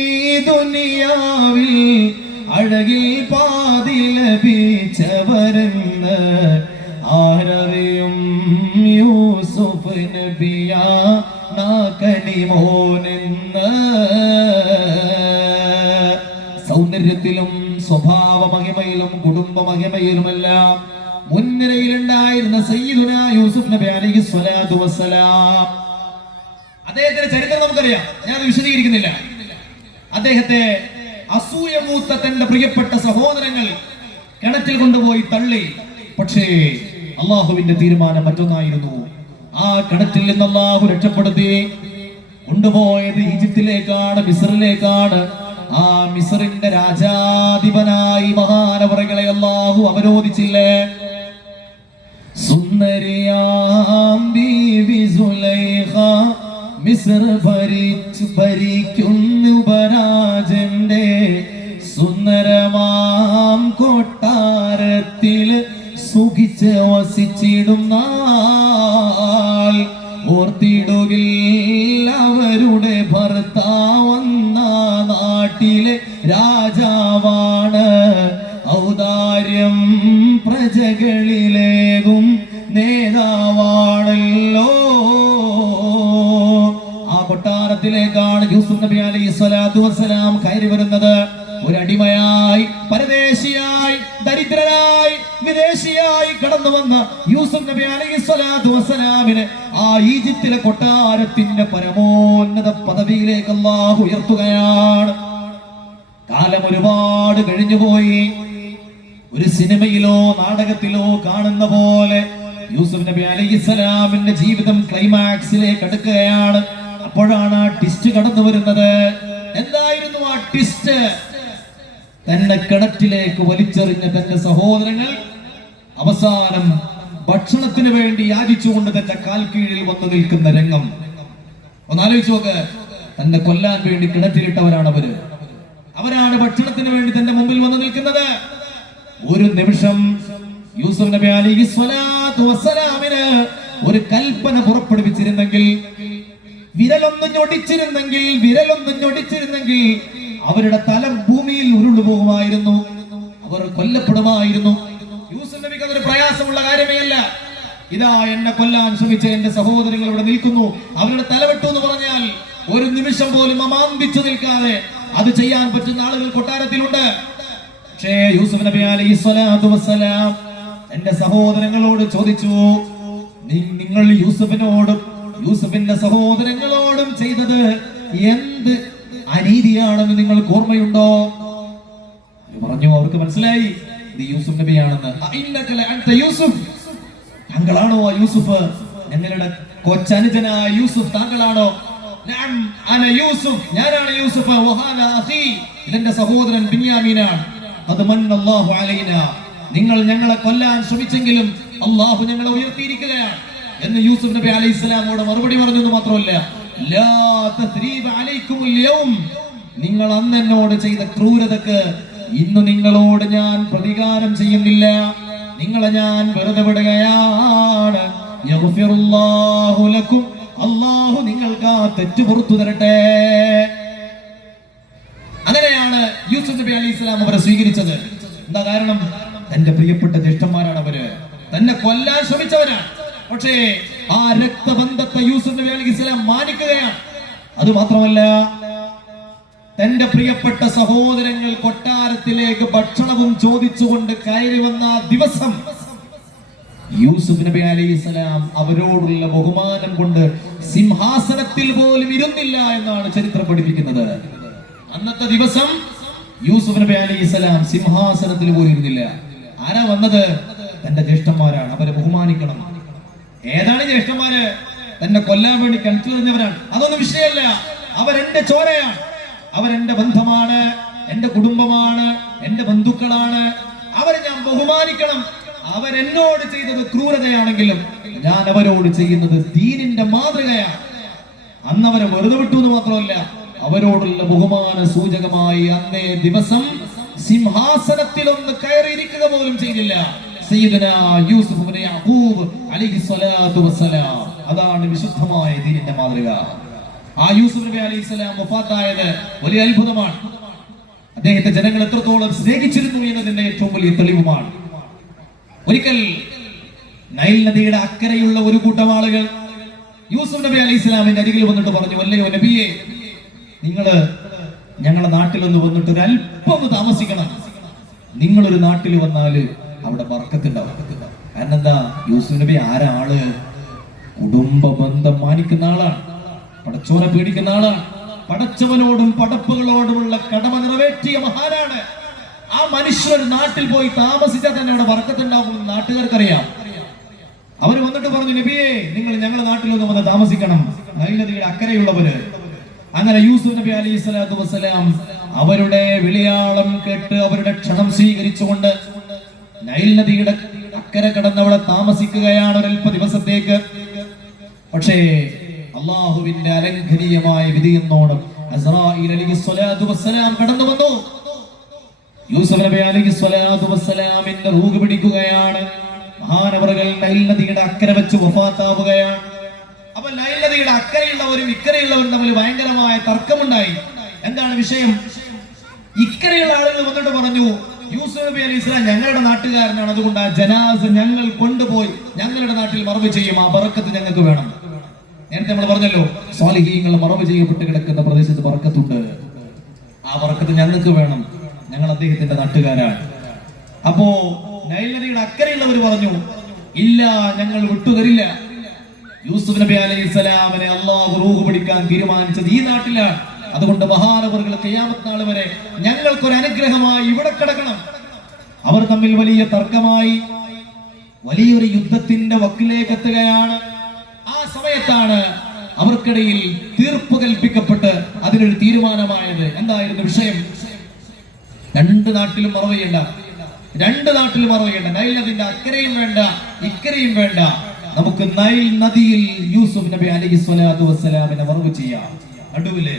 ഈ ദുനിയാവിൽ അഴകിൽ പാതി ലഭിച്ചവരെന്ന്, ആരറിയും യൂസുഫ് നബിയാ കനിമോനെന്ന്. സൗന്ദര്യത്തിലും സ്വഭാവ മഹിമയിലും കുടുംബ മഹിമയിലുമെല്ലാം മുൻനിരയിലുണ്ടായിരുന്ന സയ്യിദുനാ യൂസുഫ് നബി അലൈഹിസ്സലാത്തു വസ്സലാം. അദ്ദേഹത്തിന്റെ ചരിത്രം നമുക്കറിയാം, ഞാൻ അത് വിശദീകരിക്കുന്നില്ല. അദ്ദേഹത്തെ അസൂയ മൂത്ത തന്റെ പ്രിയപ്പെട്ട സഹോദരങ്ങൾ കിണറ്റിൽ കൊണ്ടുപോയി തള്ളി. പക്ഷേ അള്ളാഹുവിന്റെ തീരുമാനം മറ്റൊന്നായിരുന്നു. ആ കിണറ്റിൽ നിന്ന് അള്ളാഹു രക്ഷപ്പെടുത്തി കൊണ്ടുപോയത് ഈജിപ്തിലേക്കാണ്, മിസ്റിലേക്കാണ്. ആ മിസ്റിന്റെ രാജാധിപനായി മഹാനവറുകളെ അള്ളാഹു അവരോധിച്ചില്ലേ? സുന്ദരിയാം ബീവി സുലൈഖ മിസ്ർ ഭരിക്കുന്നു ഉപരാജന്റെ സുന്ദരമാം കൊട്ടാരത്തിൽ സുഖിച്ച് വസിച്ചിടുന്ന ഓർത്തിടുകിൽ അവരുടെ ഭർത്താവെന്ന നാട്ടിലെ രാജാവാണ്. ഔദാര്യം പ്രജകളിലേകും കൊട്ടാരത്തിലേക്കാണ് യൂസുഫ് നബി അലൈഹി സ്വലാത്തു വസ്സലാം കയറി വരുന്നത്. ഒരു അടിമയായി, പരദേശിയായി, ദരിദ്രനായി, വിദേശിയായി കടന്നു വന്ന യൂസുഫ് നബി അലൈഹി സ്വലാത്തു വസ്സലാമിനെ ആ ഈജിപ്തിലെ കൊട്ടാരത്തിന്റെ പരമോന്നത പദവിയിലേക്ക് അല്ലാഹു ഉയർത്തുകയാണ്. കാലം ഒരുപാട് കഴിഞ്ഞുപോയി. ഒരു സിനിമയിലോ നാടകത്തിലോ കാണുന്ന പോലെ യൂസുഫ് നബി അലൈഹിസ്സലാമിന്റെ ജീവിതം ക്ലൈമാക്സിലേക്ക് അടുക്കുകയാണ്. അപ്പോഴാണ് ആ ട്വിസ്റ്റ് കടന്നു വരുന്നത്. എന്തായിരുന്നു ആ ട്വിസ്റ്റ്? തന്നെ കിണറ്റിലേക്ക് വലിച്ചെറിഞ്ഞ തന്റെ സഹോദരങ്ങൾ അവസാനം ഭക്ഷണത്തിന് വേണ്ടി യാചിച്ചുകൊണ്ട് തന്റെ കാൽ കീഴിൽ വന്നു നിൽക്കുന്ന രംഗം ഒന്ന് ആലോചിച്ച് നോക്ക്. തന്നെ കൊല്ലാൻ വേണ്ടി കിണറ്റിലിട്ടവരാണ് അവര്. അവരാണ് ഭക്ഷണത്തിന് വേണ്ടി തന്റെ മുമ്പിൽ വന്നു നിൽക്കുന്നത്. ഒരു നിമിഷം യൂസുഫ് നബി അലൈഹി സ്വലാത്തു വസ്സലാമിന് ഒരു കൽപ്പന പുറപ്പെടുവിച്ചിരുന്നെങ്കിൽ, വിരലൊന്ന് ഞൊടിച്ചിരുന്നെങ്കിൽ അവരുടെ തല ഭൂമിയിൽ ഉരുണ്ടു പോകുമായിരുന്നു. അവർ കൊല്ലപ്പെടുമായിരുന്നു. യൂസുഫ് നബിക്ക് അതൊരു പ്രയാസമുള്ള കാര്യമേ അല്ല. ഇതാ എന്നെ കൊല്ലാൻ ശ്രമിച്ച എന്റെ സഹോദരങ്ങൾ ഇവിടെ നിൽക്കുന്നു, അവരുടെ തലവെട്ടു എന്ന് പറഞ്ഞാൽ ഒരു നിമിഷം പോലും അമാന്തിച്ചു നിൽക്കാതെ അത് ചെയ്യാൻ പറ്റുന്ന ആളുകൾ കൊട്ടാരത്തിലുണ്ട്. പക്ഷേ യൂസുഫ് നബി അലൈഹി സ്വലാത്തു വസ്സലാം എന്റെ സഹോദരങ്ങളോട് ചോദിച്ചു, നിങ്ങൾ യൂസുഫിന്റെ സഹോദരങ്ങളോടും ചെയ്തത് എന്ത് അനീതിയാണെന്ന് നിങ്ങൾക്ക് ഓർമ്മയുണ്ടോ? പറഞ്ഞു, അവർക്ക് മനസ്സിലായി ഇത് യൂസുഫ് നബിയാണെന്ന്. താങ്കളാണോ ആ യൂസുഫ്? ഞങ്ങളുടെ കൊച്ചനുജനായ യൂസുഫ് താങ്കളാണോ? ഞാനാണ് യൂസുഫ്. ഇതെന്റെ സഹോദരൻ ബിന്യാമീനാണ്. അത് മന്നല്ലാഹു അലൈനാ, നിങ്ങൾ ഞങ്ങളെ കൊല്ലാൻ ശ്രമിച്ചെങ്കിലും അള്ളാഹു ഞങ്ങളെ ഉയർത്തിയിരിക്കുകയാണ് എന്ന് യൂസുഫ് നബി അലൈഹി സ്വലാമോട് മറുപടി പറഞ്ഞെന്ന് മാത്രമല്ല, ലാ തസ്രീബ അലൈക്കുമുൽ യൗം, നിങ്ങൾ അന്ന് എന്നോട് ചെയ്ത ക്രൂരതക്ക് ഇന്ന് നിങ്ങളോട് ഞാൻ പ്രതികാരം ചെയ്യുന്നില്ല, നിങ്ങളെ ഞാൻ വെറുതെ വിടുകയാണ്. യഗ്ഫിറുല്ലാഹു ലക്കും, അള്ളാഹു നിങ്ങൾക്ക് ആ തെറ്റ് പുറത്തു തരട്ടെ. അങ്ങനെയാണ് യൂസുഫ് നബി അലൈഹി സ്വലാം അവരെ സ്വീകരിച്ചത്. എന്താ കാരണം? തന്റെ പ്രിയപ്പെട്ട ജ്യേഷ്ഠന്മാരാണ് അവര്, തന്നെ കൊല്ലാൻ ശ്രമിച്ചവരാണ്. പക്ഷേ ആ രക്തബന്ധത്തെ യൂസുഫ് നബി അലൈഹി സ്വലാം മാനിക്കുകയാണ്. അത് മാത്രമല്ല, തന്റെ പ്രിയപ്പെട്ട സഹോദരങ്ങൾ കൊട്ടാരത്തിലേക്ക് ഭക്ഷണവും ചോദിച്ചുകൊണ്ട് കയറി വന്ന ദിവസം യൂസുഫ് നബി അലൈഹി സ്വലാം അവരോടുള്ള ബഹുമാനം കൊണ്ട് സിംഹാസനത്തിൽ പോലും ഇരുന്നില്ല എന്നാണ് ചരിത്രം പഠിപ്പിക്കുന്നത്. അന്നത്തെ ദിവസം യൂസുഫ് നബി അലൈഹി സ്വലാം സിംഹാസനത്തിൽ പോലും ഇരുന്നില്ല. ആരാ വന്നത്? തന്റെ ജ്യേഷ്ഠന്മാരാണ്. അവരെ ബഹുമാനിക്കണം. ഏതാണ് ജ്യേഷ്ഠന്മാര്? തന്നെ കൊല്ലാൻ വേണ്ടി കിണറ്റിലെറിഞ്ഞവരാണ്. അതൊന്നും വിഷയമല്ല. അവരെന്റെ ചോരയാണ്, അവരെന്റെ ബന്ധമാണ്, എന്റെ കുടുംബമാണ്, എന്റെ ബന്ധുക്കളാണ്. അവരെ ഞാൻ ബഹുമാനിക്കണം. അവരെന്നോട് ചെയ്തത് ക്രൂരതയാണെങ്കിലും ഞാൻ അവരോട് ചെയ്യുന്നത് ദീനിന്റെ മാതൃകയാണ്. അന്ന് അവരെ വെറുതെ വിട്ടു എന്ന് മാത്രമല്ല, അവരോടുള്ള ബഹുമാന സൂചകമായി അന്നേ ദിവസം സിംഹാസനത്തിൽ ഒന്ന് കയറിയിരിക്കുക പോലും ചെയ്തില്ല സയ്യിദുനാ യൂസുഫ് ഇബ്നു യഅഖൂബ് അലൈഹി സ്വലാത്തു വസ്സലാം. അതാണ് വിശുദ്ധമായ ദീനിന്റെ മാതൃക. ആ യൂസുഫ് നബി അലൈഹി സ്വലാം വഫാത്തായത് വലിയ അത്ഭുതമാണ്. അദ്ദേഹത്തെ ജനങ്ങൾ എത്രത്തോളം സ്നേഹിച്ചിരുന്നു എന്നതിന്റെ ഏറ്റവും വലിയ തെളിവുമാണ്. ഒരിക്കൽ നൈൽ നദിയുടെ അക്കരയുള്ള ഒരു കൂട്ടം ആളുകൾ യൂസുഫ് നബി അലൈഹി സ്വലാമിന്റെ അരികിൽ വന്നിട്ട് പറഞ്ഞു, അല്ലയോ നബിയെ, നിങ്ങള് ഞങ്ങളുടെ നാട്ടിലൊന്ന് വന്നിട്ട് ഒരു അല്പം ഒന്ന് താമസിക്കണം. നിങ്ങളൊരു നാട്ടിൽ വന്നാല് അവിടെ ബർക്കത്തുണ്ടാവും. കാരണം എന്താ? യൂസുഫ് നബി ആരാള്? കുടുംബ ബന്ധം മാനിക്കുന്ന ആളാണ്, പടച്ചോനെ പേടിക്കുന്ന ആളാണ്, പടച്ചവനോടും പടപ്പുകളോടുമുള്ള കടമ നിറവേറ്റിയ മഹാനാണ്. ആ മനുഷ്യർ നാട്ടിൽ പോയി താമസിച്ചാൽ തന്നെ അവിടെ ബർക്കത്തുണ്ടാകുമെന്ന് നാട്ടുകാർക്കറിയാം. അവര് വന്നിട്ട് പറഞ്ഞു, നബിയെ, നിങ്ങൾ ഞങ്ങളുടെ നാട്ടിലൊന്ന് വന്ന് താമസിക്കണം, നൈൽ നദിയുടെ അക്കരയുള്ളവര്. അങ്ങനെ യൂസുഫ് നബി അലൈഹി സ്വലാത്തു വസ്സലാം അവരുടെ വിളിയാളം കേട്ട് അവരുടെ ക്ഷണം സ്വീകരിച്ചുകൊണ്ട് നൈൽ നദിയുടെ അക്കരെ കടന്നവിടെ താമസിക്കുകയാണ് ഒരൽപ്പ ദിവസത്തേക്ക്. പക്ഷേ അള്ളാഹുവിന്റെ അലംഘനീയമായ വിധിയെന്നോണം അസ്റായീൽ അലൈഹി സ്വലാത്തു വസ്സലാം കടന്നു വന്നു. യൂസുഫ് നബി അലൈഹി സ്വലാത്തു വസ്സലാമിന്റെ റൂഹ് പിടിക്കുകയാണ്. മഹാനവറുകൾ നൈൽ നദിയുടെ അക്കരെ വെച്ച് വഫാത്താവുകയാണ്. അപ്പൊ നൈൽ നദിയുടെ അക്കരയുള്ളവരും ഇക്കരയുള്ളവരും തമ്മിൽ ഭയങ്കരമായ തർക്കമുണ്ടായി. എന്താണ് വിഷയം? ഇക്കരയുള്ള ആളുകൾ വന്നിട്ട് പറഞ്ഞു, യൂസുഫ് നബി അലൈഹി സ്വലാം ഞങ്ങളുടെ നാട്ടുകാരനാണ്, അതുകൊണ്ട് ആ ജനാസ ഞങ്ങൾ കൊണ്ടുപോയി ഞങ്ങളുടെ നാട്ടിൽ മറവ് ചെയ്യും, ആ ബറക്കത്ത് ഞങ്ങൾക്ക് വേണം. നേരത്തെ നമ്മൾ പറഞ്ഞല്ലോ, സ്വാലിഹീങ്ങൾ മറവ് ചെയ്യപ്പെട്ട് കിടക്കുന്ന പ്രദേശത്ത് ബർക്കത്തുണ്ട്. ആ ബർക്കത്ത് ഞങ്ങൾക്ക് വേണം, ഞങ്ങൾ അദ്ദേഹത്തിന്റെ നാട്ടുകാരാണ്. അപ്പോ നൈൽ നദിയുടെ അക്കരെയുള്ളവർ പറഞ്ഞു, ഇല്ല, ഞങ്ങൾ വിട്ടുതരില്ല. യൂസുഫ് നബി അലൈഹിസ്സലാമിനെ അല്ലാഹു റൂഹ് പിടിക്കാൻ തീരുമാനിച്ചത് ഈ നാട്ടിലാണ്. അതുകൊണ്ട് മഹാനവറുകൾ ഖിയാമത്ത് നാൾ വരെ ഞങ്ങൾക്കൊരു അനുഗ്രഹമായി ഇവിടെ കിടക്കണം. അവർ തമ്മിൽ വലിയ തർക്കമായി, വലിയൊരു യുദ്ധത്തിന്റെ വക്കിലേക്ക് എത്തുകയാണ്. ആ സമയത്താണ് അവർക്കിടയിൽ തീർപ്പ് കൽപ്പിക്കപ്പെട്ട് അതിനൊരു തീരുമാനമായത്. എന്തായിരുന്നു വിഷയം? രണ്ട് നാട്ടിലും മറവ് ചെയ്യണ്ട, നൈൽ നദിന്റെ അക്കരയും വേണ്ട, ഇക്കരയും വേണ്ട. നമുക്ക് നൈൽ നദിയിൽ യൂസുഫ് നബി അലൈഹി സ്വലാത്തു വസ്സലാമിനെ മറവ് ചെയ്യാം. നടുവില്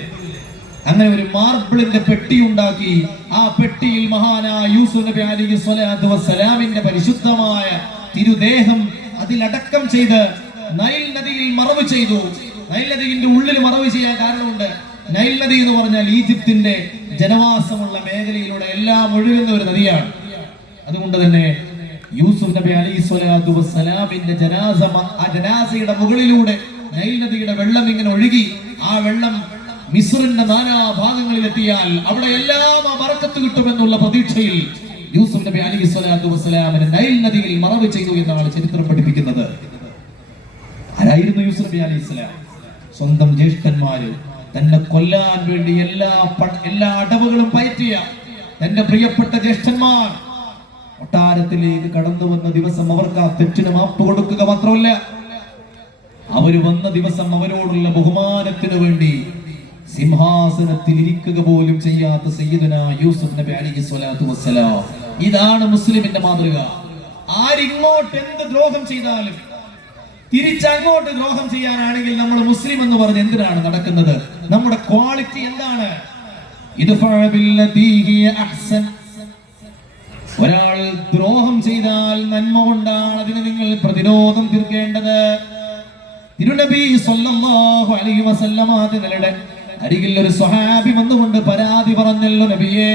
അങ്ങനെ ഒരു മാർബിളിന്റെ പെട്ടി ഉണ്ടാക്കി. ആ പെട്ടിയിൽ മഹാനായ യൂസുഫ് നബി അലൈഹി സ്വലാത്തു വസ്സലാമിന്റെ പരിശുദ്ധമായ തിരുദേഹം അതിലടക്കം ചെയ്ത് നൈൽ നദിയിൽ മറവ് ചെയ്തു. നൈൽ നദിയുടെ ഉള്ളിൽ മറവ് ചെയ്യാൻ കാരണമുണ്ട്. നൈൽ നദി എന്ന് പറഞ്ഞാൽ ഈജിപ്തിന്റെ ജനവാസമുള്ള മേഖലയിലൂടെ എല്ലാം ഒഴുകുന്ന ഒരു നദിയാണ്. അതുകൊണ്ട് തന്നെ യൂസുഫ് നബി അലൈഹി സ്വലാത്തു വസ്സലാമിന്റെ ജനാസയുടെ മുകളിലൂടെ നൈൽ നദിയുടെ വെള്ളം ഇങ്ങനെ ഒഴുകി. ആ വെള്ളം മിസ്റിന്റെ നാനാ ഭാഗങ്ങളിൽ എത്തിയാൽ അവിടെ എല്ലാം ആ ബർക്കത്ത് കിട്ടുമെന്നുള്ള പ്രതീക്ഷയിൽ യൂസുഫ് നബി അലൈഹി സ്വലാത്തു വസ്സലാമിനെ നൈൽ നദിയിൽ മറവ് ചെയ്തു എന്നാണ് ചരിത്രം പഠിപ്പിക്കുന്നത്. ആരായിരുന്നു യൂസുഫ് നബി അലൈഹി സ്വലാം? സ്വന്തം ജ്യേഷ്ഠന്മാര് തന്നെ കൊല്ലാൻ വേണ്ടി എല്ലാ അടവുകളും പയറ്റിയ തന്റെ പ്രിയപ്പെട്ട ജ്യേഷ്ഠന്മാർ കൊട്ടാരത്തിലേക്ക് കടന്നു വന്ന ദിവസം അവർക്ക് ആ തെറ്റിന് മാപ്പ് കൊടുക്കുക മാത്രമല്ല, അവര് വന്ന ദിവസം അവരോടുള്ള ബഹുമാനത്തിനു വേണ്ടി സിംഹാസനത്തിൽ ഇരിക്കുക പോലും ചെയ്യാത്ത സയ്യിദുന യൂസുഫ് നബി അലൈഹി സ്വലാത്തു വസ്സലാം. ഇതാണ് മുസ്ലിമിന്റെ മാതൃക. ആരിങ്ങോട്ട് എന്ത് ദ്രോഹം ചെയ്താലും തിരിച്ചങ്ങോട്ട് ദ്രോഹം ചെയ്യാനാണെങ്കിൽ നമ്മൾ മുസ്ലിം എന്ന് പറഞ്ഞ് എന്തിനാണ് നടക്കുന്നത്? നമ്മുടെ ക്വാളിറ്റി എന്താണ്? ഒരാൾ ദ്രോഹം ചെയ്താൽ നന്മ കൊണ്ടാണ് അതിന് നിങ്ങൾ പ്രതിരോധം തീർക്കേണ്ടത്. തിരുനബി സ്വല്ലല്ലാഹു അലൈഹി വസല്ലമ തങ്ങളുടെ അരികിൽ ഒരു സ്വഹാബി വന്നുകൊണ്ട് പരാതി പറഞ്ഞല്ലോ, നബിയേ,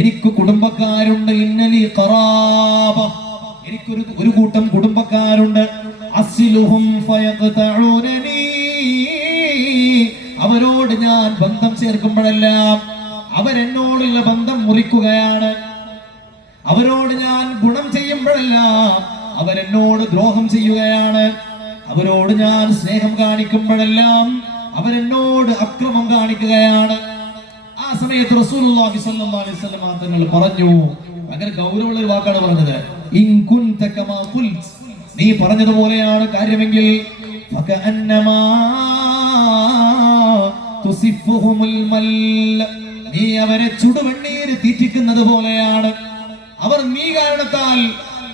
എനിക്ക് കുടുംബക്കാരുണ്ട്, ഇന്നലി ഖറാബ, എനിക്കൊരു കൂട്ടം കുടുംബക്കാരുണ്ട്, അസ്ലുഹും ഫയഖ്തഊനനി, അവരോട് ഞാൻ ബന്ധം ചേർക്കുമ്പോഴെല്ലാം അവരെന്നോടുള്ള ബന്ധം മുറിക്കുകയാണ്. അവരോട് ഞാൻ ഗുണം ചെയ്യുമ്പോഴെല്ലാം അവരെന്നോട് ദ്രോഹം ചെയ്യുകയാണ്. അവരോട് ഞാൻ സ്നേഹം കാണിക്കുമ്പോഴെല്ലാം അവരെന്നോട് അക്രമം കാണിക്കുകയാണ്. ആ സമയത്ത് റസൂലുള്ളാഹി സ്വല്ലല്ലാഹു അലൈഹി വസല്ലം തങ്ങൾ പറഞ്ഞു, അങ്ങനെ ഗൗരവമുള്ള ഒരു വാക്കാണ് പറഞ്ഞത്, ഇൻ കുൻത കമാ ഖുൽത്, നീ പറഞ്ഞതുപോലെയാണ് കാര്യമെങ്കിൽ, ഫകഅന്നമാ തുസിഫുഹുൽ മൽ, നീ അവരെ ചുടുവെണ്ണീര് തീറ്റിക്കുന്നത് പോലെയാണ്. അവർ നീ കാരണത്താൽ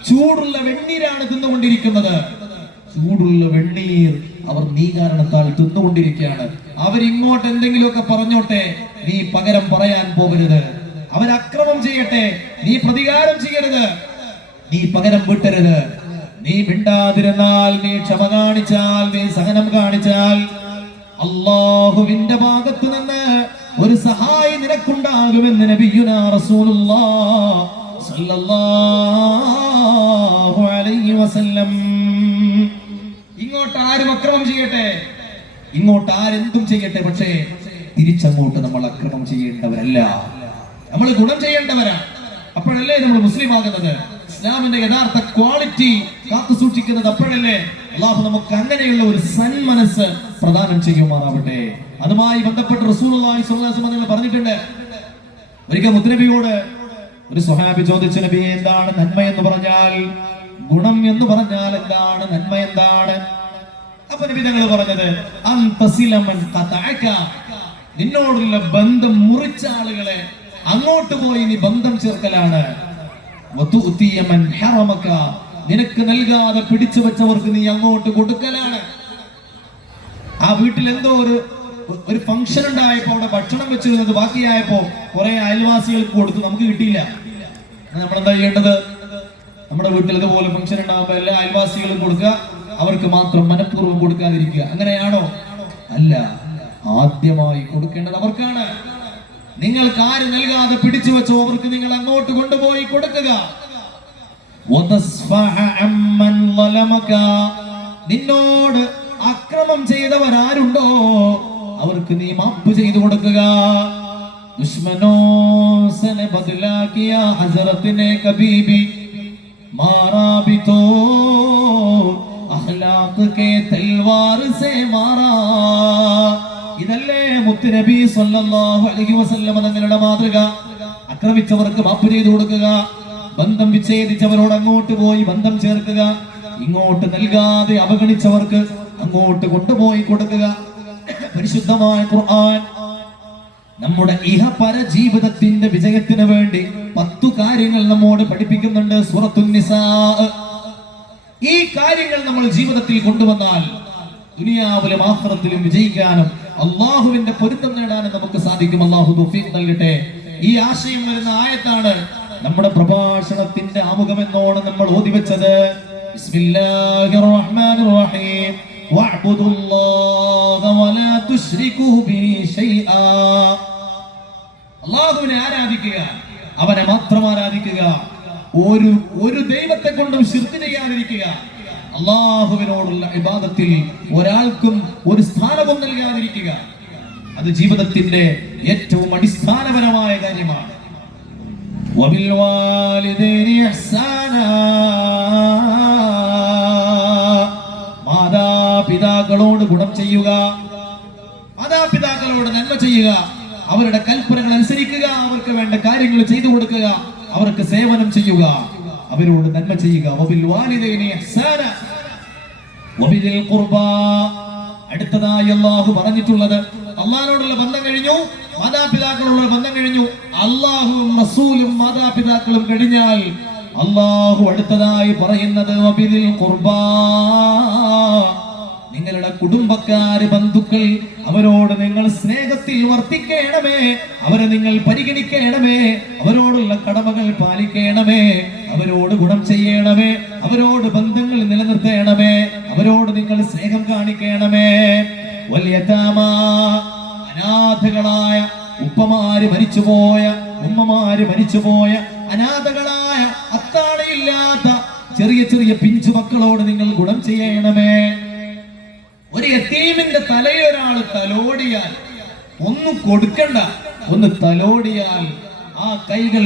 ചൂടുള്ള വെണ്ണീരാണ് തിന്നുകൊണ്ടിരിക്കുന്നത്. ചൂടുള്ള വെണ്ണീർ അവർ നീ കാരണത്താൽ തിന്നുകൊണ്ടിരിക്കുകയാണ്. അവരിങ്ങോട്ട് എന്തെങ്കിലുമൊക്കെ പറഞ്ഞോട്ടെ, നീ പകരം പറയാൻ പോകരുത്. അവരക്രമം ചെയ്യട്ടെ, നീ പ്രതികാരം ചെയ്യരുത്, നീ പകരം വിട്ടരുത്. നീ മിണ്ടാതിരുന്നാൽ, നീ ക്ഷമ കാണിച്ചാൽ, നീ സഹനം കാണിച്ചാൽ അല്ലാഹുവിന്റെ ഭാഗത്ത് നിന്ന് ഒരു സഹായി നിനക്കുണ്ടാകുമെന്ന് നബിയുനാ റസൂലുള്ളാഹി സ്വല്ലല്ലാഹു അലൈഹി വസല്ലം. ഇങ്ങോട്ട് ആരും അക്രമം ചെയ്യട്ടെ, ഇങ്ങോട്ട് ആരെന്തും ചെയ്യട്ടെ, പക്ഷേ തിരിച്ചങ്ങോട്ട് നമ്മൾ അക്രമം ചെയ്യേണ്ടവരല്ല, നമ്മൾ ഗുണം ചെയ്യേണ്ടവരാണ്. അപ്പോഴല്ലേ നമ്മൾ മുസ്ലിം ആകുന്നത്. ഇസ്ലാമിന്റെ യഥാർത്ഥ ക്വാളിറ്റി കാത്തു സൂക്ഷിക്കുന്നത് അപ്പോഴല്ലേ. അല്ലാഹു നമുക്ക് അങ്ങനെയുള്ള ഒരു സന്മനസ് പ്രദാനം ചെയ്യുമാറാവട്ടെ. അതുമായി ബന്ധപ്പെട്ട് റസൂലുള്ളാഹി സ്വല്ലല്ലാഹു അലൈഹി വസല്ലം പറഞ്ഞിട്ടുണ്ട്. ഒരിക്കൽ മുത്തുനബിയോട് ഒരു സ്വഹാബി ചോദിച്ചു, നബിയെ, എന്താണ് നന്മ എന്ന് പറഞ്ഞാൽ? ഗുണം എന്ന് പറഞ്ഞാൽ എന്താണ്? നന്മ എന്താണ്? അപ്പൊ നബി തങ്ങൾ പറഞ്ഞത്, അൻതസിലമൻ ഖതഅക, നിന്നോടുള്ള ബന്ധം മുറിച്ച ആളുകളെ അങ്ങോട്ട് പോയി നീ ബന്ധം ചേർക്കലാണ്. വതുതിയമൻ ഹറമക, നിനക്ക് നൽകാതെ പിടിച്ചു വെച്ചവർക്ക് നീ അങ്ങോട്ട് കൊടുക്കലാണ്. ആ വീട്ടിൽ എന്തോ ഒരു ഫംഗ്ഷൻ ഉണ്ടായപ്പോ അവിടെ ഭക്ഷണം വെച്ചിരുന്നത് ബാക്കിയായപ്പോ കുറെ അയൽവാസികൾക്ക് കൊടുത്തു, നമുക്ക് കിട്ടിയില്ല. നമ്മളെന്താ ചെയ്യേണ്ടത്? നമ്മുടെ വീട്ടിൽ ഇതുപോലെ ഫംഗ്ഷൻ ഉണ്ടാകുമ്പോ എല്ലാ അയൽവാസികളും കൊടുക്കുക, അവർക്ക് മാത്രം മനഃപൂർവ്വം കൊടുക്കാതിരിക്കുക. അങ്ങനെയാണോ? അല്ല, ആദ്യമായി കൊടുക്കേണ്ടത് അവർക്കാണ്. നിങ്ങൾക്ക് ആര് നൽകാതെ പിടിച്ചു വെച്ചോ അവർക്ക് നിങ്ങൾ അങ്ങോട്ട് കൊണ്ടുപോയി കൊടുക്കുക. നിന്നോട് അക്രമം ചെയ്തവരാരുണ്ടോ അവർക്ക് നീ മാപ്പ് ചെയ്തു കൊടുക്കുക. दुश्मनों से ने बदला किया हजरत ने कभी भी मारा भी तो अखलाक के तलवार से मारा. ഇതല്ലേ മുത്തുനബി സല്ലല്ലാഹു അലൈഹി വസല്ലം തങ്ങളുടെ മാതൃക. ആക്രമിച്ചവർക്ക് മാപ്പ് ചെയ്തു കൊടുക്കുക, ബന്ധം വിച്ഛേദിച്ചവരോട് അങ്ങോട്ട് പോയി ബന്ധം ചേർക്കുക, ഇങ്ങോട്ട് നൽകാതെ അവഗണിച്ചവർക്ക് അങ്ങോട്ട് കൊണ്ടുപോയി കൊടുക്കുക. പരിശുദ്ധമായ ഖുർആൻ നമ്മുടെ ഇഹപര ജീവിതത്തിന്റെ വിജയത്തിന് വേണ്ടി 10 കാര്യങ്ങൾ നമ്മോട് പഠിപ്പിക്കുന്നുണ്ട്. സൂറത്തുൻ നിസാ. ഈ കാര്യങ്ങൾ നമ്മൾ ജീവിതത്തിൽ കൊണ്ടുവന്നാൽ ദുനിയാവിലും ആഖിറത്തിലും വിജയിക്കാനും അള്ളാഹുവിന്റെ പൊരുത്തം നേടാനും നമുക്ക് സാധിക്കും. അള്ളാഹു തൗഫീഖ് നൽകട്ടെ. ഈ ആശയം വരുന്ന ആയത്താണ് നമ്മുടെ പ്രഭാഷണത്തിന്റെ ആമുഖമെന്നോണം നമ്മൾ ഓതിവെച്ചത്. ബിസ്മില്ലാഹിർ റഹ്മാനിർ റഹീം വഅബ്ദുല്ലാഹ വലാ തുശ്രികൂ ബിഹി ശൈആ. അല്ലാഹുവിനെ ആരാധിക്കുക, അവനെ മാത്രം ആരാധിക്കുക, ഒരു ദൈവത്തെ കൊണ്ടും ശിർക്ക് ചെയ്യാതിരിക്കുക. അല്ലാഹുവിനോടുള്ള ഇബാദത്തിൽ ഒരാൾക്കും ഒരു സ്ഥാനവും നൽകാതിരിക്കുക. അത് ജീവിതത്തിന്റെ ഏറ്റവും അടിസ്ഥാനപരമായ കാര്യമാണ്. വബിൽ വാലിദൈനി ഇഹ്സാനാ. മാതാപിതാക്കളോട് ഗുണം ചെയ്യുക, മാതാപിതാക്കളോട് നന്മ ചെയ്യുക, അവരുടെ കൽപ്പനകൾ അനുസരിക്കുക, അവർക്ക് വേണ്ട കാര്യങ്ങൾ ചെയ്തു കൊടുക്കുക, അവർക്ക് സേവനം ചെയ്യുക, അവരോട് നന്മ ചെയ്യുക. വബിൽ വാലിദൈനി ഇഹ്സാന വബിൽ ഖുർബാ. അടുത്തതായി അല്ലാഹു പറഞ്ഞിട്ടുള്ളത് അല്ലാഹുവിനോടുള്ള ബന്ധം കഴിഞ്ഞു, മാതാപിതാക്കളോടുള്ള ബന്ധം കഴിഞ്ഞു. അല്ലാഹുവും റസൂലും മാതാപിതാക്കളും കഴിഞ്ഞാൽ അല്ലാഹു അടുത്തതായി പറയുന്നത് വബിൽ ഖുർബാ. നിങ്ങളുടെ കുടുംബക്കാര്, ബന്ധുക്കൾ, അവരോട് നിങ്ങൾ സ്നേഹത്തിൽ വർത്തിക്കണമേ, അവരെ നിങ്ങൾ പരിഗണിക്കണമേ, അവരോടുള്ള കടമകൾ പാലിക്കണമേ, അവരോട് ഗുണം ചെയ്യണമേ, അവരോട് ബന്ധങ്ങൾ നിലനിർത്തണമേ, അവരോട് നിങ്ങൾ സ്നേഹം കാണിക്കണമേ. വൽയതാമ. അനാഥകളായ ഉപ്പമാര് മരിച്ചുപോയ, ഉമ്മമാര് മരിച്ചുപോയ, അനാഥകളായ അത്താണിയില്ലാത്ത ചെറിയ ചെറിയ പിഞ്ചു മക്കളോട് നിങ്ങൾ ഗുണം ചെയ്യണമേ. ഒരു യതീമിന്റെ തലയിൽ ഒരാൾ തലോടിയാൽ, ഒന്നും കൊടുക്കണ്ട, ഒന്ന് തലോടിയാൽ ആ കൈകൾ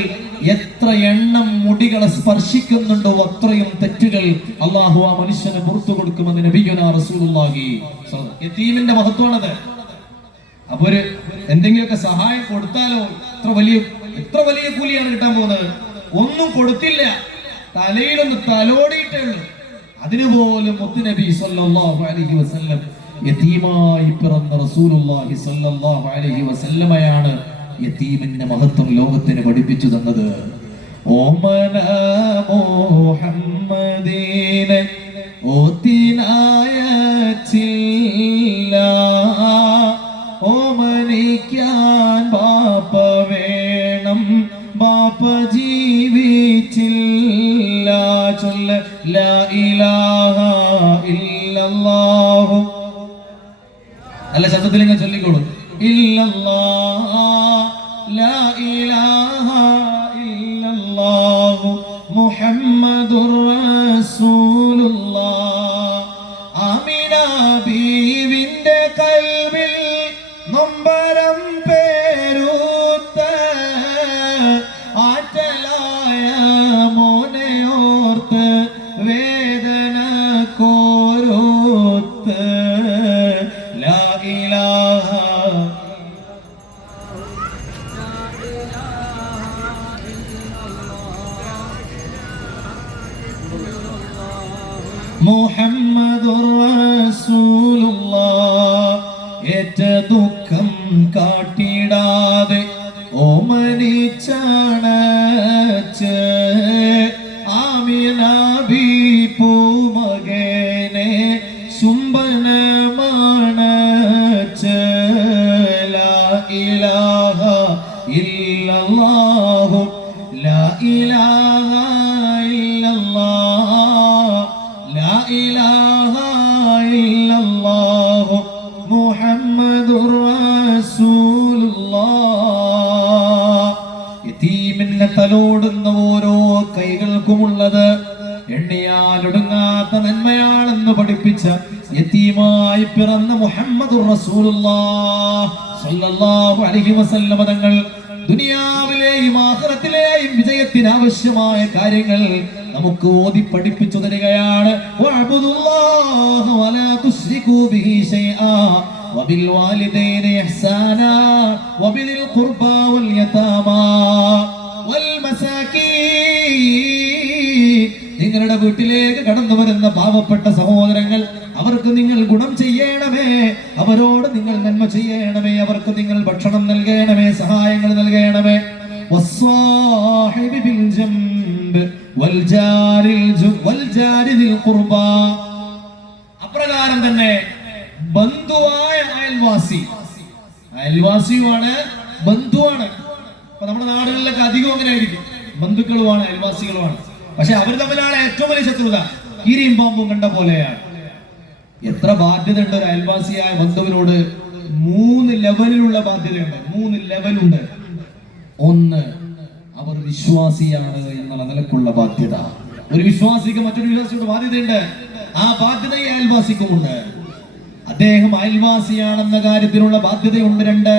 എത്ര എണ്ണം മുടികളെ സ്പർശിക്കുന്നുണ്ടോ അത്രയും തെറ്റുകൾ അള്ളാഹു ആ മനുഷ്യന് പുറത്തു കൊടുക്കുമെന്ന് നബിയുനാ റസൂലുള്ളാഹി. യതീമിന്റെ മഹത്വമാണത്. അപ്പൊ ഒരു എന്തെങ്കിലുമൊക്കെ സഹായം കൊടുത്താലോ എത്ര വലിയ കൂലിയാണ് കിട്ടാൻ പോകുന്നത്. ഒന്നും കൊടുത്തില്ല, തലയിലൊന്ന് തലോടിയിട്ടേ ഉള്ളൂ. അതിനുപോലും മുത്തുനബി സല്ലല്ലാഹു അലൈഹി വസല്ലം യതീമായി പിറന്ന റസൂലുള്ളാഹി സല്ലല്ലാഹു അലൈഹി വസല്ലമയാണ് യതീമിന്റെ മഹത്വം ലോകത്തിന് പഠിപ്പിച്ചു തന്നത്. ഓമന മുഹമ്മദീനെ ഓതിനായച്ചില്ല, ഓമനിക്കാൻ ബാപ്പ വേണം, ബാപ്പ ജീവിച്ചില്ല. ചൊല്ല ലാ ഇലാഹ ഇല്ലല്ലാഹു. നല്ല ശബ്ദത്തിൽ ഇങ്ങനെ ചൊല്ലിക്കോളൂ. ഇല്ലല്ലാഹ്, ലാ ഇലാഹ ഇല്ലല്ലാഹു മുഹമ്മദുർ റസൂലുള്ളാഹ്. ആമിന ബീവിന്റെ കൽബിൽ നൊമ്പരം പേരൂത്ത ആറ്റലായ മോനെയോർത്ത് വേദന കോരോത്ത്. ലാ ഇലാഹ മുഹമ്മദുർ റസൂലുള്ളാഹ്. ഏറ്റ ദുഃഖം കാട്ടിടാതെ ഓമനിച്ചണച്ച് ആമിന ബീ പൂമകനെ ചുംബനമണച്ച്. ലാ ഇലാഹ ഇല്ലല്ലാഹു, ലാ ഇലാഹ ഇല്ലല്ലാഹ്, ലാ ഇലാഹ ഇല്ലല്ലാഹു മുഹമ്മദുർ റസൂലുള്ളാഹ്. യതീമിനെ തലോടുന്ന ഓരോ കൈകൾക്കുമുള്ളത് എണ്ണിയാലൊടുങ്ങാത്ത നന്മയാണെന്ന് പഠിപ്പിച്ച ലഭിച്ച യതീമായി പിറന്ന മുഹമ്മദുർ റസൂലുള്ളാഹി സ്വല്ലല്ലാഹു അലൈഹി വസല്ലം തങ്ങൾ ദുനിയാവിലെയും ആഖിറത്തിലെയും വിജയത്തിന് ആവശ്യമായ കാര്യങ്ങൾ നമുക്ക് ഓതി പഠിപ്പിച്ചു തരികയാണ്. വഅബ്ദുല്ലാഹ വലാ തുശ്രികൂ ബിഹി ശൈആ വബിൽവാലിദൈനി ഇഹ്സാനാ വബിദിൽ ഖുർബാ വൽ യതാമാ വൽ മസാകീൻ. നിങ്ങളുടെ വീട്ടിലേക്ക് കടന്നു വരുന്ന പാവപ്പെട്ട സഹോദരങ്ങൾ, അവർക്ക് നിങ്ങൾ ഗുണം ചെയ്യണമേ, അവരോട് നിങ്ങൾ നന്മ ചെയ്യണമേ, അവർക്ക് നിങ്ങൾ ഭക്ഷണം നൽകണമേ, സഹായങ്ങൾ നൽകണമേ. വസ്സാഹിബി ബിൽ ജംബ് വൽ ജാരി ദിൽ ഖുർബാ. അപ്രകാരം തന്നെ ബന്ധുവായ അയൽവാസിയുമാണ്, ബന്ധുവാണ്. അപ്പൊ നമ്മുടെ നാടുകളിലൊക്കെ അധികം അങ്ങനെ ആയിരിക്കും, ബന്ധുക്കളുമാണ്, അയൽവാസികളുമാണ്. പക്ഷെ അവർ തമ്മിലാണ് ഏറ്റവും വലിയ ശത്രുത. കീരിയും പാമ്പും കണ്ട പോലെയാണ്. എത്ര ബാധ്യത ഉണ്ട് ഒരു അയൽവാസിയായ ബന്ധുവിനോട്? 3 ലെവലിലുള്ള ബാധ്യതയുണ്ട്. 3 ലെവലുണ്ട്. ഒന്ന്, അവർ വിശ്വാസിയാണ് എന്നുള്ള നിലക്കുള്ള ബാധ്യത. ഒരു വിശ്വാസിക്ക് മറ്റൊരു വിശ്വാസിയുടെ ബാധ്യതയുണ്ട്. ആ ബാധ്യത ഈ അയൽവാസിക്കുമുണ്ട്. അദ്ദേഹം അയൽവാസിയാണെന്ന കാര്യത്തിലുള്ള ബാധ്യതയുണ്ട്. 2,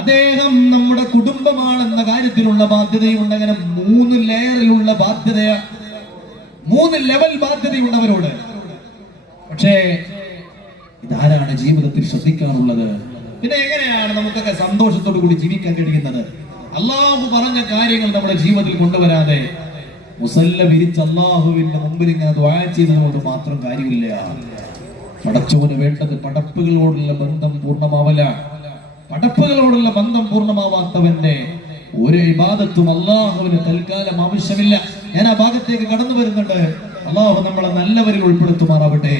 അദ്ദേഹം നമ്മുടെ കുടുംബമാണെന്ന കാര്യത്തിലുള്ള ബാധ്യതയുണ്ട്. അങ്ങനെ 3 ലെയറിലുള്ള ബാധ്യത, 3 ലെവൽ ബാധ്യതയുള്ളവരോട്. പക്ഷേ ഇതാരാണ് ജീവിതത്തിൽ ശ്രദ്ധിക്കാറുള്ളത്? പിന്നെ എങ്ങനെയാണ് നമുക്കൊക്കെ സന്തോഷത്തോടു കൂടി ജീവിക്കാൻ കഴിയുന്നത്? അള്ളാഹു പറഞ്ഞ കാര്യങ്ങൾ നമ്മുടെ ജീവിതത്തിൽ കൊണ്ടുവരാതെ മുസല്ല വിരിച്ച് അള്ളാഹുവിന്റെ മുമ്പിൽ ഇങ്ങനെ ദുആ ചെയ്തതുകൊണ്ട് മാത്രം കാര്യമില്ല. പടച്ചവന് വേണ്ടത് പടപ്പുകളോടുള്ള ബന്ധം പൂർണ്ണമാവല. പടപ്പുകളോടുള്ള ബന്ധം പൂർണ്ണമാവാത്തവന്റെ ഒരു ഇബാദത്തും അള്ളാഹുവിന് തൽക്കാലം ആവശ്യമില്ല. ഞാൻ ആ ഭാഗത്തേക്ക് കടന്നു വരുന്നുണ്ട്. അള്ളാഹു നമ്മളെ നല്ലവരിൽ ഉൾപ്പെടുത്തുമാറാവട്ടെ.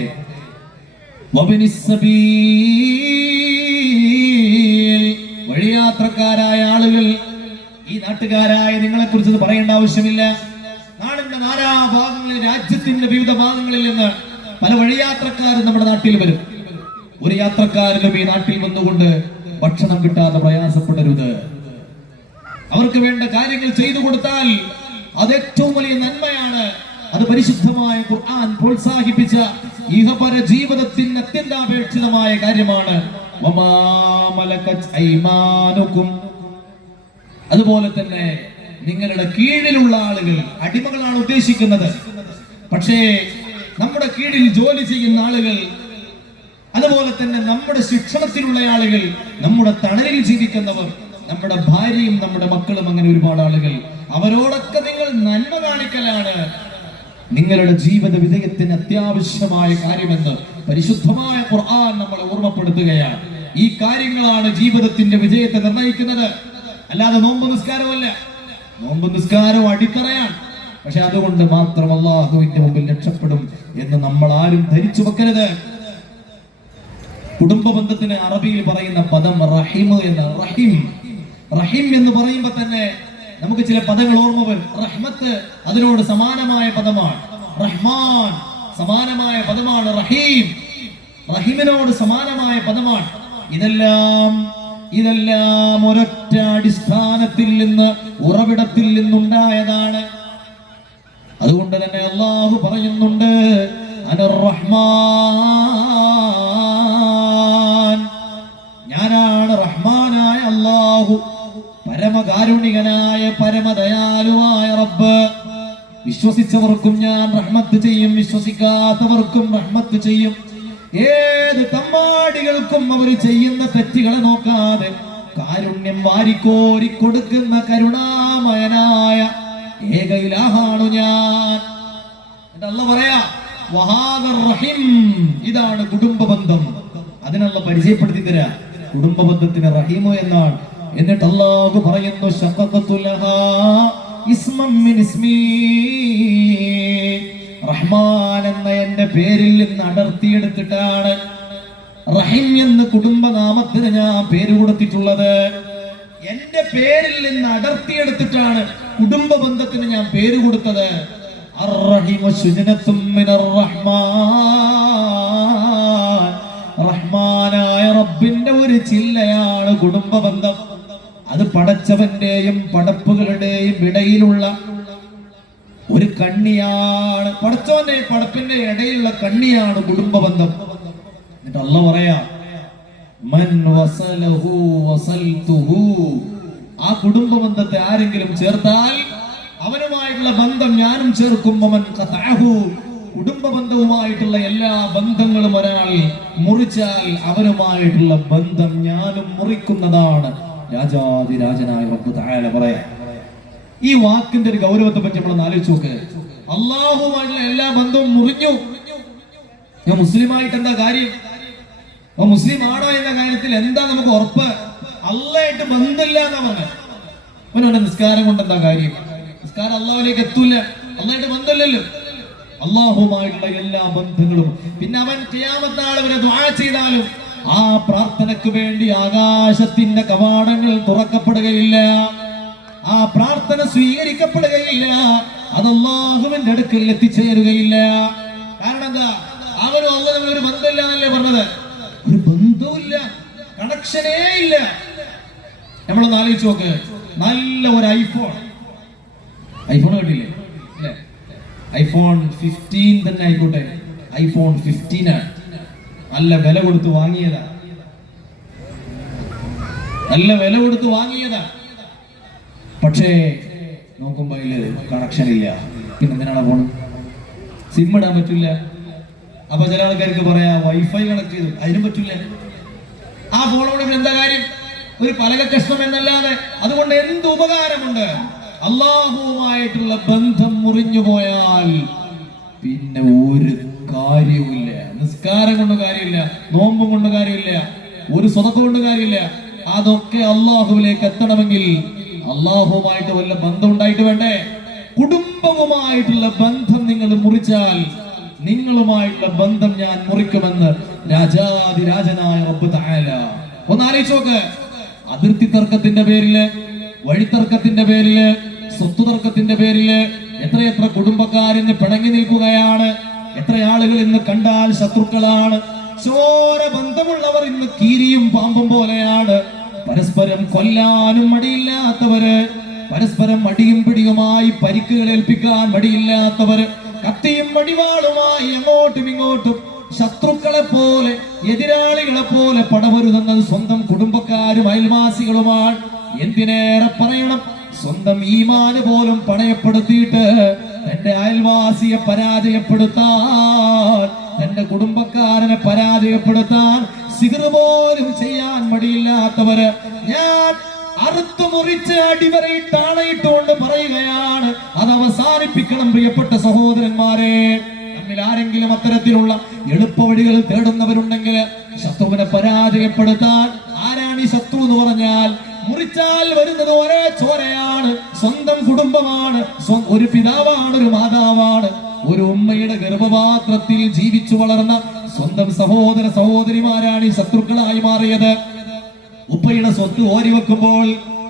വഴിയാത്രക്കാരായ ആളുകൾ, ഈ നാട്ടുകാരായ നിങ്ങളെ കുറിച്ച് പറയേണ്ട ആവശ്യമില്ല. നാടിന്റെ നാനാഭാഗങ്ങളിൽ, രാജ്യത്തിന്റെ വിവിധ ഭാഗങ്ങളിൽ നിന്ന് പല വഴിയാത്രക്കാരും നമ്മുടെ നാട്ടിൽ വരും. ഒരു യാത്രക്കാരനും ഈ നാട്ടിൽ വന്നുകൊണ്ട് ഭക്ഷണം കിട്ടാതെ പ്രയാസപ്പെടരുത്. അവർക്ക് വേണ്ട കാര്യങ്ങൾ ചെയ്തു കൊടുത്താൽ അത് ഏറ്റവും വലിയ നന്മയാണ്. അത് പരിശുദ്ധമായ ഖുർആൻ പ്രോത്സാഹിപ്പിച്ച ഇഹപര ജീവിതത്തിന് അത്യന്താപേക്ഷിതമായ കാര്യമാണ്. വമാ മലകത് ഐമാനുകും. അതുപോലെ തന്നെ നിങ്ങളുടെ കീഴിലുള്ള ആളുകൾ, അടിമകളാണ് ഉദ്ദേശിക്കുന്നത്. പക്ഷേ നമ്മുടെ കീഴിൽ ജോലി ചെയ്യുന്ന ആളുകൾ, അതുപോലെ തന്നെ നമ്മുടെ ശിക്ഷണത്തിലുള്ള ആളുകൾ, നമ്മുടെ തണലിൽ ജീവിക്കുന്നവർ, നമ്മുടെ ഭാര്യയും നമ്മുടെ മക്കളും, അങ്ങനെ ഒരുപാട് ആളുകൾ, അവരോടൊക്കെ നിങ്ങൾ നന്മ കാണിക്കലാണ് നിങ്ങളുടെ ജീവിത വിജയത്തിന് അത്യാവശ്യമായ കാര്യമെന്ന് പരിശുദ്ധമായ ഖുർആൻ നമ്മളെ ഓർമ്മപ്പെടുത്തുകയാണ്. ഈ കാര്യങ്ങളാണ് ജീവിതത്തിന്റെ വിജയത്തെ നിർണ്ണയിക്കുന്നത്, അല്ലാതെ നോമ്പ് നിസ്കാരമല്ല. നോമ്പ് നിസ്കാരം അടിത്തറയാണ്. പക്ഷെ അതുകൊണ്ട് മാത്രം അള്ളാഹുവിന്റെ മുമ്പിൽ രക്ഷപ്പെടും എന്ന് നമ്മൾ ആരും ധരിച്ചു വെക്കരുത്. കുടുംബ ബന്ധത്തിന് അറബിയിൽ പറയുന്ന പദം റഹിം എന്ന. റഹിം എന്ന് പറയുമ്പോൾ തന്നെ നമുക്ക് ചില പദങ്ങൾ ഓർമ്മ വരും. റഹ്മത്ത് അതിനോട് സമാനമായ പദമാണ്. റഹ്മാൻ സമാനമായ പദമാണ്. റഹീം റഹീമിനോട് സമാനമായ പദമാണ്. ഇതെല്ലാം ഒരൊറ്റ അടിസ്ഥാനത്തിൽ നിന്ന്, ഉറവിടത്തിൽ നിന്നുണ്ടായതാണ്. അതുകൊണ്ട് തന്നെ അള്ളാഹു പറയുന്നുണ്ട്, അനർ റഹ്മാൻ, ഞാനാണ് റഹ്മാനായ അള്ളാഹു, പരമകാരുണികനായ പരമദയാലുവായ റബ്ബ്. വിശ്വസിച്ചവർക്കും ഞാൻ റഹ്മത്ത് ചെയ്യും, വിശ്വസിക്കാത്തവർക്കും റഹ്മത്ത് ചെയ്യും. ഏത് തമ്മാടികൾക്കും അവർ ചെയ്യുന്ന തെറ്റുകളെ നോക്കാതെ കാരുണ്യം വാരിക്കോരി കൊടുക്കുന്ന കരുണാമയനായ ഏക ഇലാഹാണു ഞാൻ. അല്ലാഹു പറയാ വഹാദർ റഹീം, ഇതാണ് കുടുംബ ബന്ധം. അതിനുള്ള പരിചയപ്പെടുത്തി തരാ. കുടുംബ ബന്ധത്തിന് റഹീമു എന്നാണ്. എന്നിട്ട് അല്ലാഹു പറയുന്നു, ശഖഖതു ലഹാ ഇസ്മൻ മിൻ ഇസ്മി, റഹ്മാൻ എന്ന എന്റെ പേരിൽ നിന്ന് അടർത്തിയെടുത്തിട്ടാണ് റഹീം എന്ന കുടുംബനാമത്തിന് ഞാൻ പേര് കൊടുത്തിട്ടുള്ളത്. എന്റെ പേരിൽ നിന്ന് അടർത്തിയെടുത്തിട്ടാണ് കുടുംബ ബന്ധത്തിന് ഞാൻ പേര് കൊടുത്തത്. അർ-റഹീമു സുജ്നത്തും മിനർ റഹ്മാൻ, റഹ്മാനായ റബ്ബിന്റെ ഒരു ചില്ലയാണ് കുടുംബ ബന്ധം. അത് പടച്ചവന്റെയും പടപ്പുകളുടെയും ഇടയിലുള്ള ഒരു കണ്ണിയാണ് പടച്ചോന്റെ പടപ്പിന്റെ ഇടയിലുള്ള കണ്ണിയാണ് കുടുംബ ബന്ധം. എന്നിട്ട് അല്ലാഹു പറയാ മൻ വസലഹു വസൽതുഹു, ആ കുടുംബ ബന്ധത്തെ ആരെങ്കിലും ചേർത്താൽ അവനുമായിട്ടുള്ള ബന്ധം ഞാനും ചേർക്കും. വമൻ ഖതഅഹു, കുടുംബ ബന്ധവുമായിട്ടുള്ള എല്ലാ ബന്ധങ്ങളും ഒരാൾ മുറിച്ചാൽ അവനുമായിട്ടുള്ള ബന്ധം ഞാനും മുറിക്കുന്നതാണ് രാജാതിരാജനായ റബ്ബ് തആല പറയാ. ഈ വാക്കിന്റെ ഒരു ഗൗരവത്തെ പറ്റി നമ്മൾ ആലോചിച്ച് നോക്ക്. അള്ളാഹുമായിട്ടുള്ള എല്ലാ ബന്ധവും മുറിഞ്ഞു. ഞാൻ മുസ്ലിമായിട്ട് എന്താ കാര്യം? മുസ്ലിം ആണോ എന്ന കാര്യത്തിൽ എന്താ നമുക്ക് ഉറപ്പ്? അള്ളായിട്ട് ബന്ധമില്ല എന്നാ പറഞ്ഞത്. അവനവന്റെ നിസ്കാരം കൊണ്ട് എന്താ കാര്യം? നിസ്കാരം അള്ളാഹുലേക്ക് എത്തൂല, അള്ളായിട്ട് ബന്ധമില്ലല്ലോ. അള്ളാഹുമായിട്ടുള്ള എല്ലാ ബന്ധങ്ങളും. പിന്നെ അവൻ ഖിയാമത്ത് നാൾ വരെ ദുആ ചെയ്താലും ആ പ്രാർത്ഥനയ്ക്ക് വേണ്ടി ആകാശത്തിന്റെ കവാടങ്ങൾ തുറക്കപ്പെടുകയില്ല, ആ പ്രാർത്ഥന സ്വീകരിക്കപ്പെടുകയില്ല, അത് അല്ലാഹുവിന്റെ അടുക്കൽ എത്തിച്ചേരുകയില്ല. കാരണം എന്താ? അവനും അല്ലാഹുവും തമ്മിൽ ഒരു ബന്ധമില്ല എന്നല്ലേ പറഞ്ഞത്? ഒരു ബന്ധവുമില്ല, കണക്ഷനേ ഇല്ല. നമ്മളൊന്ന് ആലോചിച്ച് നോക്ക്. നല്ല ഒരു ഐഫോൺ കേട്ടില്ലേ? അല്ലേ? ഐഫോൺ 15 തന്നെ ആയിക്കോട്ടെ, ഐഫോൺ 15 ആണ്. നല്ല വില കൊടുത്ത് വാങ്ങിയതാ, നല്ല വില കൊടുത്ത് വാങ്ങിയതാ. പക്ഷേ നോക്കുമ്പോ അതില് കണക്ഷൻ ഇല്ല. പിന്നെ എന്തിനാണ് ഫോൺ? സിം ഇടാൻ പറ്റില്ല. അപ്പൊ ചില ആൾക്കാർക്ക് പറയാ വൈഫൈ കണക്ട് ചെയ്തു, അതിനും പറ്റില്ല. ആ ഫോണോട് എന്താ കാര്യം? ഒരു പലക കഷ്ണം എന്നല്ലാതെ അതുകൊണ്ട് എന്ത് ഉപകാരമുണ്ട്? അള്ളാഹുവുമായിട്ടുള്ള ബന്ധം മുറിഞ്ഞു പോയാൽ പിന്നെ ഒരു കാര്യവുമില്ല. നിസ്കാരം കൊണ്ട് കാര്യമില്ല, നോമ്പും കൊണ്ട് കാര്യമില്ല, ഒരു സ്വതക്ക കൊണ്ട് കാര്യമില്ല. അതൊക്കെ അള്ളാഹുവിലേക്ക് എത്തണമെങ്കിൽ അള്ളാഹുവുമായിട്ട് വല്ല ബന്ധം ഉണ്ടായിട്ട് വേണ്ടേ? കുടുംബവുമായിട്ടുള്ള ബന്ധം നിങ്ങൾ മുറിച്ചാൽ നിങ്ങളുമായിട്ടുള്ള ബന്ധം ഞാൻ മുറിക്കുമെന്ന് രാജാതിരാജനായ റബ്ബ് തആല. ഒന്ന് ആലോചിച്ച് നോക്ക്. അതിർത്തി തർക്കത്തിന്റെ പേരില്, വഴിത്തർക്കത്തിന്റെ പേരില്, സ്വത്ത് തർക്കത്തിന്റെ പേരില് എത്രയെത്ര കുടുംബക്കാരിന്ന് പിണങ്ങി നിൽക്കുകയാണ്. എത്ര ആളുകൾ ഇന്ന് കണ്ടാൽ ശത്രുക്കളാണ്. ചോര ബന്ധമുള്ളവർ ഇന്ന് കീരിയും പാമ്പും പോലെയാണ്. പരസ്പരം കൊല്ലാനും മടിയില്ലാത്തവര്, പരസ്പരം മടിയും പിടിയുമായി പരിക്കുകൾ ഏൽപ്പിക്കാൻ മടിയില്ലാത്തവര്, കത്തിയും മടിവാളുമായി അങ്ങോട്ടും ഇങ്ങോട്ടും ശത്രുക്കളെ പോലെ, എതിരാളികളെ പോലെ പടവരുന്നത് സ്വന്തം കുടുംബക്കാരും അയൽവാസികളുമാണ്. എന്തിനേറെ പറയണം, സ്വന്തം ഈമാന് പോലും പണയപ്പെടുത്തിയിട്ട് തന്റെ അയൽവാസിയെ പരാജയപ്പെടുത്താൻ, തന്റെ കുടുംബക്കാരനെ പരാജയപ്പെടുത്താൻ സിഹ്ർ പോലും ചെയ്യാൻ മടിയില്ലാത്തവര് ഞാൻ അറുത്തു മുറിച്ച് അടിവരയിട്ട് ആണയിട്ടുകൊണ്ട് പറയുകയാണ്, അത് അവസാനിപ്പിക്കണം. പ്രിയപ്പെട്ട സഹോദരന്മാരെ, നമ്മിൽ ആരെങ്കിലും അത്തരത്തിലുള്ള എളുപ്പവഴികൾ തേടുന്നവരുണ്ടെങ്കിൽ ശത്രുവിനെ പരാജയപ്പെടുത്താൻ, ആരാണ് ഈ ശത്രു എന്ന് പറഞ്ഞാൽ മുറിച്ചാൽ വരുന്നത് ഒരേ ചോരയാണ്, സ്വന്തം കുടുംബമാണ്, ഒരു പിതാവാണ്, ഒരു മാതാവാണ്, ഒരു ഉമ്മയുടെ ഗർഭപാത്രത്തിൽ ജീവിച്ചു വളർന്ന സ്വന്തം സഹോദര സഹോദരിമാരാണ് ഈ ശത്രുക്കളായി മാറിയത്. ഉപ്പയുടെ സ്വത്ത് ഓരി വെക്കുമ്പോൾ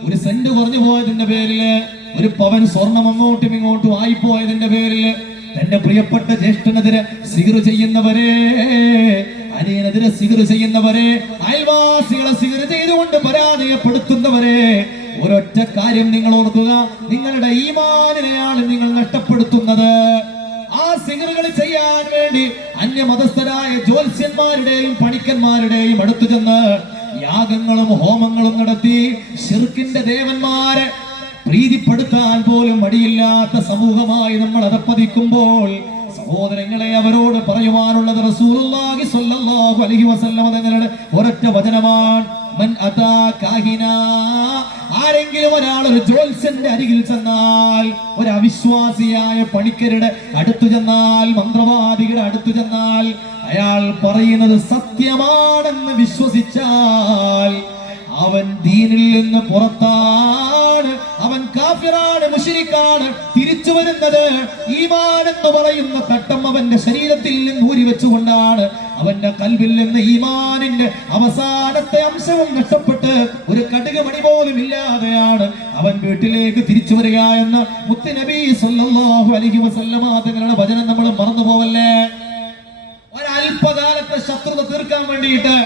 ഒരു സെന്റ് കുറഞ്ഞു പോയതിന്റെ പേരില്, ഒരു പവൻ സ്വർണം അങ്ങോട്ടും ഇങ്ങോട്ടും ആയിപ്പോയതിന്റെ പേരില് തന്റെ പ്രിയപ്പെട്ട ജ്യേഷ്ഠനെതിരെ സിഹ്ർ ചെയ്യുന്നവരെ, അനിയനെതിരെ സിഹ്ർ ചെയ്യുന്നവരെ, അയൽവാസികളെ സിഹ്ർ ചെയ്തുകൊണ്ട് പരാജയപ്പെടുത്തുന്നവരെ, ഒരൊറ്റ കാര്യം നിങ്ങൾ ഓർക്കുക, നിങ്ങളുടെ ഈമാനിനെയാണ് നിങ്ങൾ നഷ്ടപ്പെടുത്തുന്നത്. ആ സിഹ്റുകൾ ചെയ്യാൻ വേണ്ടി അന്യമതസ്ഥരായ ജ്യോത്സ്യന്മാരുടെയും പണിക്കന്മാരുടെയും അടുത്തു ചെന്ന് യാഗങ്ങളും ഹോമങ്ങളും നടത്തി ശിർക്കിന്റെ ദേവന്മാരെ പ്രീതിപ്പെടുത്താൻ പോലും മടിയില്ലാത്ത സമൂഹമായി നമ്മൾ അതപ്പതിക്കുമ്പോൾ, സഹോദരങ്ങളെ, അവരോട് പറയുവാനുള്ളത് റസൂലുള്ളാഹി സ്വല്ലല്ലാഹു അലൈഹി വസല്ലം തങ്ങളുടെ ഒരൊറ്റ വചനമാണ്, മൻ അതാ കാഹിനാ, ആരെങ്കിലും ഒരാൾ ഒരു ജ്യോത്സ്യന്റെ അരികിൽ ചെന്നാൽ, ഒരു അവിശ്വാസിയായ പണിക്കരുടെ അടുത്തു ചെന്നാൽ, മന്ത്രവാദികളുടെ അടുത്തു ചെന്നാൽ, അയാൾ പറയുന്നത് സത്യമാണെന്ന് വിശ്വസിച്ചാൽ അവൻ ദീനിൽ നിന്ന് പുറത്താണ്, അവൻ കാഫിറാണ്, മുശ്രിക്കാണ്. തിരിച്ചു വരുന്നത് ഈമാൻ എന്ന് പറയുന്ന തട്ടം അവന്റെ ശരീരത്തിൽ നിന്ന് ഊരി വെച്ചുകൊണ്ടാണ്. അവന്റെ കൽബിൽ നിന്ന് ഈമാനിന്റെ അവസാനത്തെ അംശവും നഷ്ടപ്പെട്ട് ഒരു കടുക് മണി പോലും ഇല്ലാതെയാണ് അവൻ വീട്ടിലേക്ക് തിരിച്ചു വരിക എന്ന മുത്തുനബി സല്ലല്ലാഹു അലൈഹി വസല്ലമ തങ്ങളുടെ വചനം നമ്മൾ മറന്നു പോവല്ലേ. ഒരല്പകാലത്തെ ശത്രുത തീർക്കാൻ വേണ്ടിയിട്ട്,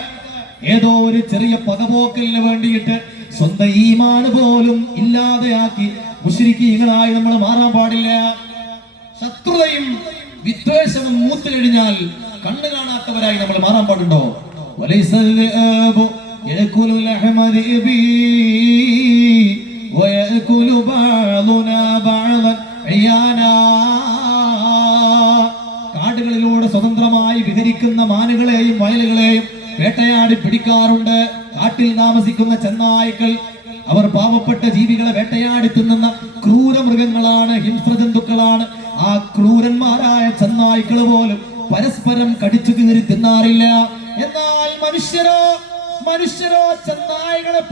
ഏതോ ഒരു ചെറിയ പകപോക്കലിന് വേണ്ടിയിട്ട് സ്വന്തം ഈമാൻ പോലും ഇല്ലാതെയാക്കി മുശ്രിക്കീകളായി നമ്മൾ മാറാൻ പാടില്ല. ശത്രുതയും വിദ്വേഷവും മൂത്തു കഴിഞ്ഞാൽ കണ്ണു കാണാത്തവരായി നമ്മൾ മാറാൻ പാടുണ്ടോ? കാടുകളിലൂടെ സ്വതന്ത്രമായി വിഹരിക്കുന്ന മാനുകളെയും വയലുകളെയും വേട്ടയാടി പിടിക്കാറുണ്ട്. കാട്ടിൽ താമസിക്കുന്ന ചെന്നായ്ക്കൾ അവർ പാവപ്പെട്ട ജീവികളെ വേട്ടയാടി തിന്നുന്ന ക്രൂര മൃഗങ്ങളാണ്, ഹിംസ്രജന്തുക്കളാണ്. ആ ക്രൂരന്മാരായ ചെന്നായ്ക്കൾ പോലും പരസ്പരം കടിച്ചു കീറി തിന്നാറില്ല. എന്നാൽ മനുഷ്യരോ ചെന്നായ്കളെ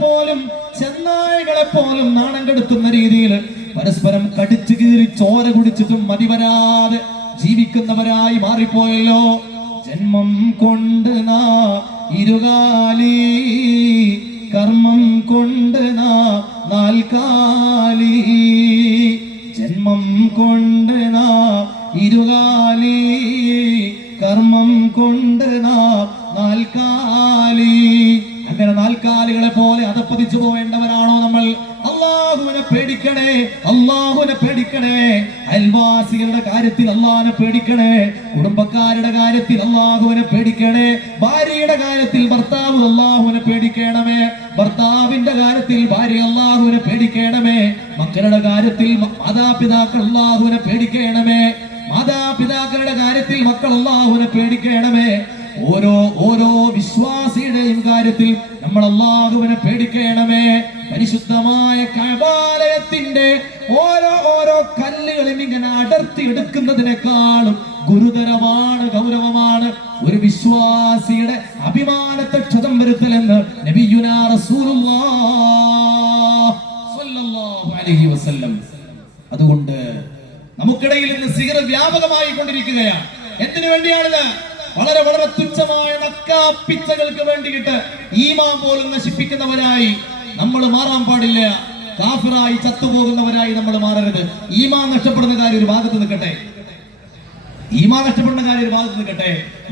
പോലും നാണം കെടുത്തുന്ന രീതിയിൽ പരസ്പരം കടിച്ചു കീറി ചോര കുടിച്ചിട്ടും മതിവരാതെ ജീവിക്കുന്നവരായി മാറിപ്പോയല്ലോ. ജന്മം കൊണ്ട് ഇരുകാലി, കർമ്മം കൊണ്ട് നാൽക്കാലി. ജന്മം കൊണ്ട് ഇരുകാലി, കർമ്മം കൊണ്ട് നാൽക്കാലി. അങ്ങനെ നാൽക്കാലികളെ പോലെ അതപ്പതിച്ചു പോവേണ്ടവരാണോ നമ്മൾ? അല്ലാഹുവിനെ പേടിക്കണേ, അല്ലാഹുവിനെ പേടിക്കണേ. അയൽവാസികളുടെ കാര്യത്തിൽ അല്ലാഹുവിനെ പേടിക്കണേ. കുടുംബക്കാരുടെ കാര്യത്തിൽ അല്ലാഹുവിനെ പേടിക്കണേ. ഭാര്യയുടെ കാര്യത്തിൽ ഭർത്താവ് അല്ലാഹുവിനെ പേടിക്കണമേ. ഭർത്താവിന്റെ കാര്യത്തിൽ ഭാര്യ അല്ലാഹുവിനെ പേടിക്കണമേ. മക്കളുടെ കാര്യത്തിൽ മാതാപിതാക്കൾ അല്ലാഹുവിനെ പേടിക്കണമേ. മാതാപിതാക്കളുടെ കാര്യത്തിൽ മക്കൾ അല്ലാഹുവിനെ പേടിക്കണമേ. ഓരോ വിശ്വാസിയുടെയും കാര്യത്തിൽ നമ്മൾ അല്ലാഹുവിനെ പേടിക്കണമേ. പരിശുദ്ധമായ കഅബാലയത്തിന്റെ ഓരോ കല്ലുകളും ഇങ്ങനെ അടർത്തി എടുക്കുന്നതിനേക്കാളും ഗൗരവമാണ് ഒരു വിശ്വാസിയുടെ അഭിമാനത്തെ ക്ഷതം വരുത്തലെന്ന് നബിയുനാ റസൂലുള്ളാഹി സ്വല്ലല്ലാഹു അലൈഹി വസല്ലം. അതുകൊണ്ട് നമുക്കിടയിൽ ഇന്ന് സിഹർ വ്യാപകമായി കൊണ്ടിരിക്കുകയാണ്. എന്തിനു വേണ്ടിയാണിത്? വളരെ വളരെ തുച്ഛമായ നക്കാപ്പിച്ചകൾക്ക് വേണ്ടിയിട്ട് ഈമാൻ പോലും നശിപ്പിക്കുന്നവരായി നമ്മൾ മാറാൻ പാടില്ല. കാഫിറായി ചത്തുപോകുന്നവരായി നമ്മൾ മാറരുത്. ഈമാൻ നഷ്ടപ്പെടുന്ന കാര്യം ഒരു ഭാഗത്ത് നിൽക്കട്ടെ.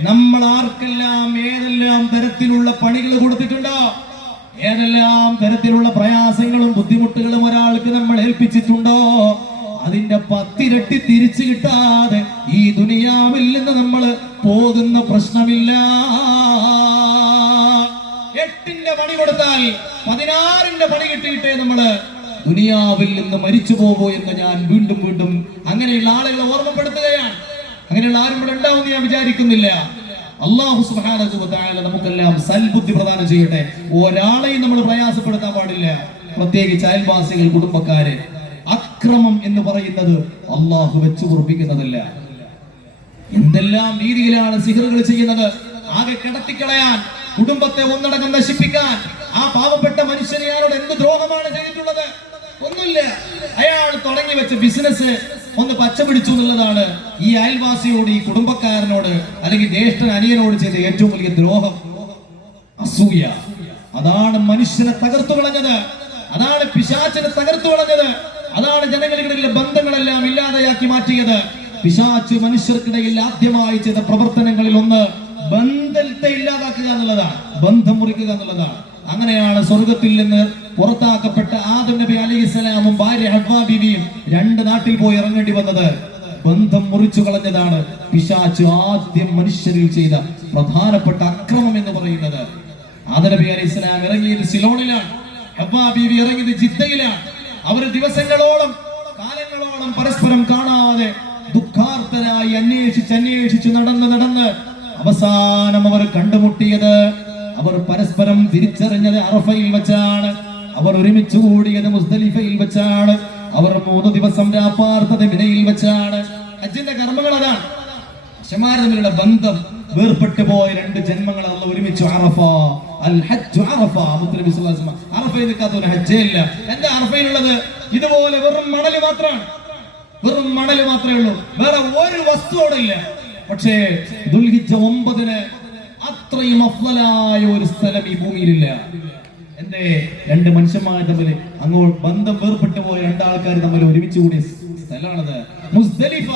നമ്മൾ ആർക്കെല്ലാം ഏതെല്ലാം തരത്തിലുള്ള പണികൾ കൊടുത്തിട്ടുണ്ടോ, ഏതെല്ലാം തരത്തിലുള്ള പ്രയാസങ്ങളും ബുദ്ധിമുട്ടുകളും ഒരാൾക്ക് നമ്മൾ ഏൽപ്പിച്ചിട്ടുണ്ടോ, അതിന്റെ 10 ഇരട്ടി തിരിച്ചു കിട്ടാതെ ഈ ദുനിയാവിൽ നിന്ന് നമ്മൾ പോകുന്ന പ്രശ്നമില്ല. 8ന്റെ പണി കൊടുത്താൽ 16ന്റെ പണി കിട്ടിയിട്ടേ നമ്മള് ദുനിയാവിൽ നിന്ന് മരിച്ചു പോകൂ എന്ന് ഞാൻ വീണ്ടും അങ്ങനെയുള്ള ആളുകളെ ഓർമ്മപ്പെടുത്തുകയാണ്. അങ്ങനെയുള്ള ആരും ഇവിടെ ഉണ്ടാവുമെന്ന് ഞാൻ വിചാരിക്കുന്നില്ല. അല്ലാഹു സുബ്ഹാനഹു വ തആല നമുക്കെല്ലാം സൽബുദ്ധി പ്രദാനം ചെയ്യട്ടെ. ഒരാളെയും നമ്മൾ പ്രയാസപ്പെടുത്താൻ പാടില്ല, പ്രത്യേകിച്ച് അയൽവാസികൾ, കുടുംബക്കാരെ. അക്രമം എന്ന് പറയുന്നത് അല്ലാഹു വെച്ച് ഉറപ്പിക്കുന്നതല്ല. എന്തെല്ലാം രീതിയിലാണ് സിഹറുകൾ ചെയ്യുന്നത്. ആകെ കിടത്തിക്കളയാൻ, കുടുംബത്തെ ഒന്നടങ്കം നശിപ്പിക്കാൻ. ആ പാവപ്പെട്ട മനുഷ്യനെ അയാളോട് എന്ത് ദ്രോഹമാണ് ചെയ്തിട്ടുള്ളത്? ഒന്നുമില്ല. അയാൾ തുടങ്ങി വെച്ച ബിസിനസ് ഒന്ന് പച്ചപിടിച്ചു എന്നുള്ളതാണ് ഈ അയൽവാസിയോട്, ഈ കുടുംബക്കാരനോട്, അല്ലെങ്കിൽ ജ്യേഷ്ഠൻ അനിയനോട് ചെയ്ത ഏറ്റവും വലിയ ദ്രോഹം. അസൂയ. അതാണ് മനുഷ്യനെ തകർത്തു കളഞ്ഞത്. അതാണ് പിശാചിനെ തകർത്തു കളഞ്ഞത്. അതാണ് ജനങ്ങൾക്കിടയിലെ ബന്ധങ്ങളെല്ലാം ഇല്ലാതെയാക്കി മാറ്റിയത്. പിശാച് മനുഷ്യർക്കിടയിൽ ആദ്യമായി ചെയ്ത പ്രവർത്തനങ്ങളിൽ ഒന്ന് ബന്ധത്തെ ഇല്ലാതാക്കുക എന്നുള്ളതാണ്, ബന്ധം മുറിക്കുക എന്നുള്ളതാണ്. അങ്ങനെയാണ് സ്വർഗത്തിൽ നിന്ന് പുറത്താക്കപ്പെട്ട ആദം നബി അലൈഹിസ്സലാമും ഭാര്യ ഹവ്വാ ബീവിയും 2 നാട്ടിൽ പോയി ഇറങ്ങേണ്ടി വന്നത്. ബന്ധം മുറിച്ചു കളഞ്ഞതാണ് പിശാച് ആദ്യം മനുഷ്യരിൽ ചെയ്ത പ്രധാനപ്പെട്ട അക്രമം എന്ന് പറയുന്നത്. ആദം നബി അലൈഹിസ്സലാം ഇറങ്ങിയത് സിലോണിലാണ്, ഹവ്വാ ബീവി ഇറങ്ങിയത് ജിദ്ദയിലാണ്. അവർ ദിവസങ്ങളോളം, കാലങ്ങളോളം പരസ്പരം കാണാതെ ദുഃഖാർത്തരായി അന്വേഷിച്ച് നടന്ന് അവസാനം അവർ കണ്ടുമുട്ടിയത്, അവർ പരസ്പരം തിരിച്ചറിഞ്ഞത് അറഫയിൽ വെച്ചാണ്. അവർ ഒരുമിച്ച് കൂടിയത് മുസ്ദലിഫയിൽ വെച്ചാണ്. അവർ 3 ദിവസം രാപ്പാർത്തത് മിനയിൽ വെച്ചാണ്. ഹജ്ജിന്റെ കർമ്മങ്ങൾ അതാണ്. മനുഷ്യന്മാർ തമ്മിലുള്ള ബന്ധം വേർപെട്ടു പോയ 2 ജന്മങ്ങൾ അല്ലാഹു ഒരുമിച്ച്. അറഫ, അൽ ഹജ്ജ് അറഫ. മുത്തനബി സ്വല്ലല്ലാഹു അലൈഹി വസല്ലം അറഫയിൽ നിൽക്കാത്ത ഒരു ഹജ്ജേ ഇല്ല. എന്താ അറഫയിലുള്ളത്? ഇതുപോലെ വെറും മണല് മാത്രമാണ്. വെറും മണല് മാത്രമേ ഉള്ളൂ, വേറെ ഒരു വസ്തു അവിടെ ഇല്ല. പക്ഷേ ദുൽഹിജ്ജ 9-ന് അത്രയും അഫ്ളലായ ഒരു സ്ഥലം ഈ ഭൂമിയിലില്ല. എന്തേ? 2 മനുഷ്യന്മാർ തമ്മിൽ അങ്ങോട്ട് ബന്ധം വേർപെട്ടു പോയ 2 ആൾക്കാർ തമ്മിൽ ഒരുമിച്ച് കൂടിയ സ്ഥലമാണത് മുസ്ദലിഫ.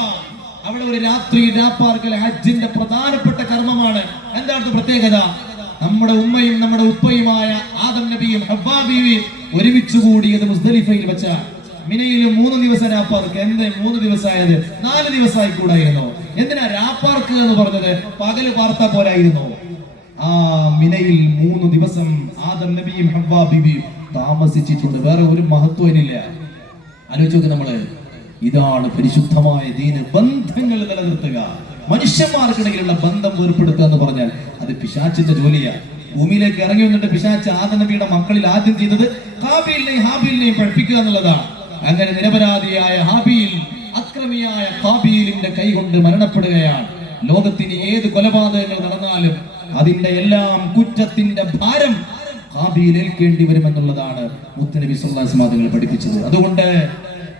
അവിടെ ഒരു രാപ്പാർക്കൽ ഹജ്ജിന്റെ പ്രധാനപ്പെട്ട കർമ്മമാണ്. എന്താണ് പ്രത്യേകത? നമ്മുടെ ഉമ്മയും നമ്മുടെ ഉപ്പയുമായ ആദം നബിയും ഹവ്വാ ബീവിയും ഒരുമിച്ച് കൂടിയത് മുസ്ദലിഫയിൽ വെച്ചാണ്. മിനയിൽ 3 ദിവസം രാപ്പാർക്ക്. എന്ത് 3 ദിവസമായത്? 4 ദിവസമായി കൂടായിരുന്നോ? എന്തിനാ രാപ്പാർക്ക് എന്ന് പറഞ്ഞത്? പകല് പാർത്താ പോരായിരുന്നോ? ആ മിനയിൽ 3 ദിവസം ആദം നബിയും ഹവ്വ ബീവിയും താമസിച്ചിട്ടുണ്ട്. വേറെ ഒരു മഹത്വമില്ല. ആലോചിച്ച് നോക്ക് നമ്മള്. ഇതാണ് പരിശുദ്ധമായ ദീന്. ബന്ധങ്ങൾ നിലനിർത്തുക, മനുഷ്യന്മാർക്കിടയിലുള്ള ബന്ധം ഏർപ്പെടുത്തുക എന്ന് പറഞ്ഞാൽ അത് പിശാചിന്റെ ജോലിയാ. ഭൂമിയിലേക്ക് ഇറങ്ങി വന്നിട്ട് പിശാച് ആദം നബിയുടെ മക്കളിൽ ആദ്യം ചെയ്തത് ഹാബീലിനെയും ഹാബീലിനെയും പഠിപ്പിക്കുക എന്നുള്ളതാണ്. അങ്ങനെ നിരപരാധിയായ ഹാബീൽ അക്രമിയായ ഹാബീലിന്റെ കൈകൊണ്ട് മരണപ്പെടുകയാണ്. ലോകത്തിന് ഏത് കൊലപാതകങ്ങൾ നടന്നാലും അതിന്റെ എല്ലാം കുറ്റത്തിന്റെ ഭാരം ഹാബീൽ ഏൽക്കേണ്ടി വരുമെന്നുള്ളതാണ് മുത്തുനബി സ്വല്ലല്ലാഹു അലൈഹി വസല്ലം പഠിപ്പിച്ചത്. അതുകൊണ്ട്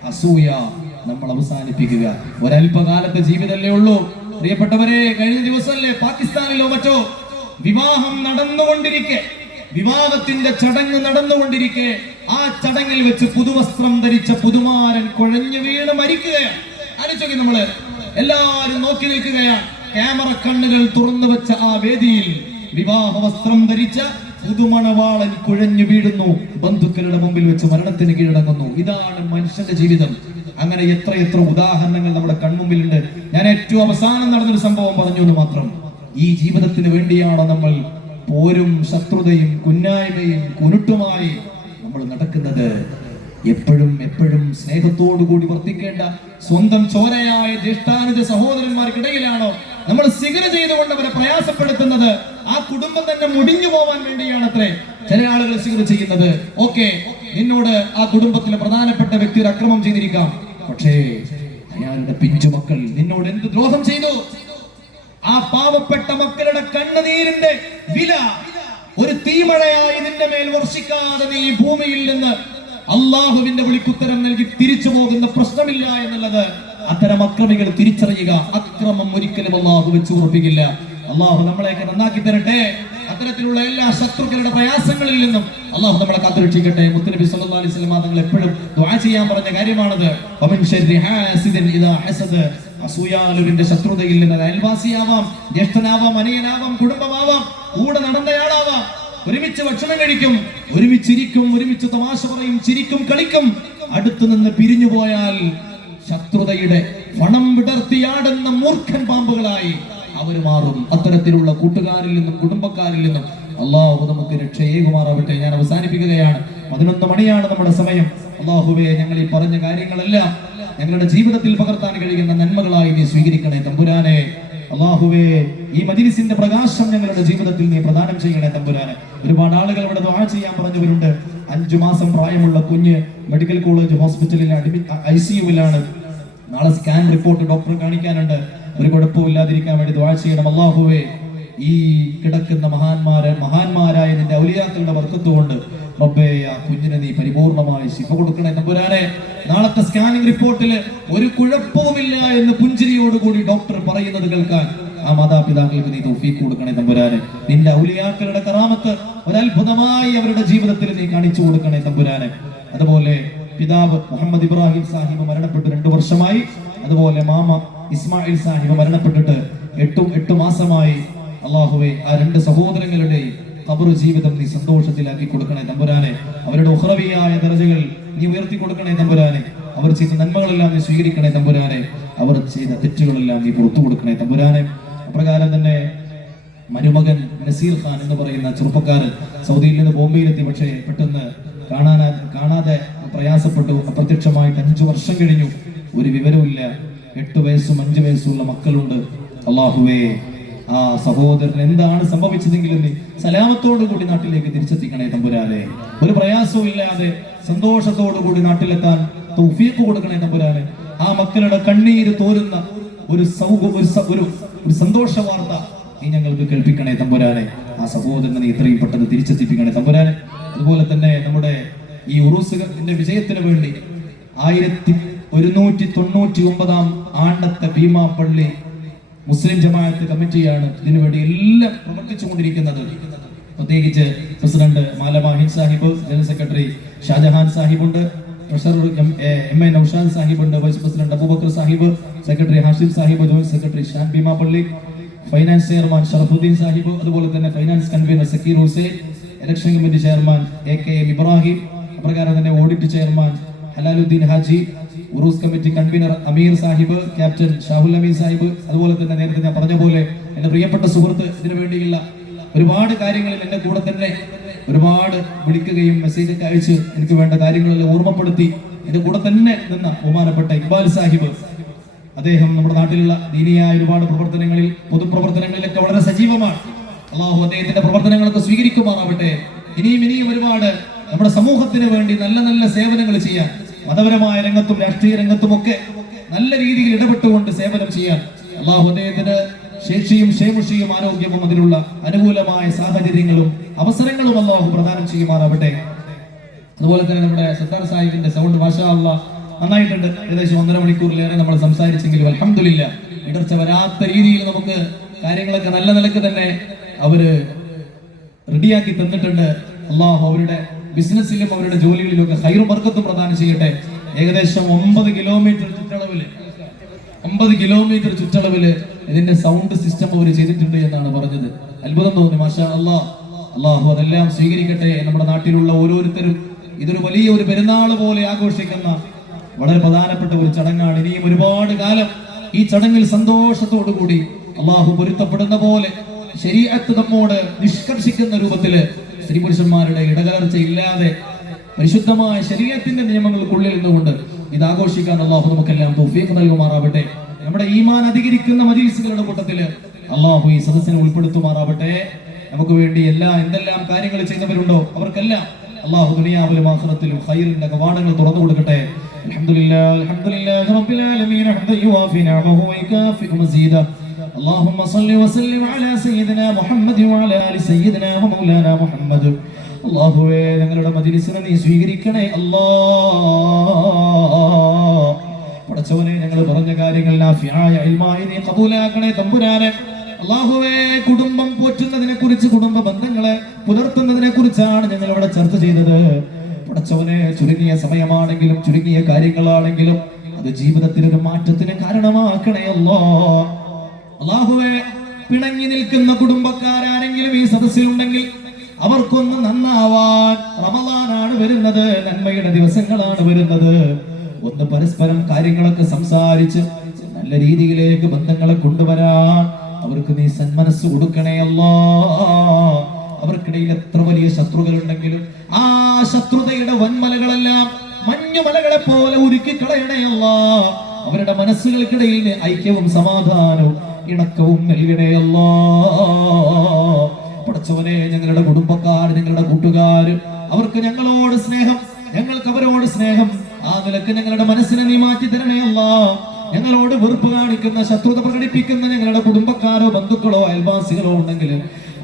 അസൂയ നമ്മൾ അവസാനിപ്പിക്കുക. ഒരല്പകാലത്തെ ജീവിതമല്ലേ ഉള്ളൂ പ്രിയപ്പെട്ടവരെ. കഴിഞ്ഞ ദിവസമല്ലേ പാകിസ്ഥാനിലോ മറ്റോ വിവാഹം നടന്നുകൊണ്ടിരിക്കെ, വിവാഹത്തിന്റെ ചടങ്ങ് നടന്നുകൊണ്ടിരിക്കെ ആ ചടങ്ങിൽ വെച്ച് പുതുവസ്ത്രം ധരിച്ച പുതുമാരൻ കുഴഞ്ഞു വീണ് മരിക്കുകയാണ്. ആലോചിച്ചോക്കി നമ്മള്. എല്ലാരും നോക്കി നിൽക്കുകയാണ്. ക്യാമറ കണ്ണുകൾ തുറന്നു വെച്ച ആ വേദിയിൽ വിവാഹ വസ്ത്രം ധരിച്ച പുതുമണവാളൻ കുഴഞ്ഞു വീഴുന്നു. ബന്ധുക്കളുടെ മുമ്പിൽ വെച്ച് മരണത്തിന് കീഴടങ്ങുന്നു. ഇതാണ് മനുഷ്യന്റെ ജീവിതം. അങ്ങനെ എത്ര ഉദാഹരണങ്ങൾ നമ്മുടെ കൺമുമ്പിലുണ്ട്. ഞാൻ ഏറ്റവും അവസാനം നടന്നൊരു സംഭവം പറഞ്ഞു എന്ന് മാത്രം. ഈ ജീവിതത്തിന് വേണ്ടിയാണോ നമ്മൾ പോരും ശത്രുതയും കുന്നായ്മയും കുരുട്ടുമായി നമ്മൾ നടക്കുന്നത്? എപ്പോഴും സ്നേഹത്തോടു കൂടി വർത്തിക്കേണ്ട സ്വന്തം ചോരയായ ജ്യേഷ്ഠാനുജ സഹോദരന്മാർക്കിടയിലാണോ നമ്മൾ സിഗര ചെയ്തുകൊണ്ട് അവരെ പ്രയാസപ്പെടുത്തുന്നത്? ആ കുടുംബം തന്നെ മുടിഞ്ഞു പോവാൻ വേണ്ടിയാണ് അത്രേ ചില ആളുകൾ സിഗര ചെയ്യുന്നത്. ഓക്കെ, നിന്നോട് ആ കുടുംബത്തിലെ പ്രധാനപ്പെട്ട വ്യക്തി ഒരു അക്രമം ചെയ്തിരിക്കാം. പക്ഷേ അയാളുടെ പിഞ്ചുമക്കൾ നിന്നോട് എന്ത് ദ്രോഹം ചെയ്തു? ആ പാവപ്പെട്ട മക്കളുടെ കണ്ണുനീരിന്റെ വില ഒരു തീമഴയായി നിന്റെ മേൽ വർഷിക്കാതെ നീ ഭൂമിയിൽ നിന്ന് അള്ളാഹുവിന്റെ വിളിക്കുത്തരം നൽകി തിരിച്ചു പോകുന്ന പ്രശ്നമില്ല എന്നുള്ളത് അത്തരം അക്രമികൾ തിരിച്ചറിയുക. അക്രമം ഒരിക്കലും അള്ളാഹു വെച്ച് ഉറപ്പിക്കില്ല. അള്ളാഹു നമ്മളെയൊക്കെ നന്നാക്കി തരട്ടെ. അത്തരത്തിലുള്ള എല്ലാ ശത്രുക്കളുടെ പ്രയാസങ്ങളിൽ നിന്നും അള്ളാഹു നമ്മളെ കാത്തുരക്ഷിക്കട്ടെ. മുത്തുനബി സല്ലല്ലാഹു അലൈഹി വസല്ലം തങ്ങൾ എപ്പോഴും ദുആ ചെയ്യാൻ പറഞ്ഞ കാര്യമാണത്. വമിൻ ശർരി ഹാസിദിൻ ഇദാ ഹസദ. അസൂയാലുവിന്റെ ശത്രുതയിൽ നിന്ന് അയൽവാസിയാവാം, ജ്യേഷ്ഠനാവാം, അനിയനാവാം, കുടുംബമാവാം, കൂടെ നടന്നയാളാവാം. ഒരുമിച്ച് ഭക്ഷണം കഴിക്കും, ഒരുമിച്ചിരിക്കും, ഒരുമിച്ച് തമാശ പറയും, ചിരിക്കും, കളിക്കും. അടുത്തു നിന്ന് പിരിഞ്ഞു പോയാൽ ശത്രുതയുടെ പണം വിടർത്തിയാടുന്ന മൂർഖൻ പാമ്പുകളായി അവർ മാറും. അത്തരത്തിലുള്ള കൂട്ടുകാരിൽ നിന്നും കുടുംബക്കാരിൽ നിന്നും അള്ളാഹു നമുക്ക് രക്ഷയേകുമാറാവട്ടെ. ഞാൻ അവസാനിപ്പിക്കുകയാണ്. 11 മണിയാണ് നമ്മുടെ സമയം. അള്ളാഹുവേ, ഞങ്ങൾ ഈ പറഞ്ഞ കാര്യങ്ങളെല്ലാം ഞങ്ങളുടെ ജീവിതത്തിൽ പകർത്താൻ കഴിയുന്ന നന്മകളായി നീ സ്വീകരിക്കണേ തമ്പുരാനെ. അള്ളാഹുവേ, ഈ മജ്‌ലിസിന്റെ പ്രകാശം ഞങ്ങളുടെ ജീവിതത്തിൽ നീ പ്രദാനം ചെയ്യണേ തമ്പുരാനെ. ഒരുപാട് ആളുകൾ ഇവിടെ ദുആ ചെയ്യാൻ പറഞ്ഞവരുണ്ട്. 5 മാസം പ്രായമുള്ള കുഞ്ഞ് മെഡിക്കൽ കോളേജ് ഹോസ്പിറ്റലിൽ ICUവിലാണ്. നാളെ സ്കാൻ റിപ്പോർട്ട് ഡോക്ടറെ കാണിക്കാനുണ്ട്. ഒരു കുഴപ്പമില്ലാതിരിക്കാൻ വേണ്ടി ദുആ ചെയ്യണം. അള്ളാഹുവേ, ഈ കിടക്കുന്ന മഹാന്മാരായ നിന്റെ ഔലിയാക്കളുടെ ബർക്കത്ത് കൊണ്ട് റബ്ബേ, ആ കുഞ്ഞിനെ നീ പരിപൂർണമായി ശിഫ കൊടുക്കണേ തമ്പുരാനെ. നാളത്തെ സ്കാനിംഗ് റിപ്പോർട്ടിൽ ഒരു കുഴപ്പവുമില്ല എന്ന് പുഞ്ചിരിയോടുകൂടി ഡോക്ടർ പറയുന്നത് കേൾക്കാൻ ആ മാതാപിതാക്കൾക്ക് നീ തൗഫീഖ് കൊടുക്കണേ തമ്പുരാനെ. നിന്റെ ഔലിയാക്കളുടെ കറാമത്ത് ഒരത്ഭുതമായി അവരുടെ ജീവിതത്തിൽ നീ കാണിച്ചു കൊടുക്കണേ തമ്പുരാനെ. അതുപോലെ പിതാവ് മുഹമ്മദ് ഇബ്രാഹിം സാഹിബ് മരണപ്പെട്ട് 2 വർഷമായി. അതുപോലെ മാമ ഇസ്മായിൽ സാഹിബ് മരണപ്പെട്ടിട്ട് 8 മാസമായി. അള്ളാഹുവേ, ആ 2 സഹോദരങ്ങളുടെയും ഖബർ ജീവിതം നീ സന്തോഷത്തിലാക്കി കൊടുക്കണേ തമ്പുരാനെ. അവരുടെ ഉഖ്റവിയായ ദർജകൾ നീ ഉയർത്തി കൊടുക്കണേ തമ്പുരാനെ. അവർ ചെയ്ത നന്മകളെല്ലാം നീ സ്വീകരിക്കണേ തമ്പുരാനെ. അവർ ചെയ്ത തെറ്റുകളെല്ലാം നീ പുറത്തു കൊടുക്കണേ തമ്പുരാനെ. അപ്രകാരം തന്നെ മരുമകൻ നസീർ ഖാൻ എന്ന് പറയുന്ന ചെറുപ്പക്കാരൻ സൗദിയിൽ നിന്ന് ബോംബെയിലെത്തി. പക്ഷേ പെട്ടെന്ന് കാണാതെ പ്രയാസപ്പെട്ടു. അപ്രത്യക്ഷമായിട്ട് 5 വർഷം കഴിഞ്ഞു. ഒരു വിവരവുമില്ല. 8 വയസ്സും 5 വയസ്സുള്ള മക്കളുണ്ട്. അള്ളാഹുവേ, ആ സഹോദരൻ എന്താണ് സംഭവിച്ചതെങ്കിലും നീ സലാമത്തോടു കൂടി നാട്ടിലേക്ക് തിരിച്ചെത്തിക്കണേ തമ്പുരാനെ. ഒരു പ്രയാസവും ഇല്ലാതെ സന്തോഷത്തോടു കൂടി നാട്ടിലെത്താൻ തൗഫീഖ് കൊടുക്കണേ തമ്പുരാനെ. ആ മക്കളുടെ കണ്ണീര് തോരുന്ന ഒരു സന്തോഷ വാർത്ത നീ ഞങ്ങൾക്ക് കേൾപ്പിക്കണേ തമ്പുരാനെ. ആ സഹോദരനെ നീ എത്രയും പെട്ടെന്ന് തിരിച്ചെത്തിപ്പിക്കണേ തമ്പുരാനെ. അതുപോലെ തന്നെ നമ്മുടെ ഈ ഉറൂസിന്റെ വിജയത്തിന് വേണ്ടി 1199 ആണ്ടത്തെ ഭീമാപ്പള്ളി മുസ്ലിം ജമാഅത്ത് കമ്മിറ്റിയാണ് ഇതിനുവേണ്ടി എല്ലാം പ്രവർത്തിച്ചുകൊണ്ടിരിക്കുന്നത്. പ്രത്യേകിച്ച് president Malamahin Sahib, general secretary Shajahan സാഹിബുണ്ട്, ട്രഷറർ MA നൗഷാദ് സാഹിബുണ്ട്, vice president Abubakkar Sahib, secretary Hashim Sahib, joint secretary Shan Beemapally, finance chairman Sharafuddin Sahib, അതുപോലെ തന്നെ finance convener Zakir Hussain, election committee chairman AKM Ibrahim, അപ്രകാരം തന്നെ audit chairman Halaluddin Haji, Urus committee convener Ameer Sahib, captain Shahul Ameer Sahib, അതുപോലെ തന്നെ നേരത്തെ ഞാൻ പറഞ്ഞ പോലെ എന്റെ പ്രിയപ്പെട്ട സുഹൃത്ത് ഇതിനു വേണ്ടിയുള്ള ഒരുപാട് കാര്യങ്ങളിൽ എന്റെ കൂടെ തന്നെ ഒരുപാട് വിളിക്കുകയും മെസ്സേജ് ഒക്കെ അയച്ച് എനിക്ക് വേണ്ട കാര്യങ്ങളെല്ലാം ഓർമ്മപ്പെടുത്തി എന്റെ കൂടെ തന്നെ നിന്ന ബഹുമാനപ്പെട്ട ഇക്ബാൽ സാഹിബ്, അദ്ദേഹം നമ്മുടെ നാട്ടിലുള്ള ദീനിയായ ഒരുപാട് പ്രവർത്തനങ്ങളിൽ, പൊതുപ്രവർത്തനങ്ങളിലൊക്കെ വളരെ സജീവമാണ്. അള്ളാഹു അദ്ദേഹത്തിന്റെ പ്രവർത്തനങ്ങളൊക്കെ സ്വീകരിക്കുമാറാവട്ടെ. ഇനിയും ഒരുപാട് നമ്മുടെ സമൂഹത്തിന് വേണ്ടി നല്ല നല്ല സേവനങ്ങൾ ചെയ്യാൻ, മതപരമായ രംഗത്തും രാഷ്ട്രീയ രംഗത്തും ഒക്കെ നല്ല രീതിയിൽ ഇടപെട്ടുകൊണ്ട് സേവനം ചെയ്യാൻ അള്ളാഹു അദ്ദേഹത്തിന് ശേഷിയും ക്ഷേമുഷിയും ആരോഗ്യവും അതിലുള്ള അനുകൂലമായ സാഹചര്യങ്ങളും അവസരങ്ങളും അള്ളാഹു പ്രദാനം ചെയ്യുമാറാവട്ടെ. അതുപോലെ തന്നെ നമ്മുടെ സത്താർ സാഹിബിന്റെ സൗണ്ട് മാഷാ അല്ലാഹ് നന്നായിട്ടുണ്ട്. ഏകദേശം 1.5 മണിക്കൂറിലേറെ നമ്മൾ സംസാരിച്ചെങ്കിലും അൽഹംദുലില്ലാ ഇടർച്ച വരാത്ത രീതിയിൽ നമുക്ക് കാര്യങ്ങളൊക്കെ നല്ല നിലക്ക് തന്നെ അവര് റെഡിയാക്കി തന്നിട്ടുണ്ട്. അള്ളാഹു അവരുടെ ബിസിനസ്സിലും അവരുടെ ജോലികളിലും ഒക്കെ ഖൈറും ബർക്കത്തും പ്രദാനം ചെയ്യട്ടെ. ഏകദേശം 9 കിലോമീറ്റർ ചുറ്റളവില് ഇതിന്റെ സൗണ്ട് സിസ്റ്റം അവർ ചെയ്തിട്ടുണ്ട് എന്നാണ് പറഞ്ഞത്. അത്ഭുതം തോന്നി. മാഷാ അല്ലാഹ്. അള്ളാഹു അതെല്ലാം സ്വീകരിക്കട്ടെ. നമ്മുടെ നാട്ടിലുള്ള ഓരോരുത്തരും ഇതൊരു വലിയ ഒരു പെരുന്നാൾ പോലെ ആഘോഷിക്കുന്ന വളരെ പ്രധാനപ്പെട്ട ഒരു ചടങ്ങാണ്. ഇനിയും ഒരുപാട് കാലം ഈ ചടങ്ങിൽ സന്തോഷത്തോടു കൂടി അള്ളാഹു പൊരുത്തപ്പെടുന്ന പോലെ ശരീഅത്ത് നമ്മോട് നിഷ്കർഷിക്കുന്ന രൂപത്തില് സ്ത്രീ പുരുഷന്മാരുടെ ഇടകലർച്ച ഇല്ലാതെ പരിശുദ്ധമായ ശരീഅത്തിന്റെ നിയമങ്ങൾക്കുള്ളിൽ നിന്നുകൊണ്ട് ഇത് ആഘോഷിക്കാൻ അള്ളാഹു നമുക്കെല്ലാം തൗഫീഖ് നൽകുമാറാവട്ടെ. നമ്മുടെ ഈമാൻ അധികരിക്കുന്ന മജ്‌ലിസുകളുടെ കൂട്ടത്തില് അള്ളാഹു ഈ സദസ്സിനെ ഉൾപ്പെടുത്തുമാറാവട്ടെ. നമുക്ക് വേണ്ടി എന്തെല്ലാം കാര്യങ്ങൾ ചെയ്യുന്നവരുണ്ടോ അവർക്കെല്ലാം അള്ളാഹു ദുനിയാവിലും ആഖിറത്തിലും ഖൈറിന്റെ കവാടങ്ങൾ തുറന്നു കൊടുക്കട്ടെ. അൽഹംദുലില്ലാഹി റബ്ബിൽ ആലമീൻ ഹംദൻ യുവാഫി നിഅമഹു വയകാഫി മസീദ. اللهم صل وسلم على سيدنا محمد وعلى ال سيدنا ومولانا محمد. അല്ലാഹുവേ ഞങ്ങളുടെ മജ്‌ലിസിനെ നീ സ്വീകരിക്കണേ അല്ലാഹ്. പടച്ചവനെ ഞങ്ങൾ പറഞ്ഞ കാര്യങ്ങൾ നാഫിയായ ഇൽമായി നീ ഖബൂലാക്കണേ തമ്പുരാനെ. അല്ലാഹുവേ കുടുംബം പോറ്റുന്നതിനെ കുറിച്ച്, കുടുംബ ബന്ധങ്ങളെ പുലർത്തുന്നതിനെ കുറിച്ചാണ് ഞങ്ങൾ ഇവിടെ ചർച്ച ചെയ്തത്. പടച്ചവനെ ചുരുങ്ങിയ സമയമാണെങ്കിലും ചുരുങ്ങിയ കാര്യങ്ങളാണെങ്കിലും അത് ജീവിതത്തിൽ ഒരു മാറ്റത്തിന് കാരണമാക്കണേ അല്ലാഹ്. അല്ലാഹുവേ പിണങ്ങി നിൽക്കുന്ന കുടുംബക്കാരാരെങ്കിലും ഈ സദസ്സിലുണ്ടെങ്കിൽ അവർക്കൊന്ന് നന്നാവാൻ, റമളാനാണ് വരുന്നത്, നന്മയുടെ ദിവസങ്ങളാണ് വരുന്നത്, ഒന്ന് പരസ്പരം കാര്യങ്ങളൊക്കെ സംസാരിച്ച് നല്ല രീതിയിലേക്ക് ബന്ധങ്ങളെ കൊണ്ടുവരാൻ അവർക്ക് നീ സന്മനസ് കൊടുക്കണേ അല്ലാഹ്. അവർക്കിടയിൽ എത്ര വലിയ ശത്രുക്കൾ ഉണ്ടെങ്കിലും ആ ശത്രുതയുടെ വൻമലകളെല്ലാം മഞ്ഞുമലകളെ പോലെ ഉരുക്കി കളയണേ അല്ലാഹ്. അവരുടെ മനസ്സുകൾക്കിടയിൽ ഐക്യവും സമാധാനവും ഇണക്കവും നൽകണേ അല്ലാഹ്. പടച്ചവനെ ഞങ്ങളുടെ കുടുംബക്കാർ, ഞങ്ങളുടെ കൂട്ടുകാർ, അവർക്ക് ഞങ്ങളോട് സ്നേഹം, ഞങ്ങൾക്ക് അവരോട് സ്നേഹം, ആ നിലക്ക് ഞങ്ങളുടെ മനസ്സിനെ നീ മാറ്റി തരണേ അല്ലാഹ്. ഞങ്ങളോട് വെറുപ്പ് കാണിക്കുന്ന, ശത്രുത പ്രകടിപ്പിക്കുന്ന ഞങ്ങളുടെ കുടുംബക്കാരോ ബന്ധുക്കളോ അയൽവാസികളോ ഉണ്ടെങ്കിൽ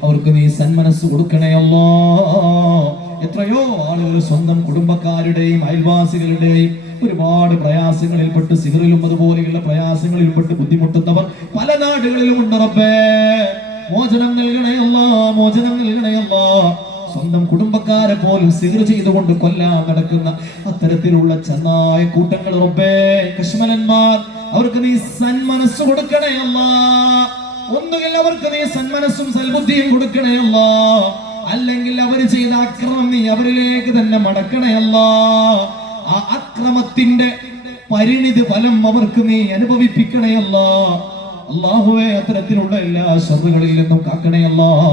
അവർക്ക് നീ സന്മനസ് കൊടുക്കണേ അല്ലാഹ്. എത്രയോ ആളുകൾ സ്വന്തം കുടുംബക്കാരുടെയും അയൽവാസികളുടെയും ഒരുപാട് പ്രയാസങ്ങളിൽപ്പെട്ട്, സിഹറിലും അതുപോലെയുള്ള പ്രയാസങ്ങളിൽപ്പെട്ട് ബുദ്ധിമുട്ടുന്നവർ പല നാടുകളിലും ഉണ്ട് റബ്ബേ. മോചനം നൽകണേ അല്ലാഹ്, മോചനം നൽകണേ അല്ലാഹ്. സ്വന്തം കുടുംബക്കാരെ പോലും സിഹർ ചെയ്തുകൊണ്ട് കൊല്ലാൻ നടക്കുന്ന അത്തരത്തിലുള്ള ചെന്നായ കൂട്ടങ്ങൾ റബ്ബേ, കശ്മലന്മാർ, അവർക്ക് നീ സന്മനസ് കൊടുക്കണേ അല്ലാഹ്. ഒന്നുകിൽ അവർക്ക് നീ സന്മനസ്സും സൽബുദ്ധിയും കൊടുക്കണേ അല്ലാഹ്, അല്ലെങ്കിൽ അവർ ചെയ്ത അക്രമം നീ അവരിലേക്ക് തന്നെ മടക്കണേ അല്ലാഹ്. ആ അക്രമത്തിന്റെ പരിണിതി ഫലം അവർക്ക് നീ അനുഭവിപ്പിക്കണേ അല്ലാഹ്. അല്ലാഹുവേ അത്തരത്തിലുള്ള എല്ലാ ശർറുകളിൽ നിന്നും കാക്കണേ അല്ലാഹ്.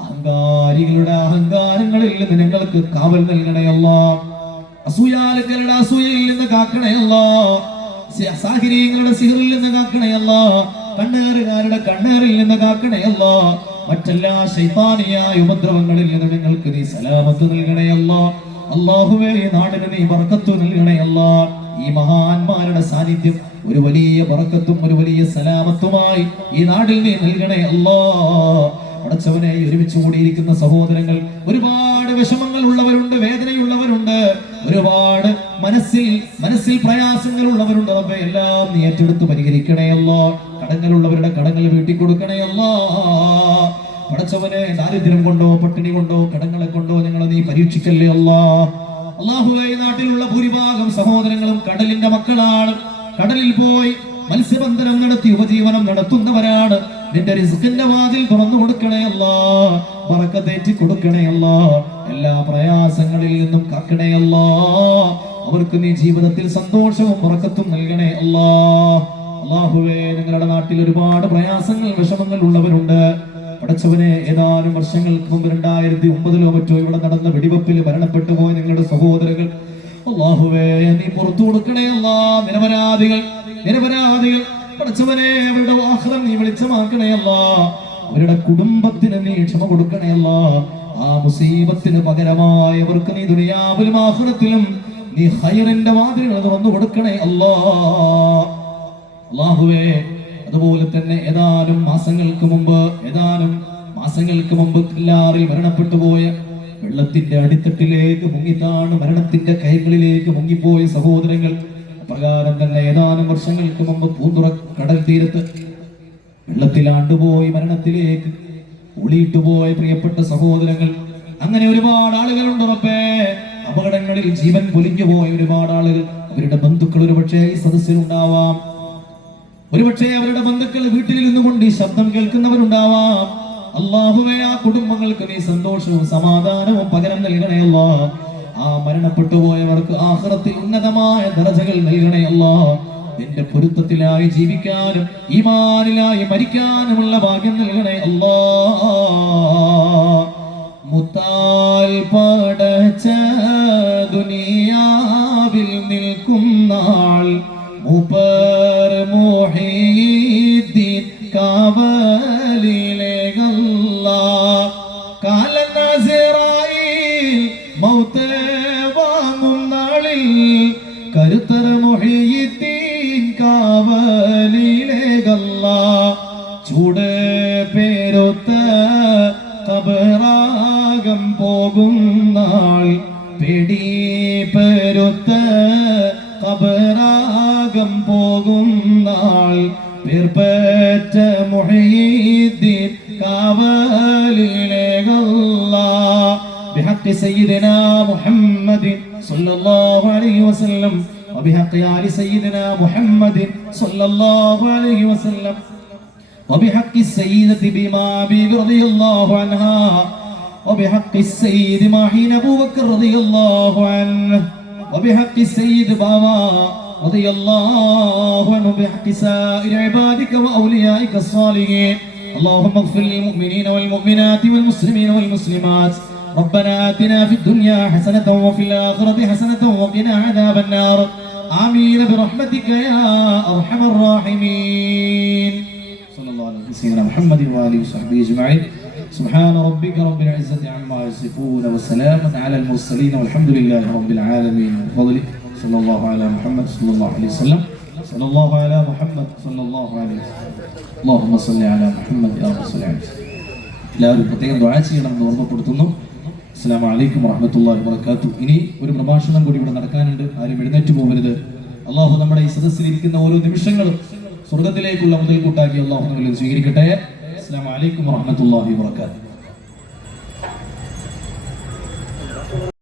അഹങ്കാരികളുടെ അഹങ്കാരങ്ങളിൽ നിന്ന് ഞങ്ങൾക്ക് കാവൽ നൽകണേ അല്ലാഹ്. അസൂയാലുക്കളുടെ അസൂയയിൽ നിന്ന് കാക്കണേ അല്ലാഹ്. സാഹിരീങ്ങളുടെ സിഹറിൽ നിന്ന് കാക്കണേ അല്ലാഹ്. കണ്ണേറുകാരുടെ കണ്ണേറിൽ നിന്ന് കാക്കണേ അല്ലാഹ്. മറ്റെല്ലാ ശൈത്താനിയായ ഉപദ്രവങ്ങളിൽ നിന്ന് ഞങ്ങൾക്ക് നീ സലാമത്ത് നൽകണേ അല്ലാഹ്. അല്ലാഹുവേ ഈ നാടിന് നീ ബർക്കത്ത് നൽകണേ അല്ലാഹ്. ഈ മഹാന്മാരുടെ സാന്നിധ്യം ഒരു വലിയ ബർക്കത്തും ഒരു വലിയ സലാമത്തുമായി ഈ നാടിൽ നീ നൽകണേ അല്ലാഹ്. പടച്ചവനെ ഒരുമിച്ച് കൂടിയിരിക്കുന്ന സഹോദരങ്ങൾ ഒരുപാട് വിഷമങ്ങൾ ഉള്ളവരുണ്ട്, വേദനയുള്ളവരുണ്ട്, ഒരുപാട് മനസ്സിൽ പ്രയാസങ്ങൾ ഉള്ളവരുണ്ട് റബ്ബേ. എല്ലാം നീ ഏറ്റെടുത്ത് പരിഹരിക്കണേ അല്ലാഹ്. കടങ്ങളുള്ളവരുടെ കടങ്ങൾ വീട്ടി കൊടുക്കണേ അല്ലാഹ്. പടച്ചവനെ ദാരിദ്ര്യം കൊണ്ടോ പട്ടിണി കൊണ്ടോ കടങ്ങളെ കൊണ്ടോ ഞങ്ങളെ നീ പരീക്ഷിക്കല്ലേ അല്ലാഹ്. അല്ലാഹുവേ നാട്ടിലുള്ള ഭൂരിഭാഗം സഹോദരങ്ങളും കടലിന്റെ മക്കളാണ്. കടലിൽ പോയി മത്സ്യബന്ധനം നടത്തി ഉപജീവനം നടത്തുന്നവരാണ്. നിന്റെ റിസ്കിന്റെ വാതിൽ തുറന്നു കൊടുക്കണേ അല്ലാഹ്. ബറക്കത്തേറ്റി കൊടുക്കണേ അല്ലാഹ്. എല്ലാ പ്രയാസങ്ങളിൽ നിന്നും കാക്കണേ അല്ലാഹ്. അവർക്ക് നീ ജീവിതത്തിൽ സന്തോഷവും ബറക്കത്തും നൽകണേ അല്ലാ. അല്ലാഹുവേ, നിങ്ങളുടെ നാട്ടിൽ ഒരുപാട് പ്രയാസങ്ങൾ വിഷമങ്ങൾ ഉള്ളവരുണ്ട്. പടച്ചവനെ, ഏതാനും വർഷങ്ങൾക്ക് മുമ്പ് 2009 മറ്റോ ഇവിടെ നടന്ന വെടിവെപ്പിൽ മരണപ്പെട്ടു പോയ നിങ്ങളുടെ സഹോദരങ്ങൾ അല്ലാഹുവേ നീ പുറത്തു കൊടുക്കണേ അല്ലാ. നിരപരാധികൾ പടച്ചവനെ, അവരുടെ ആഖിറം നീ വെളിച്ചമാക്കണേ അല്ലാ. അവരുടെ കുടുംബത്തിന് നീ ക്ഷമ കൊടുക്കണേ അല്ലാ. ആ മുസീബത്തിന് പകരമായി അവർക്ക് നീ ദുനിയാവിലും ആഖിറത്തിലും നീ ഖൈറിന്റെ വാതിലുകൾ തുറന്നു കൊടുക്കണേ അല്ലാ. അല്ലാഹുവേ, അതുപോലെ തന്നെ ഏതാനും മാസങ്ങൾക്ക് മുമ്പ് കില്ലാറിൽ മരണപ്പെട്ടു പോയ, വെള്ളത്തിന്റെ അടിത്തട്ടിലേക്ക് മുങ്ങിത്താണ് മരണത്തിന്റെ കൈകളിലേക്ക് മുങ്ങിപ്പോയ സഹോദരങ്ങൾ, പ്രകാരം തന്നെ ഏതാനും വർഷങ്ങൾക്ക് മുമ്പ് പൂന്തുറ കടൽ തീരത്ത് വെള്ളത്തിലാണ്ടുപോയി മരണത്തിലേക്ക് ഒളിയിട്ടുപോയ പ്രിയപ്പെട്ട സഹോദരങ്ങൾ, അങ്ങനെ ഒരുപാട് ആളുകളുണ്ട് റബ്ബേ. അപകടങ്ങളിൽ ജീവൻ പൊലിഞ്ഞു പോയ ഒരുപാട് ആളുകൾ, അവരുടെ ബന്ധുക്കൾ ഒരുപക്ഷെ ഈ സദസ്സിലുണ്ടാവാം. ഒരുപക്ഷെ അവരുടെ ബന്ധുക്കൾ വീട്ടിൽ നിന്നുകൊണ്ട് ഈ ശബ്ദം കേൾക്കുന്നവരുണ്ടാവാം. അല്ലാഹുവേ, ആ കുടുംബങ്ങൾക്ക് നീ സന്തോഷവും സമാധാനവും പകരം നൽകണേ അല്ലാ. ആ മരണപ്പെട്ടു പോയവർക്ക് ആഖിറത്തിൽ ഉന്നതമായ ദറജകൾ നൽകണേ അല്ലാ. നിന്റെ പൊരുത്തത്തിലായി ജീവിക്കാനും ഈമാനിലായി മരിക്കാനുമുള്ള ഭാഗ്യം നൽകണേ അല്ലാ. മുത്താൽ പടച്ച ദുനിയാവിൽ നിൽക്കും നാൾ മൂപ്പർ മുഹീദ്ദീൻ കാവലിലേകല്ലാ. കാലനാസിറായിൽ മൗത്ത് വാങ്ങും നാളിൽ കരുത്തർ മുഹീദ്ദീൻ കാവലിലേകല്ലാ. ചൂട് പേരുത്ത ഖബറാകം പോകും നാൾ, പേടി പേരുത്ത ഖബറാകം പോകും നാൾ, പേർപ്പറ്റ മുഹീദ്ദീൻ കാവലിലേകല്ലാ. بحق سيدنا محمد صلى الله عليه وسلم وبحق آل سيدنا محمد صلى الله عليه وسلم وبحق السيدة بما رضي الله عنها وبحق السيد ماحين أبو بكر رضي الله عنه وبحق السيد بابا رضي الله عنه بحق سائر عبادك وأوليائك الصالحين. اللهم اغفر للمؤمنين والمؤمنات والمسلمين والمسلمات. ربنا آتنا في الدنيا حسنة وفي الآخرة حسنة وقنا عذاب النار. آمين برحمتك يا أرحم الراحمين. صلى الله على سيدنا محمد وآله وصحبه أجمعين. سبحان ربك رب العزة عما يصفون وسلام على المرسلين والحمد لله رب العالمين. بفضله صلى الله على محمد صلى الله عليه وسلم. صلى الله على محمد صلى الله عليه وسلم. اللهم صل على محمد يا رب صل عليه. എല്ലാവരും പ്രത്യേകം ദുആ ചെയ്യണമെന്ന് ഓർമ്മപ്പെടുത്തുന്നു. അസ്സലാമു അലൈക്കും വറഹ്മത്തുള്ളാഹി വബറകാതുഹു. ഇനി ഒരു പ്രഭാഷണം കൂടി ഇവിടെ നടക്കാനുണ്ട്. ആരും എഴുന്നേറ്റ് പോകരുത്. അല്ലാഹു നമ്മുടെ ഈ സദസ്സിൽ ഇരിക്കുന്ന ഓരോ നിമിഷങ്ങളും സ്വർഗ്ഗത്തിലേക്കുള്ള മുതൽക്കൂട്ടാക്കി അല്ലാഹു നമ്മളിൽ സ്വീകരിക്കട്ടെ. അസ്സലാമു അലൈക്കും വറഹ്മത്തുള്ളാഹി വബറകാതുഹു.